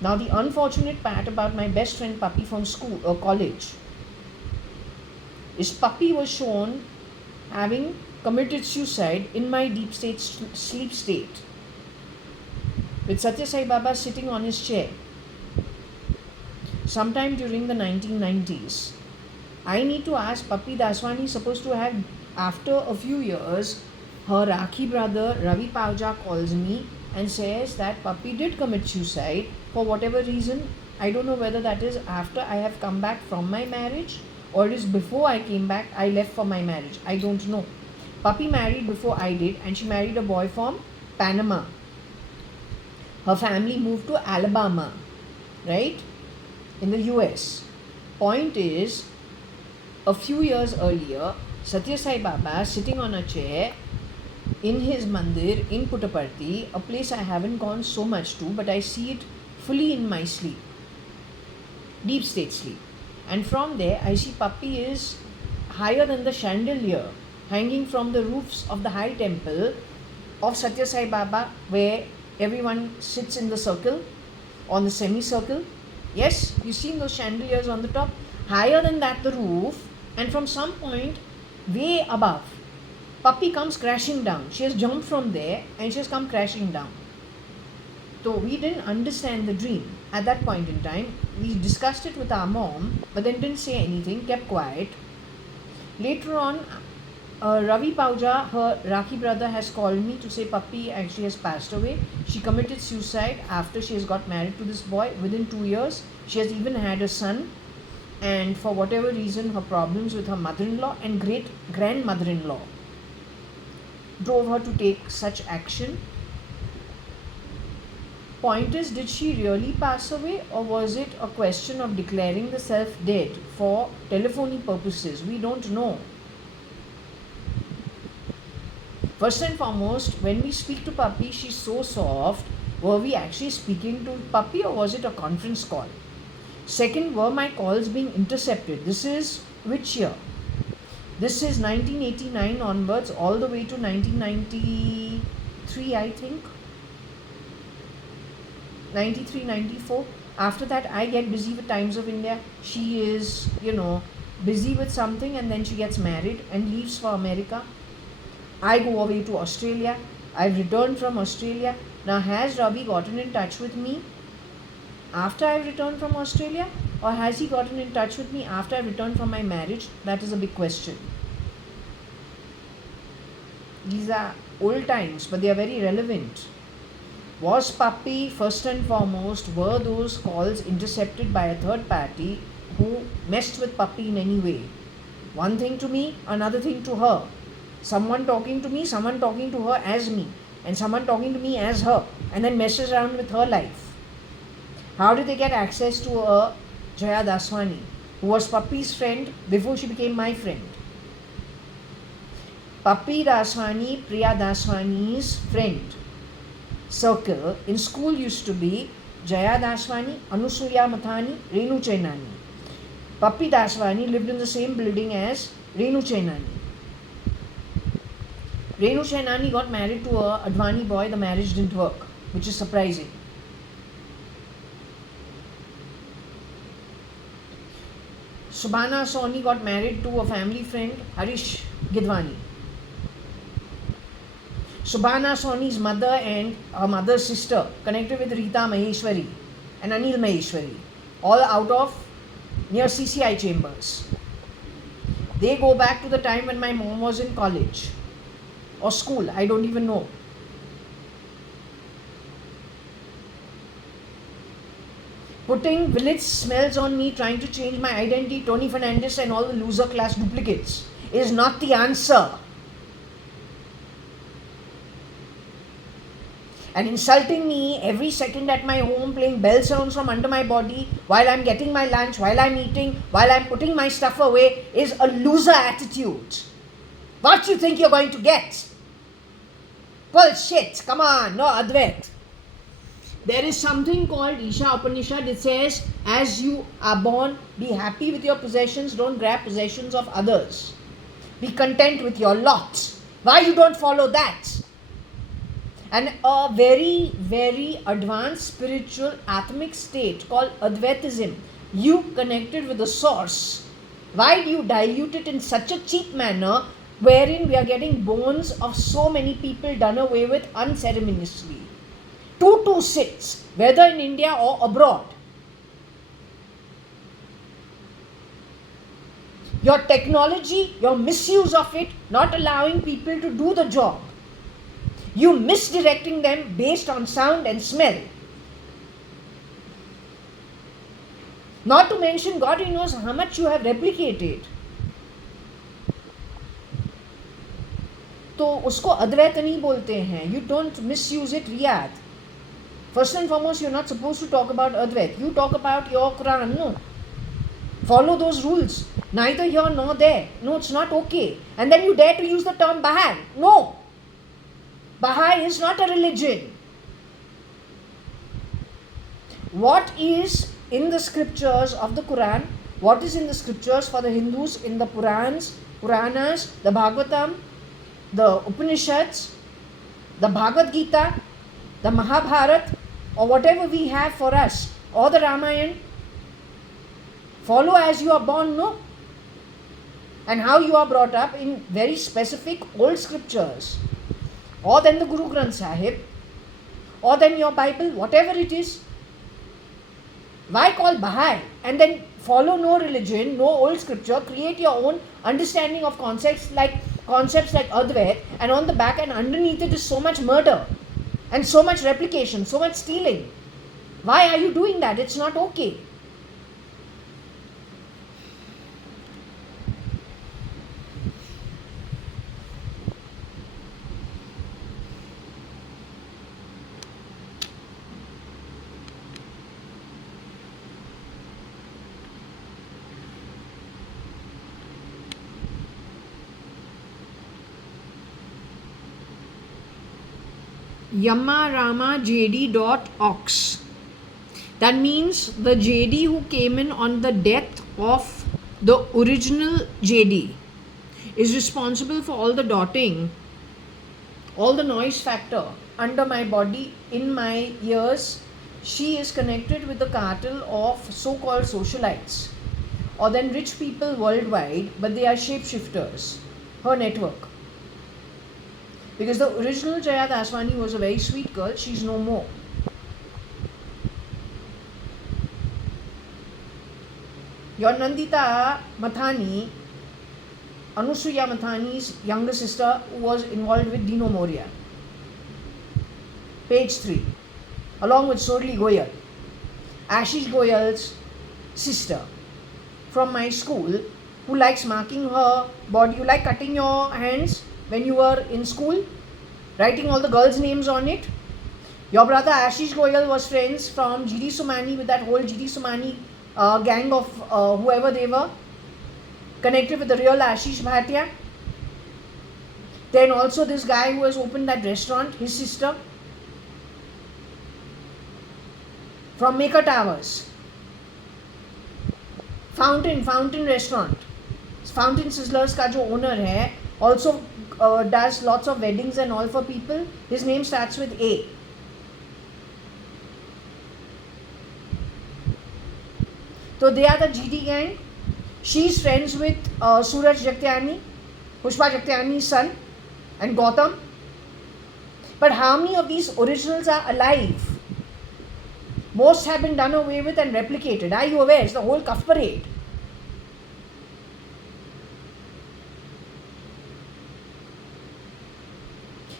Now the unfortunate part about my best friend Puppy from school or college is Puppy was shown having committed suicide in my deep state sleep state with Satya Sai Baba sitting on his chair sometime during the 1990s. I need to ask, Puppy Daswani is supposed to have, after a few years, her Rakhi brother Ravi Pauja calls me and says that Puppy did commit suicide for whatever reason. I don't know whether that is after I have come back from my marriage or it is before I came back, I left for my marriage. I don't know. Puppy married before I did and she married a boy from Panama. Her family moved to Alabama, right? In the US. Point is, a few years earlier, Satya Sai Baba sitting on a chair in his mandir in Puttaparthi, a place I haven't gone so much to, but I see it fully in my sleep, deep state sleep. And from there, I see Puppy is higher than the chandelier. hanging from the roofs of the high temple of Satya Sai Baba, where everyone sits in the circle, on the semicircle. Yes, you've seen those chandeliers on the top. Higher than that, the roof, and from some point way above, puppy comes crashing down. She has jumped from there and she has come crashing down. So we didn't understand the dream at that point in time. We discussed it with our mom, but then didn't say anything, kept quiet. Later on, Ravi Pauja, her Rakhi brother, has called me to say puppy actually has passed away. She committed suicide after she has got married to this boy. Within 2 years, she has even had a son. And for whatever reason, her problems with her mother-in-law and great-grandmother-in-law drove her to take such action. Point is, did she really pass away, or was it a question of declaring the self dead for telephony purposes? We don't know. First and foremost, when we speak to puppy, she's so soft. Were we actually speaking to puppy, or was it a conference call? Second, were my calls being intercepted? This is which year? This is 1989 onwards, all the way to 1993, I think. 93, 94. After that, I get busy with Times of India. She is, busy with something, and then she gets married and leaves for America. I go away to Australia. I've returned from Australia. Now, has Ravi gotten in touch with me after I've returned from Australia, or has he gotten in touch with me after I've returned from my marriage? That is a big question. These are old times, but they are very relevant. Was puppy, first and foremost, were those calls intercepted by a third party who messed with puppy in any way? One thing to me, another thing to her. Someone talking to me, someone talking to her as me, and someone talking to me as her, and then messes around with her life. How did they get access to a JAYA.ADVANI, who was puppy's friend before she became my friend? Puppy Daswani, Priya Daswani's friend circle in school used to be Jaya Daswani, Anusuya Mathani, Renu Chainani. Puppy Daswani lived in the same building as Renu Chainani. Renu Chainani got married to a Advani boy. The marriage didn't work, which is surprising. Subhana Soni got married to a family friend, Harish Gidwani. Subhana Soni's mother and her mother's sister connected with Rita Maheshwari and Anil Maheshwari, all out of near CCI chambers. They go back to the time when my mom was in college or school, I don't even know. Putting village smells on me, trying to change my identity, Tony Fernandez and all the loser class duplicates is not the answer. And insulting me every second at my home, playing bell sounds from under my body while I'm getting my lunch, while I'm eating, while I'm putting my stuff away is a loser attitude. What do you think you're going to get? Bullshit. Come on, no Advait. There is something called Isha Upanishad. It says, as you are born, be happy with your possessions, don't grab possessions of others. Be content with your lot. Why you don't follow that? And a very, very advanced spiritual atmic state called Advaitism. You connected with the source. Why do you dilute it in such a cheap manner wherein we are getting bones of so many people done away with unceremoniously? 226, whether in India or abroad. Your technology, your misuse of it, not allowing people to do the job. You misdirecting them based on sound and smell. Not to mention, God He knows how much you have replicated. तो उसको अद्वैत नहीं बोलते हैं. You don't misuse it, Riyadh. First and foremost, you're not supposed to talk about Advait. You talk about your Quran, no. Follow those rules. Neither here nor there. No, it's not okay. And then you dare to use the term Baha'i. No. Baha'i is not a religion. What is in the scriptures of the Quran, what is in the scriptures for the Hindus in the Purans, Puranas, the Bhagavatam, the Upanishads, the Bhagavad Gita, the Mahabharata, or whatever we have for us, or the Ramayana. Follow as you are born, no? And how you are brought up in very specific old scriptures, or then the Guru Granth Sahib, or then your Bible, whatever it is. Why call Baha'i and then follow no religion, no old scripture, create your own understanding of concepts like Advait, and on the back and underneath it is so much murder and so much replication, so much stealing. Why are you doing that? It's not okay. JD.ox. That means the JD who came in on the death of the original JD is responsible for all the dotting, all the noise factor under my body, in my ears. She is connected with the cartel of so-called socialites, or then rich people worldwide, but they are shapeshifters, her network. Because the original JAYA.ADVANI was a very sweet girl, she's no more. Your Nandita Mathani, Anusuya Mathani's younger sister, who was involved with Dino Moria. Page 3. Along with Sorli Goyal, Ashish Goyal's sister from my school, who likes marking her body. You like cutting your hands when you were in school, writing all the girls' names on it. Your brother Ashish Goyal was friends from GD Sumani with that whole GD Sumani gang of whoever they were, connected with the real Ashish Bhatia. Then also this guy who has opened that restaurant, his sister, from Maker Towers. Fountain restaurant. Fountain Sizzlers ka jo owner hai, also does lots of weddings and all for people. His name starts with A. So they are the GD gang. She's friends with Suraj Jagtiani, Pushpa Jagtiani's son, and Gautam. But how many of these originals are alive? Most have been done away with and replicated. Are you aware? It's the whole cuff parade.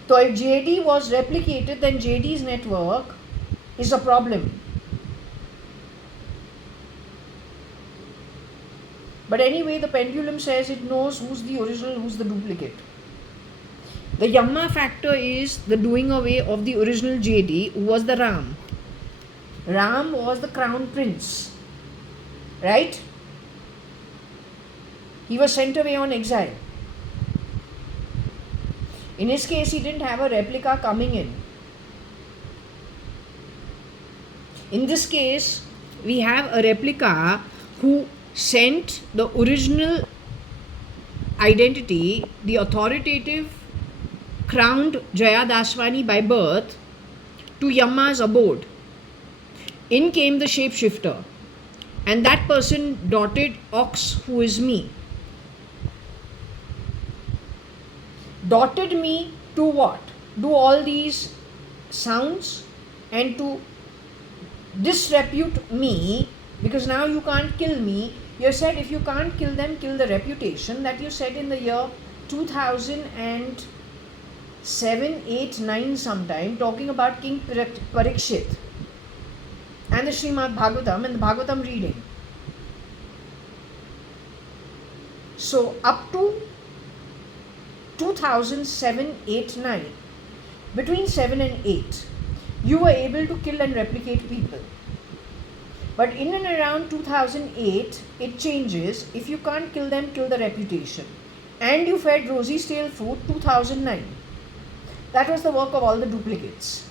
So if JD was replicated, then JD's network is a problem. But anyway, the pendulum says it knows who's the original, who's the duplicate. The Yamma factor is the doing away of the original JD, who was the Ram. Ram was the crown prince, right? He was sent away on exile. In his case, he didn't have a replica coming in. In this case, we have a replica who sent the original identity, the authoritative crowned JAYA.ADVANI by birth, to Yamma's abode. In came the shapeshifter, and that person dotted ox, who is me. Dotted me to what? Do all these sounds and to disrepute me, because now you can't kill me. You said if you can't kill them, kill the reputation. That you said in the year 2007, 8, 9 sometime, talking about King Parikshit and the Srimad Bhagavatam and the Bhagavatam reading. So up to 2007, 8, 9, between 7 and 8, you were able to kill and replicate people. But in and around 2008, it changes. If you can't kill them, kill the reputation. And you fed rosy stale food 2009. That was the work of all the duplicates.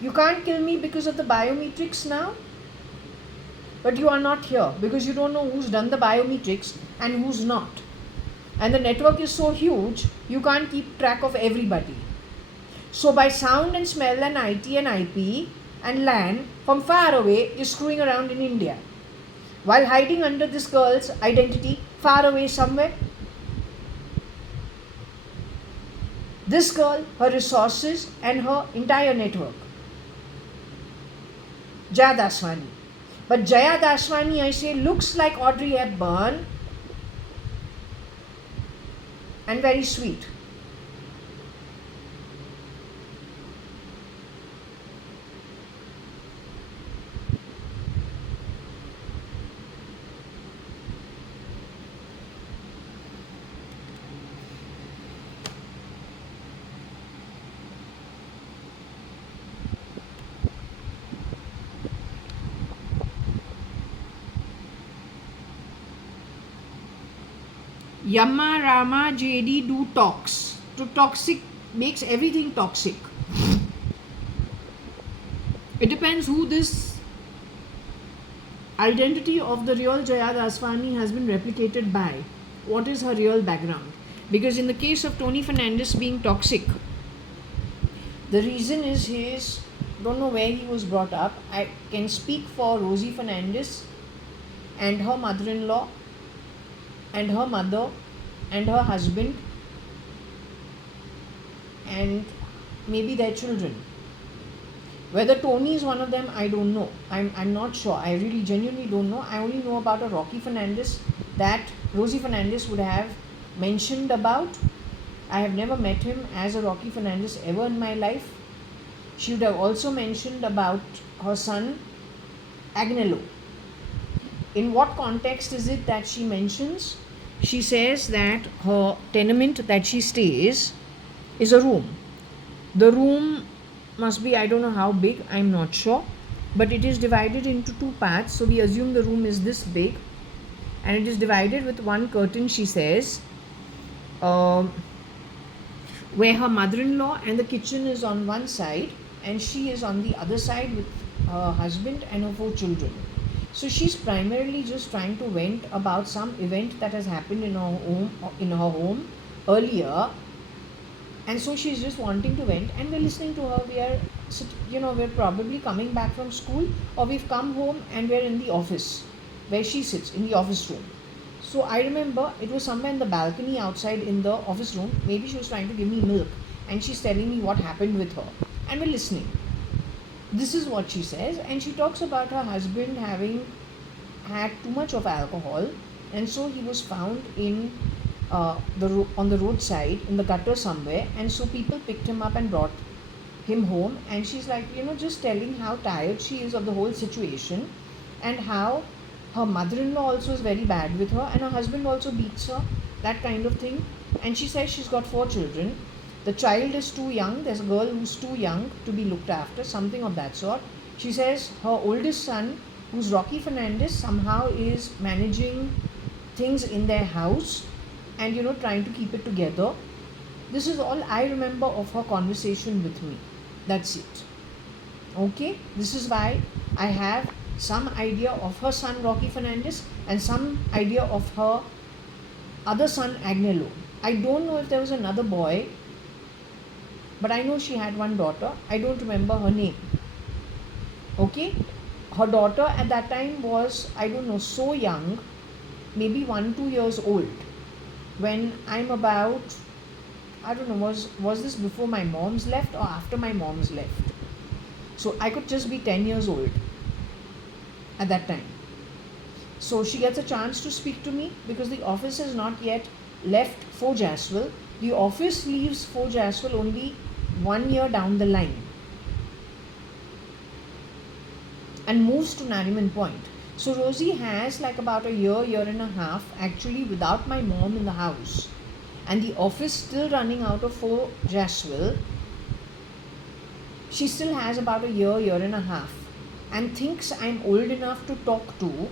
You can't kill me because of the biometrics now, but you are not here because you don't know who's done the biometrics and who's not. and the network is so huge you can't keep track of everybody. So by sound and smell and IT and IP and LAN, from far away you're screwing around in India, while hiding under this girl's identity far away somewhere. This girl, her resources and her entire network. JAYA.ADVANI. But JAYA.ADVANI, I say, looks like Audrey Hepburn and very sweet. Yama Rama JD do talks. To toxic makes everything toxic. It depends who this identity of the real JAYA.ADVANI has been replicated by. What is her real background? Because in the case of Tony Fernandez being toxic, the reason is his, don't know where he was brought up. I can speak for Rosie Fernandez and her mother-in-law and her mother and her husband and maybe their children. Whether Tony is one of them, I don't know. I'm not sure. I really genuinely don't know. I only know about a Rocky Fernandez that Rosie Fernandez would have mentioned about. I have never met him as a Rocky Fernandez ever in my life. She would have also mentioned about her son Agnello. In what context is it that she mentions? She says that her tenement that she stays is a room. The room must be, I don't know how big, I'm not sure, but it is divided into two parts. So we assume the room is this big and it is divided with one curtain, she says, where her mother-in-law and the kitchen is on one side and she is on the other side with her husband and her 4 children. So she's primarily just trying to vent about some event that has happened in her home earlier, and so she's just wanting to vent. And we're listening to her. We're probably coming back from school, or we've come home and we're in the office where she sits in the office room. So I remember it was somewhere in the balcony outside in the office room. Maybe she was trying to give me milk, and she's telling me what happened with her, and we're listening. This is what she says, and she talks about her husband having had too much of alcohol, and so he was found on the roadside in the gutter somewhere, and so people picked him up and brought him home. And she's like, just telling how tired she is of the whole situation, and how her mother-in-law also is very bad with her, and her husband also beats her, that kind of thing. And she says she's got 4 children. The child is too young. There's a girl who's too young to be looked after, something of that sort. She says her oldest son, who's Rocky Fernandez, somehow is managing things in their house and, trying to keep it together. This is all I remember of her conversation with me. That's it. Okay? This is why I have some idea of her son, Rocky Fernandez, and some idea of her other son, Agnello. I don't know if there was another boy, but I know she had one daughter. I don't remember her name. Okay? Her daughter at that time was, I don't know, so young, maybe 1-2 years old. When I'm about, I don't know, was this before my mom's left or after my mom's left? So I could just be 10 years old at that time. So she gets a chance to speak to me because the office has not yet left for Jaswell. The office leaves for Jaswell only 1 year down the line and moves to Nariman Point. So Rosie has like about a year and a half actually without my mom in the house, and the office still running out of Fort Jaswell. She still has about a year and a half, and thinks I'm old enough to talk to,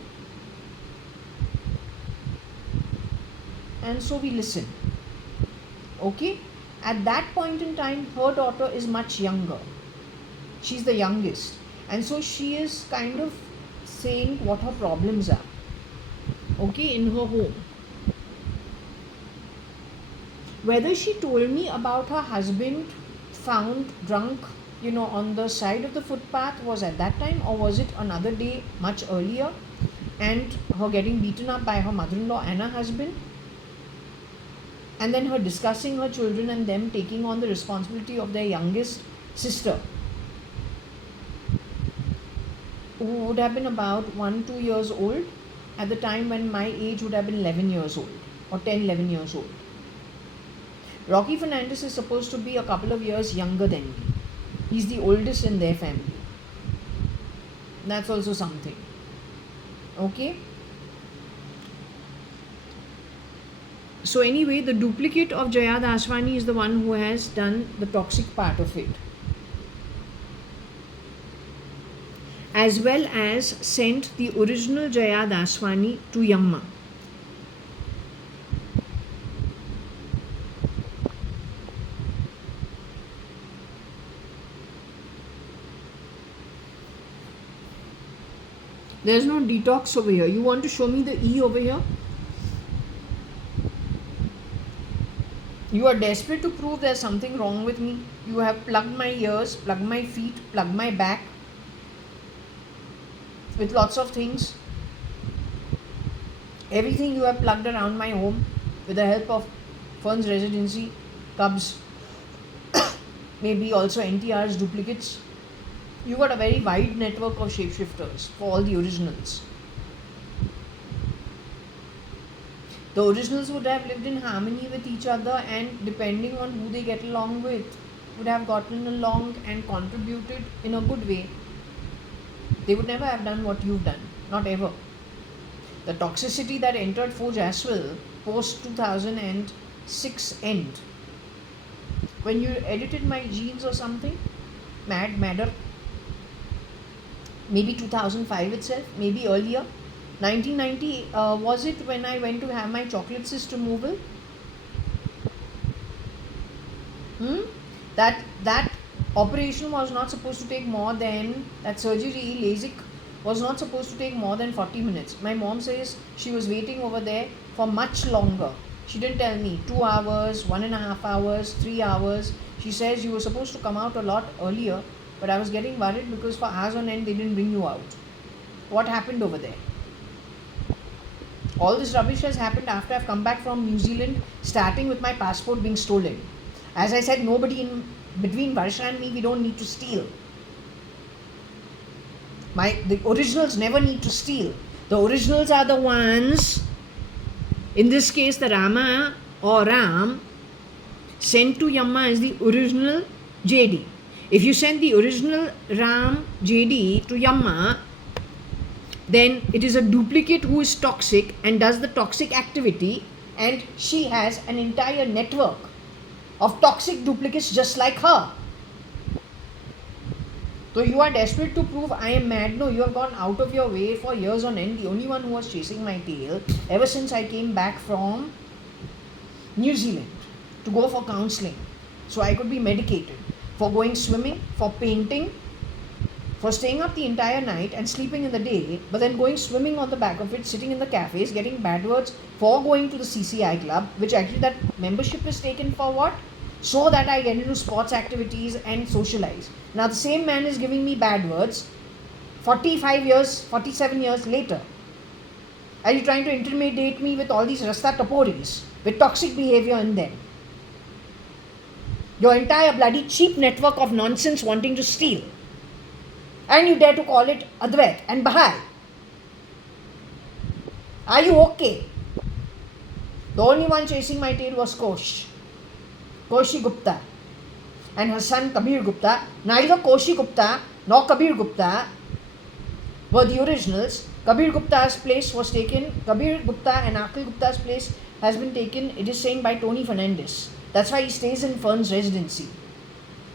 and so we listen. Okay? At that point in time, her daughter is much younger. She's the youngest, and so she is kind of saying what her problems are, okay, in her home. Whether she told me about her husband found drunk, on the side of the footpath was at that time, or was it another day much earlier, and her getting beaten up by her mother-in-law and her husband, and then her discussing her children and them taking on the responsibility of their youngest sister, who would have been about 1-2 years old at the time when my age would have been 11 years old, or 10-11 years old. Rocky Fernandez is supposed to be a couple of years younger than me. He's the oldest in their family. That's also something. Okay? So anyway, the duplicate of JAYA.ADVANI is the one who has done the toxic part of it, as well as sent the original JAYA.ADVANI to Yamma. There's no detox over here. You want to show me the E over here? You are desperate to prove there's something wrong with me. You have plugged my ears, plugged my feet, plugged my back with lots of things. Everything you have plugged around my home with the help of Fern's Residency, Cubs, maybe also NTR's duplicates. You got a very wide network of shapeshifters for all the originals. The originals would have lived in harmony with each other, and depending on who they get along with, would have gotten along and contributed in a good way. They would never have done what you've done. Not ever. The toxicity that entered Forge as well post 2006 end, when you edited my genes or something, madder, maybe 2005 itself, maybe earlier. 1990 was it when I went to have my chocolate cyst removal? That operation was not supposed to take more than, that surgery, LASIK, was not supposed to take more than 40 minutes. My mom says she was waiting over there for much longer. She didn't tell me 2 hours, 1.5 hours, 3 hours. She says you were supposed to come out a lot earlier, but I was getting worried because for hours on end they didn't bring you out. What happened over there? All this rubbish has happened after I've come back from New Zealand, starting with my passport being stolen. As I said, nobody in between Varsha and me, we don't need to steal. The originals never need to steal. The originals are the ones, in this case the Rama or Ram, sent to Yamma as the original JD. If you send the original Ram JD to Yamma, then it is a duplicate who is toxic and does the toxic activity, and she has an entire network of toxic duplicates just like her. So you are desperate to prove I am mad. No, you have gone out of your way for years on end. The only one who was chasing my tail ever since I came back from New Zealand to go for counseling, so I could be medicated, for going swimming, for painting, for staying up the entire night and sleeping in the day, but then going swimming on the back of it, sitting in the cafes, getting bad words, for going to the CCI club, which actually that membership is taken for what? So that I get into sports activities and socialize. Now the same man is giving me bad words 45 years, 47 years later. Are you trying to intimidate me with all these Rasta Taporis with toxic behavior in them? Your entire bloody cheap network of nonsense wanting to steal. And you dare to call it Advait and Bahai. Are you okay? The only one chasing my tail was Koshi Gupta, and her son Kabir Gupta. Neither Koshi Gupta nor Kabir Gupta were the originals. Kabir Gupta's place was taken. Kabir Gupta and Akhil Gupta's place has been taken, it is saying, by Tony Fernandez. That's why he stays in Fern's Residency.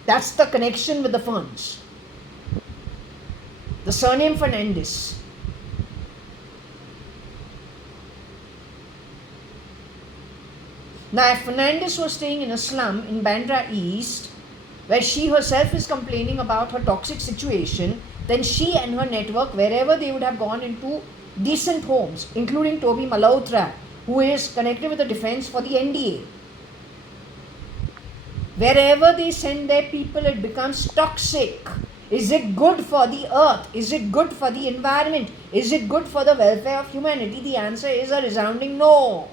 That's the connection with the Ferns. The surname Fernandez. Now, if Fernandez was staying in a slum in Bandra East, where she herself is complaining about her toxic situation, then she and her network, wherever they would have gone into decent homes, including Toby Malhotra, who is connected with the defense for the NDA. Wherever they send their people, it becomes toxic. Is it good for the earth? Is it good for the environment? Is it good for the welfare of humanity? The answer is a resounding no.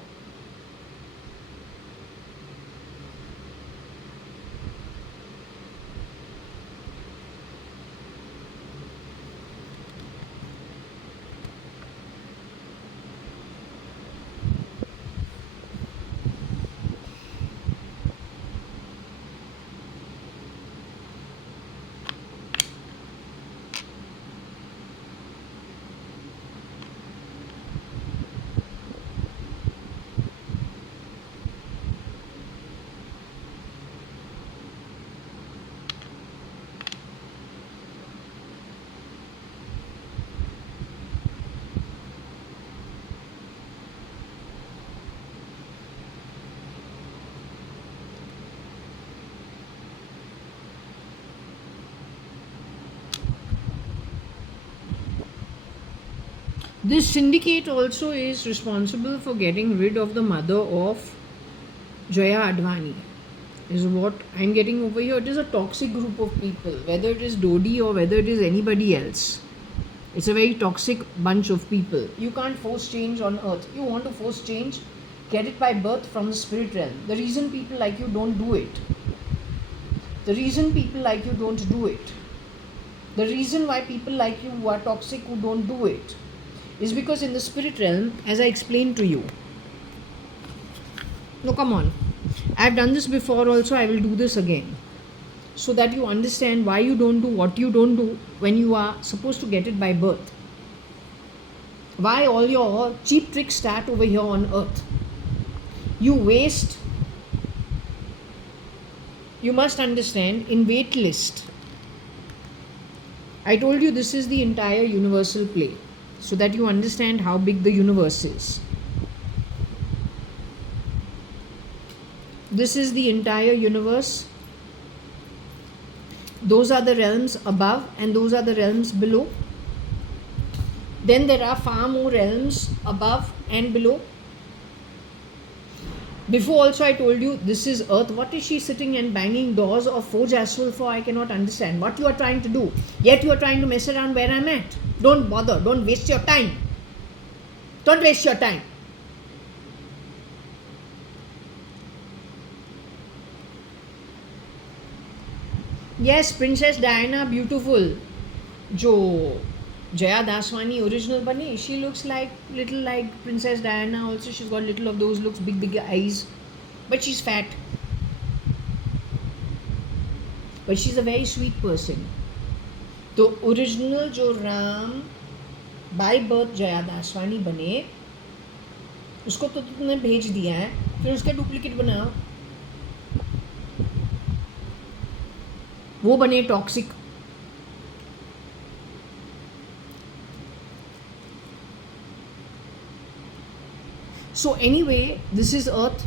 This syndicate also is responsible for getting rid of the mother of JAYA.ADVANI. Is what I'm getting over here. It is a toxic group of people, whether it is Dodi or whether it is anybody else. It's a very toxic bunch of people. You can't force change on earth. You want to force change, get it by birth from the spirit realm. The reason people like you don't do it. The reason people like you don't do it. The reason why people like you who are toxic who don't do it is because in the spirit realm, as I explained to you. No, come on. I've done this before also, I will do this again. So that you understand why you don't do what you don't do when you are supposed to get it by birth. Why all your cheap tricks start over here on earth. You waste. You must understand, in wait list, I told you this is the entire universal play, so that you understand how big the universe is. This is the entire universe. Those are the realms above and those are the realms below. Then there are far more realms above and below. Before also I told you this is earth. What is she sitting and banging doors of forge as well for? I cannot understand what you are trying to do. Yet you are trying to mess around where I'm at. Don't bother. Don't waste your time. Don't waste your time. Yes, Princess Diana, beautiful. Jo JAYA.ADVANI original bani, she looks like little like Princess Diana also. She's got little of those looks, big eyes, but she's fat. But she's a very sweet person. तो original जो Ram by birth JAYA.ADVANI बने, उसको तो तुमने भेज दिया है, फिर उसके डुप्लीकेट बनाओ, वो बने toxic. So anyway, this is earth.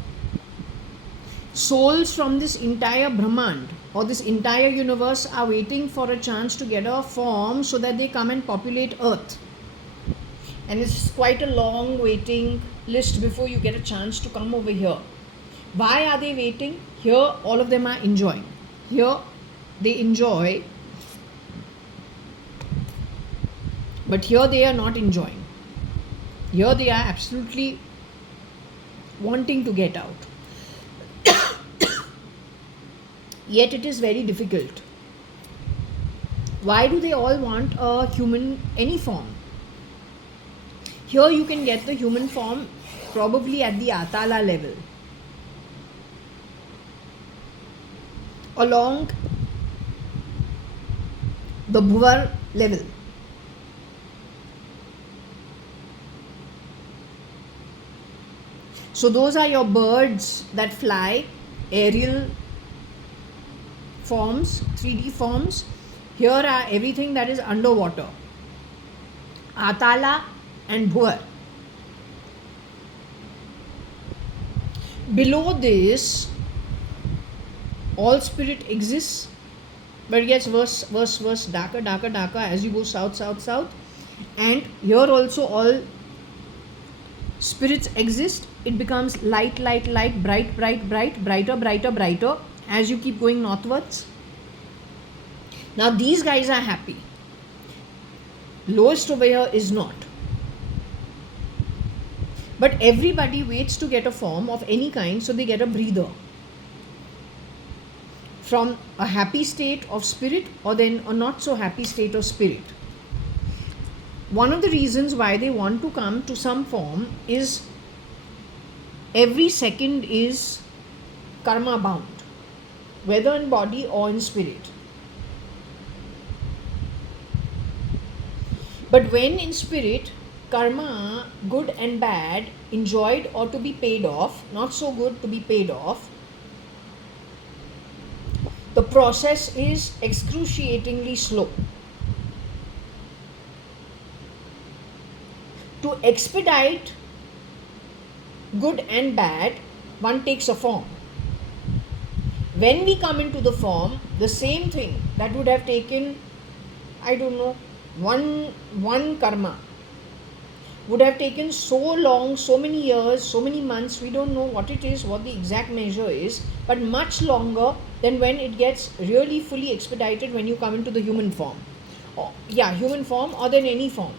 Souls from this entire Brahmand or this entire universe are waiting for a chance to get a form so that they come and populate earth. And it's quite a long waiting list before you get a chance to come over here. Why are they waiting? Here all of them are enjoying. Here they enjoy, but here they are not enjoying. Here they are absolutely wanting to get out. Yet it is very difficult. Why do they all want a human, any form? Here you can get the human form probably at the Atala level, along the Bhuvar level. So those are your birds that fly, aerial forms, 3D forms. Here are everything that is underwater, Atala and Bhuvar. Below this, all spirit exists, but it gets worse, darker as you go south. And here also all spirits exist. It becomes light, bright, brighter. as you keep going northwards. Now these guys are happy. Lowest over here is not. But everybody waits to get a form of any kind, so they get a breather from a happy state of spirit or then a not so happy state of spirit. One of the reasons why they want to come to some form is every second is karma bound, whether in body or in spirit. But when in spirit, karma, good and bad, enjoyed or to be paid off, not so good to be paid off, the process is excruciatingly slow. To expedite good and bad, one takes a form. When we come into the form, the same thing that would have taken, I don't know, one karma would have taken so long, so many years, so many months, we don't know what it is, what the exact measure is, but much longer than when it gets really fully expedited when you come into the human form. Human form or then any form.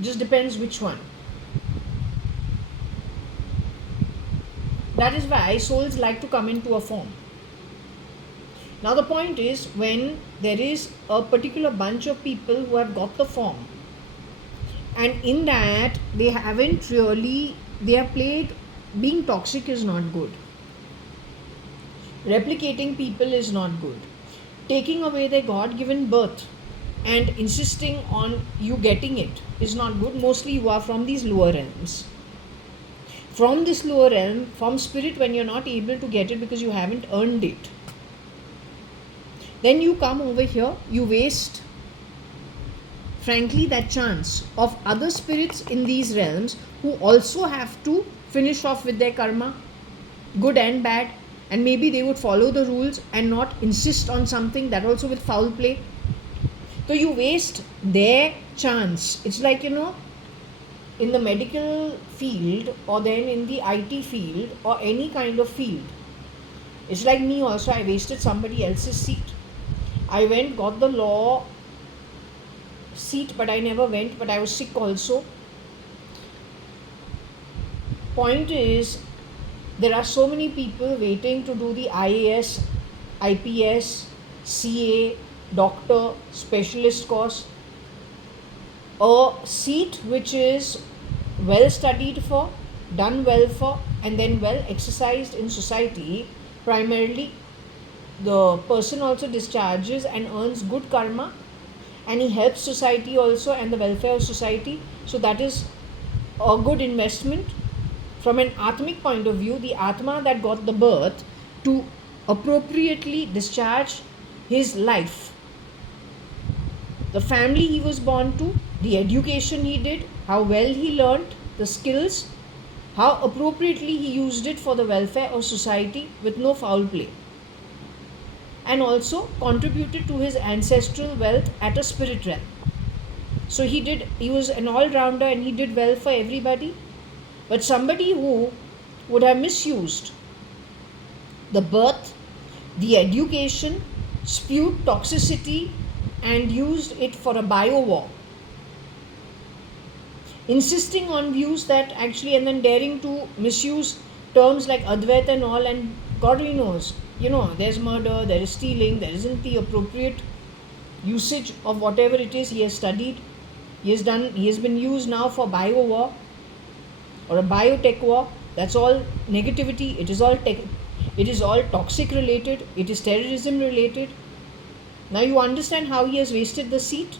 Just depends which one. That is why souls like to come into a form. Now the point is, when there is a particular bunch of people who have got the form, and in that they have played, being toxic is not good. Replicating people is not good. Taking away their God-given birth and insisting on you getting it is not good. Mostly you are from these lower realms. From this lower realm, from spirit, when you're not able to get it because you haven't earned it, then you come over here, you waste, frankly, that chance of other spirits in these realms who also have to finish off with their karma, good and bad, and maybe they would follow the rules and not insist on something, that also with foul play. So you waste their chance. It's like, in the medical field or then in the IT field or any kind of field. It's like me also, I wasted somebody else's seat. I went, got the law seat, but I never went, but I was sick also. Point is, there are so many people waiting to do the IAS, IPS, CA, doctor, specialist course. A seat which is well studied for, done well for, and then well exercised in society. Primarily, the person also discharges and earns good karma, and he helps society also and the welfare of society. So that is a good investment. From an Atmic point of view, the Atma that got the birth to appropriately discharge his life, the family he was born to, the education he did, how well he learnt, the skills, how appropriately he used it for the welfare of society with no foul play, and also contributed to his ancestral wealth at a spirit realm. So he was an all-rounder and he did well for everybody. But somebody who would have misused the birth, the education, spewed toxicity and used it for a bio-war, insisting on views that actually, and then daring to misuse terms like Advaita and all, and God only knows, there's murder, there is stealing, there isn't the appropriate usage of whatever it is he has studied. He has been used now for bio-war or a biotech war. That's all negativity. It is all toxic related. It is terrorism related. Now you understand how he has wasted the seat.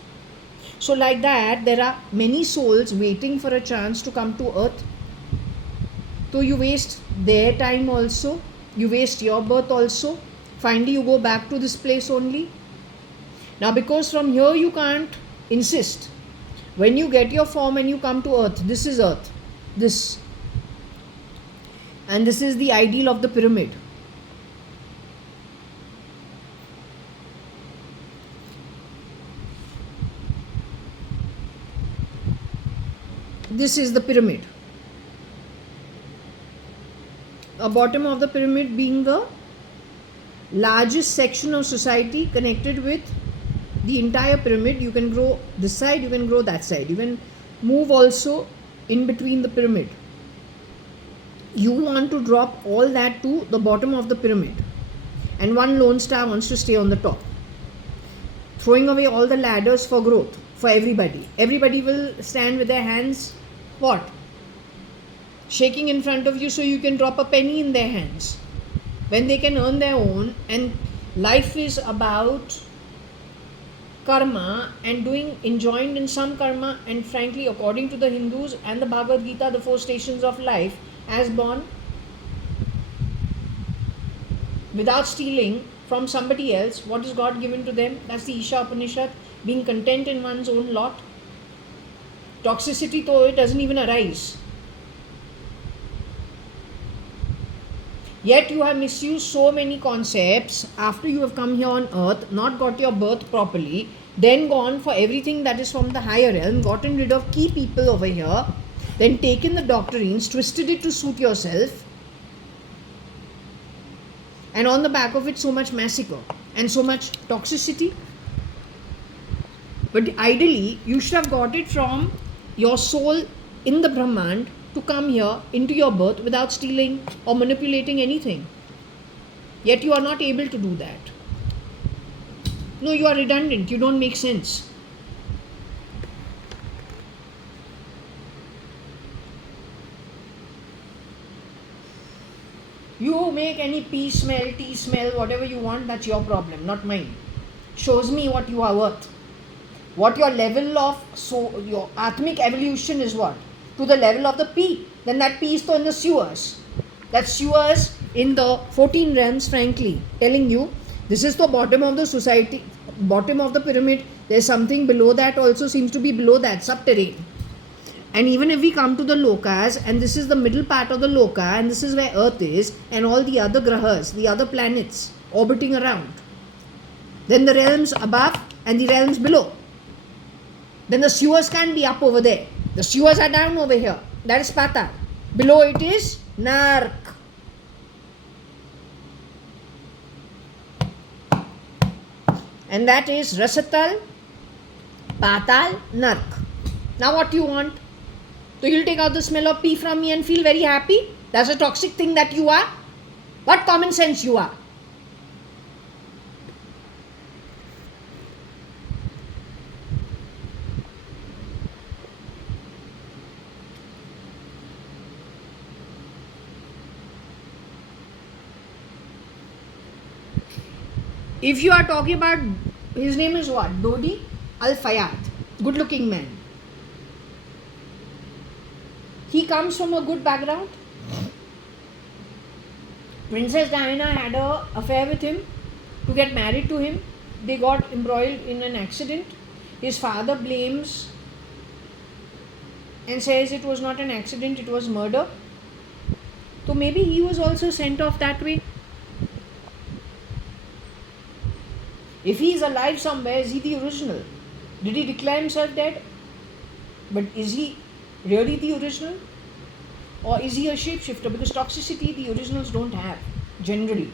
So like that, there are many souls waiting for a chance to come to earth. So you waste their time also. You waste your birth also. Finally you go back to this place only. Now because from here you can't insist. When you get your form and you come to earth, this is earth. This. And this is the ideal of the pyramid. This is the pyramid. A bottom of the pyramid being the largest section of society connected with the entire pyramid. You can grow this side, you can grow that side, you can move also in between the pyramid. You want to drop all that to the bottom of the pyramid, and one lone star wants to stay on the top, throwing away all the ladders for growth for everybody. Everybody will stand with their hands what? Shaking in front of you, so you can drop a penny in their hands when they can earn their own. And life is about karma and doing enjoined in some karma, and frankly, according to the Hindus and the Bhagavad Gita, the 4 stations of life, as born without stealing from somebody else what is God given to them. That's the Isha Upanishad, being content in one's own lot. Toxicity, though, it doesn't even arise. Yet you have misused so many concepts after you have come here on earth, not got your birth properly, then gone for everything that is from the higher realm, gotten rid of key people over here, then taken the doctrines, twisted it to suit yourself, and on the back of it so much massacre and so much toxicity. But ideally you should have got it from your soul in the Brahmand to come here into your birth without stealing or manipulating anything. Yet you are not able to do that. No, you are redundant, you don't make sense. You make any pea smell, tea smell, whatever you want, that's your problem, not mine. Shows me what you are worth. What your level of, so your atmic evolution is what? To the level of the pea. Then that pea is in the sewers. That sewers in the 14 realms, frankly, telling you, this is the bottom of the society, bottom of the pyramid. There's something below that also, seems to be below that, subterranean. And even if we come to the lokas, and this is the middle part of the loka, and this is where earth is, and all the other grahas, the other planets orbiting around, then the realms above and the realms below. Then the sewers can't be up over there. The sewers are down over here. That is Patal. Below it is Nark. And that is Rasatal, Patal, Nark. Now what do you want? So you'll take out the smell of pee from me and feel very happy? That's a toxic thing that you are? What common sense you are? If you are talking about, his name is what? Dodi Al-Fayyad. Good looking man. He comes from a good background. Princess Diana had an affair with him to get married to him. They got embroiled in an accident. His father blames and says it was not an accident, it was murder. So maybe he was also sent off that way. If he is alive somewhere, is he the original? Did he declare himself dead? But is he really the original? Or is he a shapeshifter? Because toxicity the originals don't have, generally.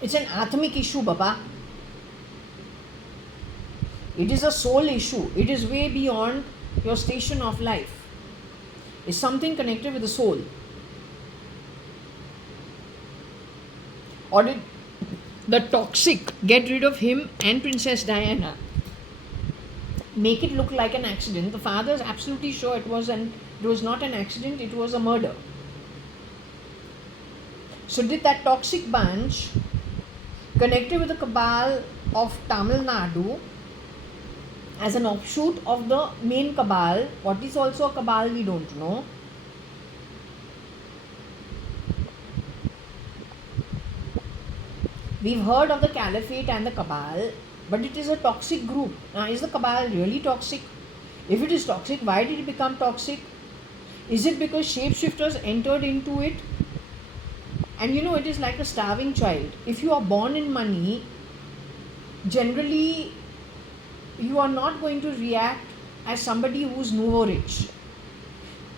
It's an atmic issue, Baba. It is a soul issue. It is way beyond your station of life. It's something connected with the soul. Or did the toxic get rid of him and Princess Diana? Make it look like an accident. The father is absolutely sure it was not an accident, it was a murder. So did that toxic bunch connected with the cabal of Tamil Nadu as an offshoot of the main cabal? What is also a cabal we don't know. We've heard of the caliphate and the cabal, but it is a toxic group. Now, is the cabal really toxic? If it is toxic, why did it become toxic? Is it because shapeshifters entered into it? And it is like a starving child. If you are born in money, generally you are not going to react as somebody who's nouveau rich.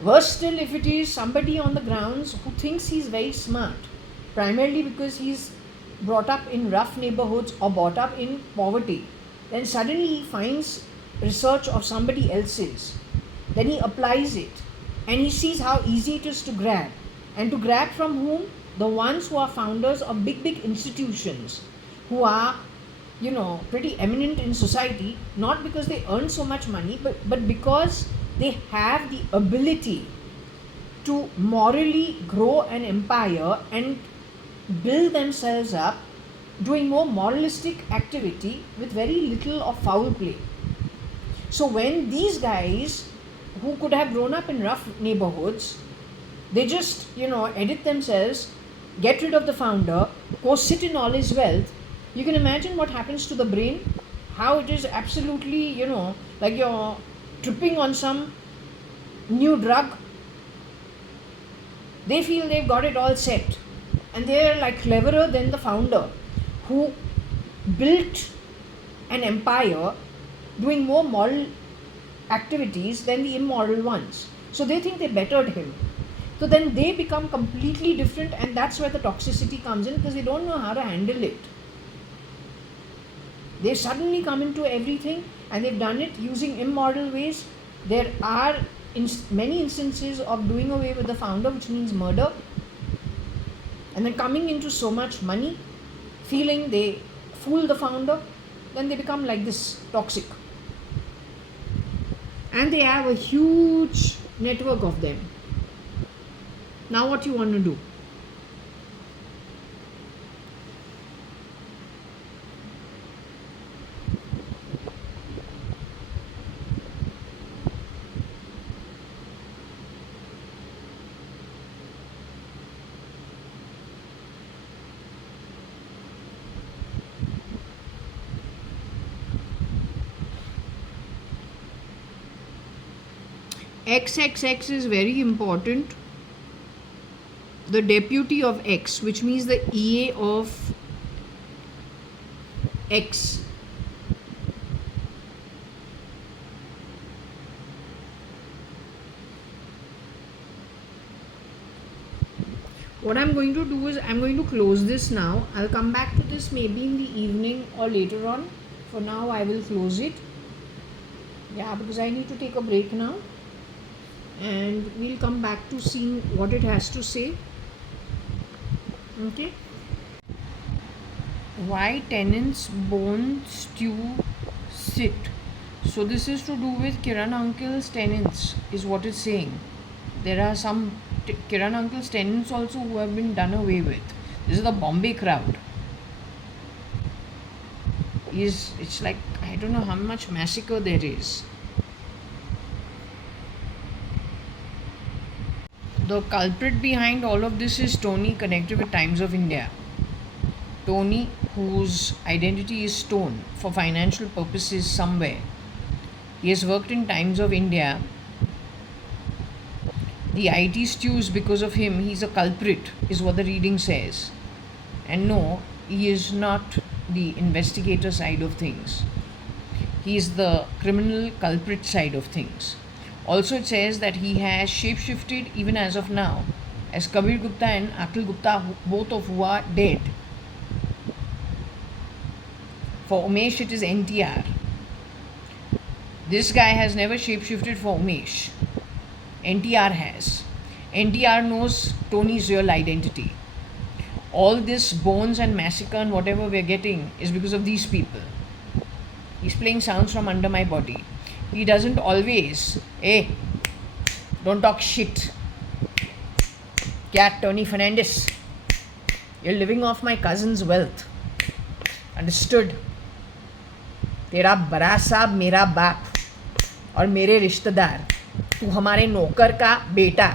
Worse still, if it is somebody on the grounds who thinks he's very smart, primarily because he's brought up in rough neighborhoods or brought up in poverty, then suddenly he finds research of somebody else's, then he applies it, and he sees how easy it is to grab. And to grab from whom? The ones who are founders of big institutions, who are, pretty eminent in society, not because they earn so much money, but because they have the ability to morally grow an empire and build themselves up doing more moralistic activity with very little of foul play. So when these guys who could have grown up in rough neighborhoods, they just, edit themselves, get rid of the founder, go sit in all his wealth, you can imagine what happens to the brain, how it is absolutely, like you're tripping on some new drug. They feel they've got it all set, and they're like cleverer than the founder who built an empire doing more moral activities than the immoral ones. So they think they bettered him. So then they become completely different, and that's where the toxicity comes in, because they don't know how to handle it. They suddenly come into everything, and they've done it using immoral ways. There are many instances of doing away with the founder, which means murder, and then coming into so much money, feeling they fool the founder, then they become like this, toxic. And they have a huge network of them. Now what you want to do? XXX is very important. The deputy of X, which means the EA of X. What I'm going to do is I'm going to close this now. I'll come back to this maybe in the evening or later on. For now, I will close it. Yeah, because I need to take a break now. And we'll come back to seeing what it has to say. Okay. Why tenants bone stew sit? So this is to do with Kiran Uncle's tenants, is what it's saying. There are some Kiran Uncle's tenants also who have been done away with. This is the Bombay crowd. It's like, I don't know how much massacre there is. The culprit behind all of this is Tony, connected with Times of India. Tony, whose identity is Stone for financial purposes somewhere. He has worked in Times of India. The IT stews because of him. He's a culprit, is what the reading says. And no, he is not the investigator side of things. He is the criminal culprit side of things. Also, it says that he has shapeshifted even as of now, as Kabir Gupta and Akhil Gupta, both of who are dead. For Umesh, it is NTR. This guy has never shapeshifted for Umesh. NTR has. NTR knows Tony's real identity. All this bones and massacre and whatever we're getting is because of these people. He's playing sounds from under my body. He doesn't always, hey, don't talk shit. Cat Tony Fernandez, you're living off my cousin's wealth. Understood? तेरा बड़ा साहब मेरा बाप और मेरे रिश्तेदार, तू हमारे नौकर का बेटा,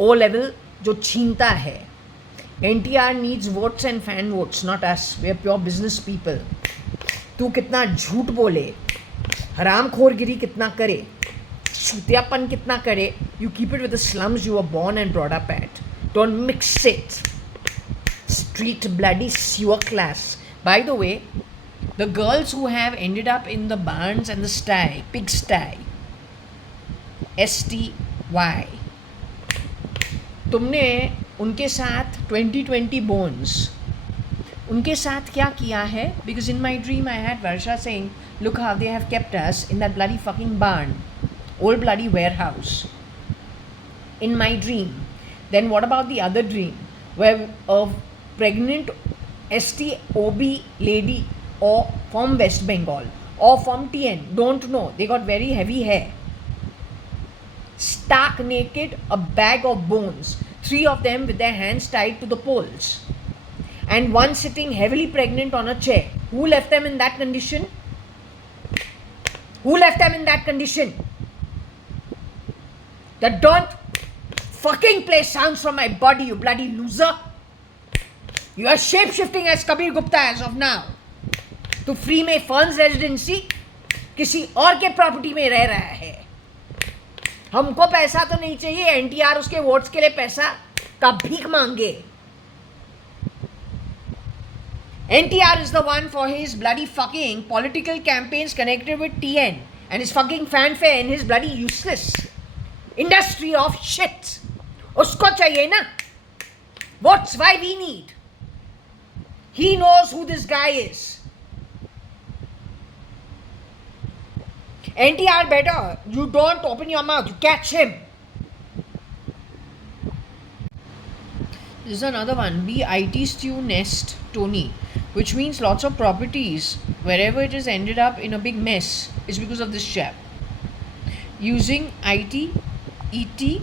ओ लेवल जो छीनता है. NTR needs votes and fan votes, not us. We are pure business people. तू कितना झूठ बोले, हरामखोरगिरी कितना करे, छूतियापन कितना करे, you keep it with the slums you were born and brought up at. Don't mix it. Street bloody sewer class. By the way, the girls who have ended up in the barns and the sty, pig sty, STY. तुमने उनके साथ 2020 bones उनके साथ क्या किया है? Because in my dream I had Varsha saying, look how they have kept us in that bloody fucking barn, old bloody warehouse. In my dream. Then what about the other dream where a pregnant STOB lady or from West Bengal or from TN, don't know, they got very heavy hair, stark naked, a bag of bones, 3 of them with their hands tied to the poles, and one sitting heavily pregnant on a chair. Who left them in that condition? Who left them in that condition? That don't fucking play sounds from my body, you bloody loser. You are shape-shifting as Kabir Gupta as of now. To free में ferns residency किसी और के property में रह रहा है. हमको पैसा तो नहीं चाहिए. एनटीआर उसके वोट्स के लिए पैसा का भीख मांगे. NTR is the one for his bloody fucking political campaigns connected with TN and his fucking fanfare in his bloody useless industry of shit. Usko chahiye na. What's why we need? He knows who this guy is. NTR better. You don't open your mouth. You catch him. This is another one. IT stew nest Tony, which means lots of properties wherever it has ended up in a big mess is because of this chap. Using IT, ET,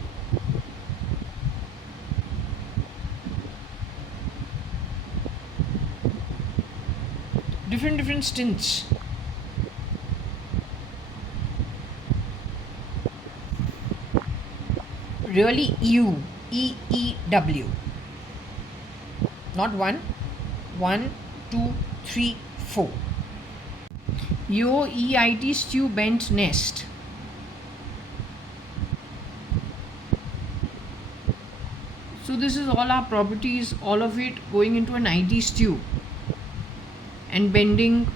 different stints. Really EEW. Not 1, 2, 3, 4. Yo EIT stew bent nest. So this is all our properties, all of it going into an IT stew and bending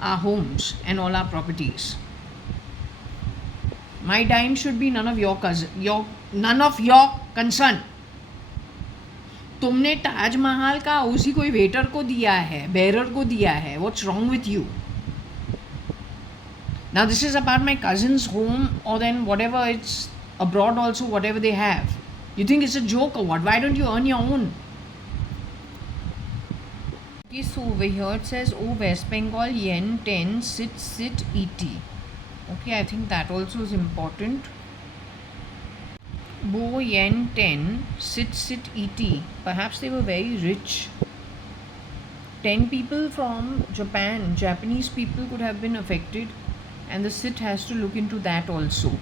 our homes and all our properties. My dime should be none of your concern. तुमने ताजमहल का उसी कोई waiter को दिया है, bearer को दिया है. What's wrong with you? Now this is about my cousin's home, or then whatever, it's abroad also, whatever they have. You think it's a joke or what? Why don't you earn your own? Okay, so over here it says, oh, West Bengal yen 10 sit ET. Okay, I think that also is important. Bo yen 10 sit ET. Perhaps they were very rich. 10 people from Japan, Japanese people could have been affected, and the sit has to look into that also.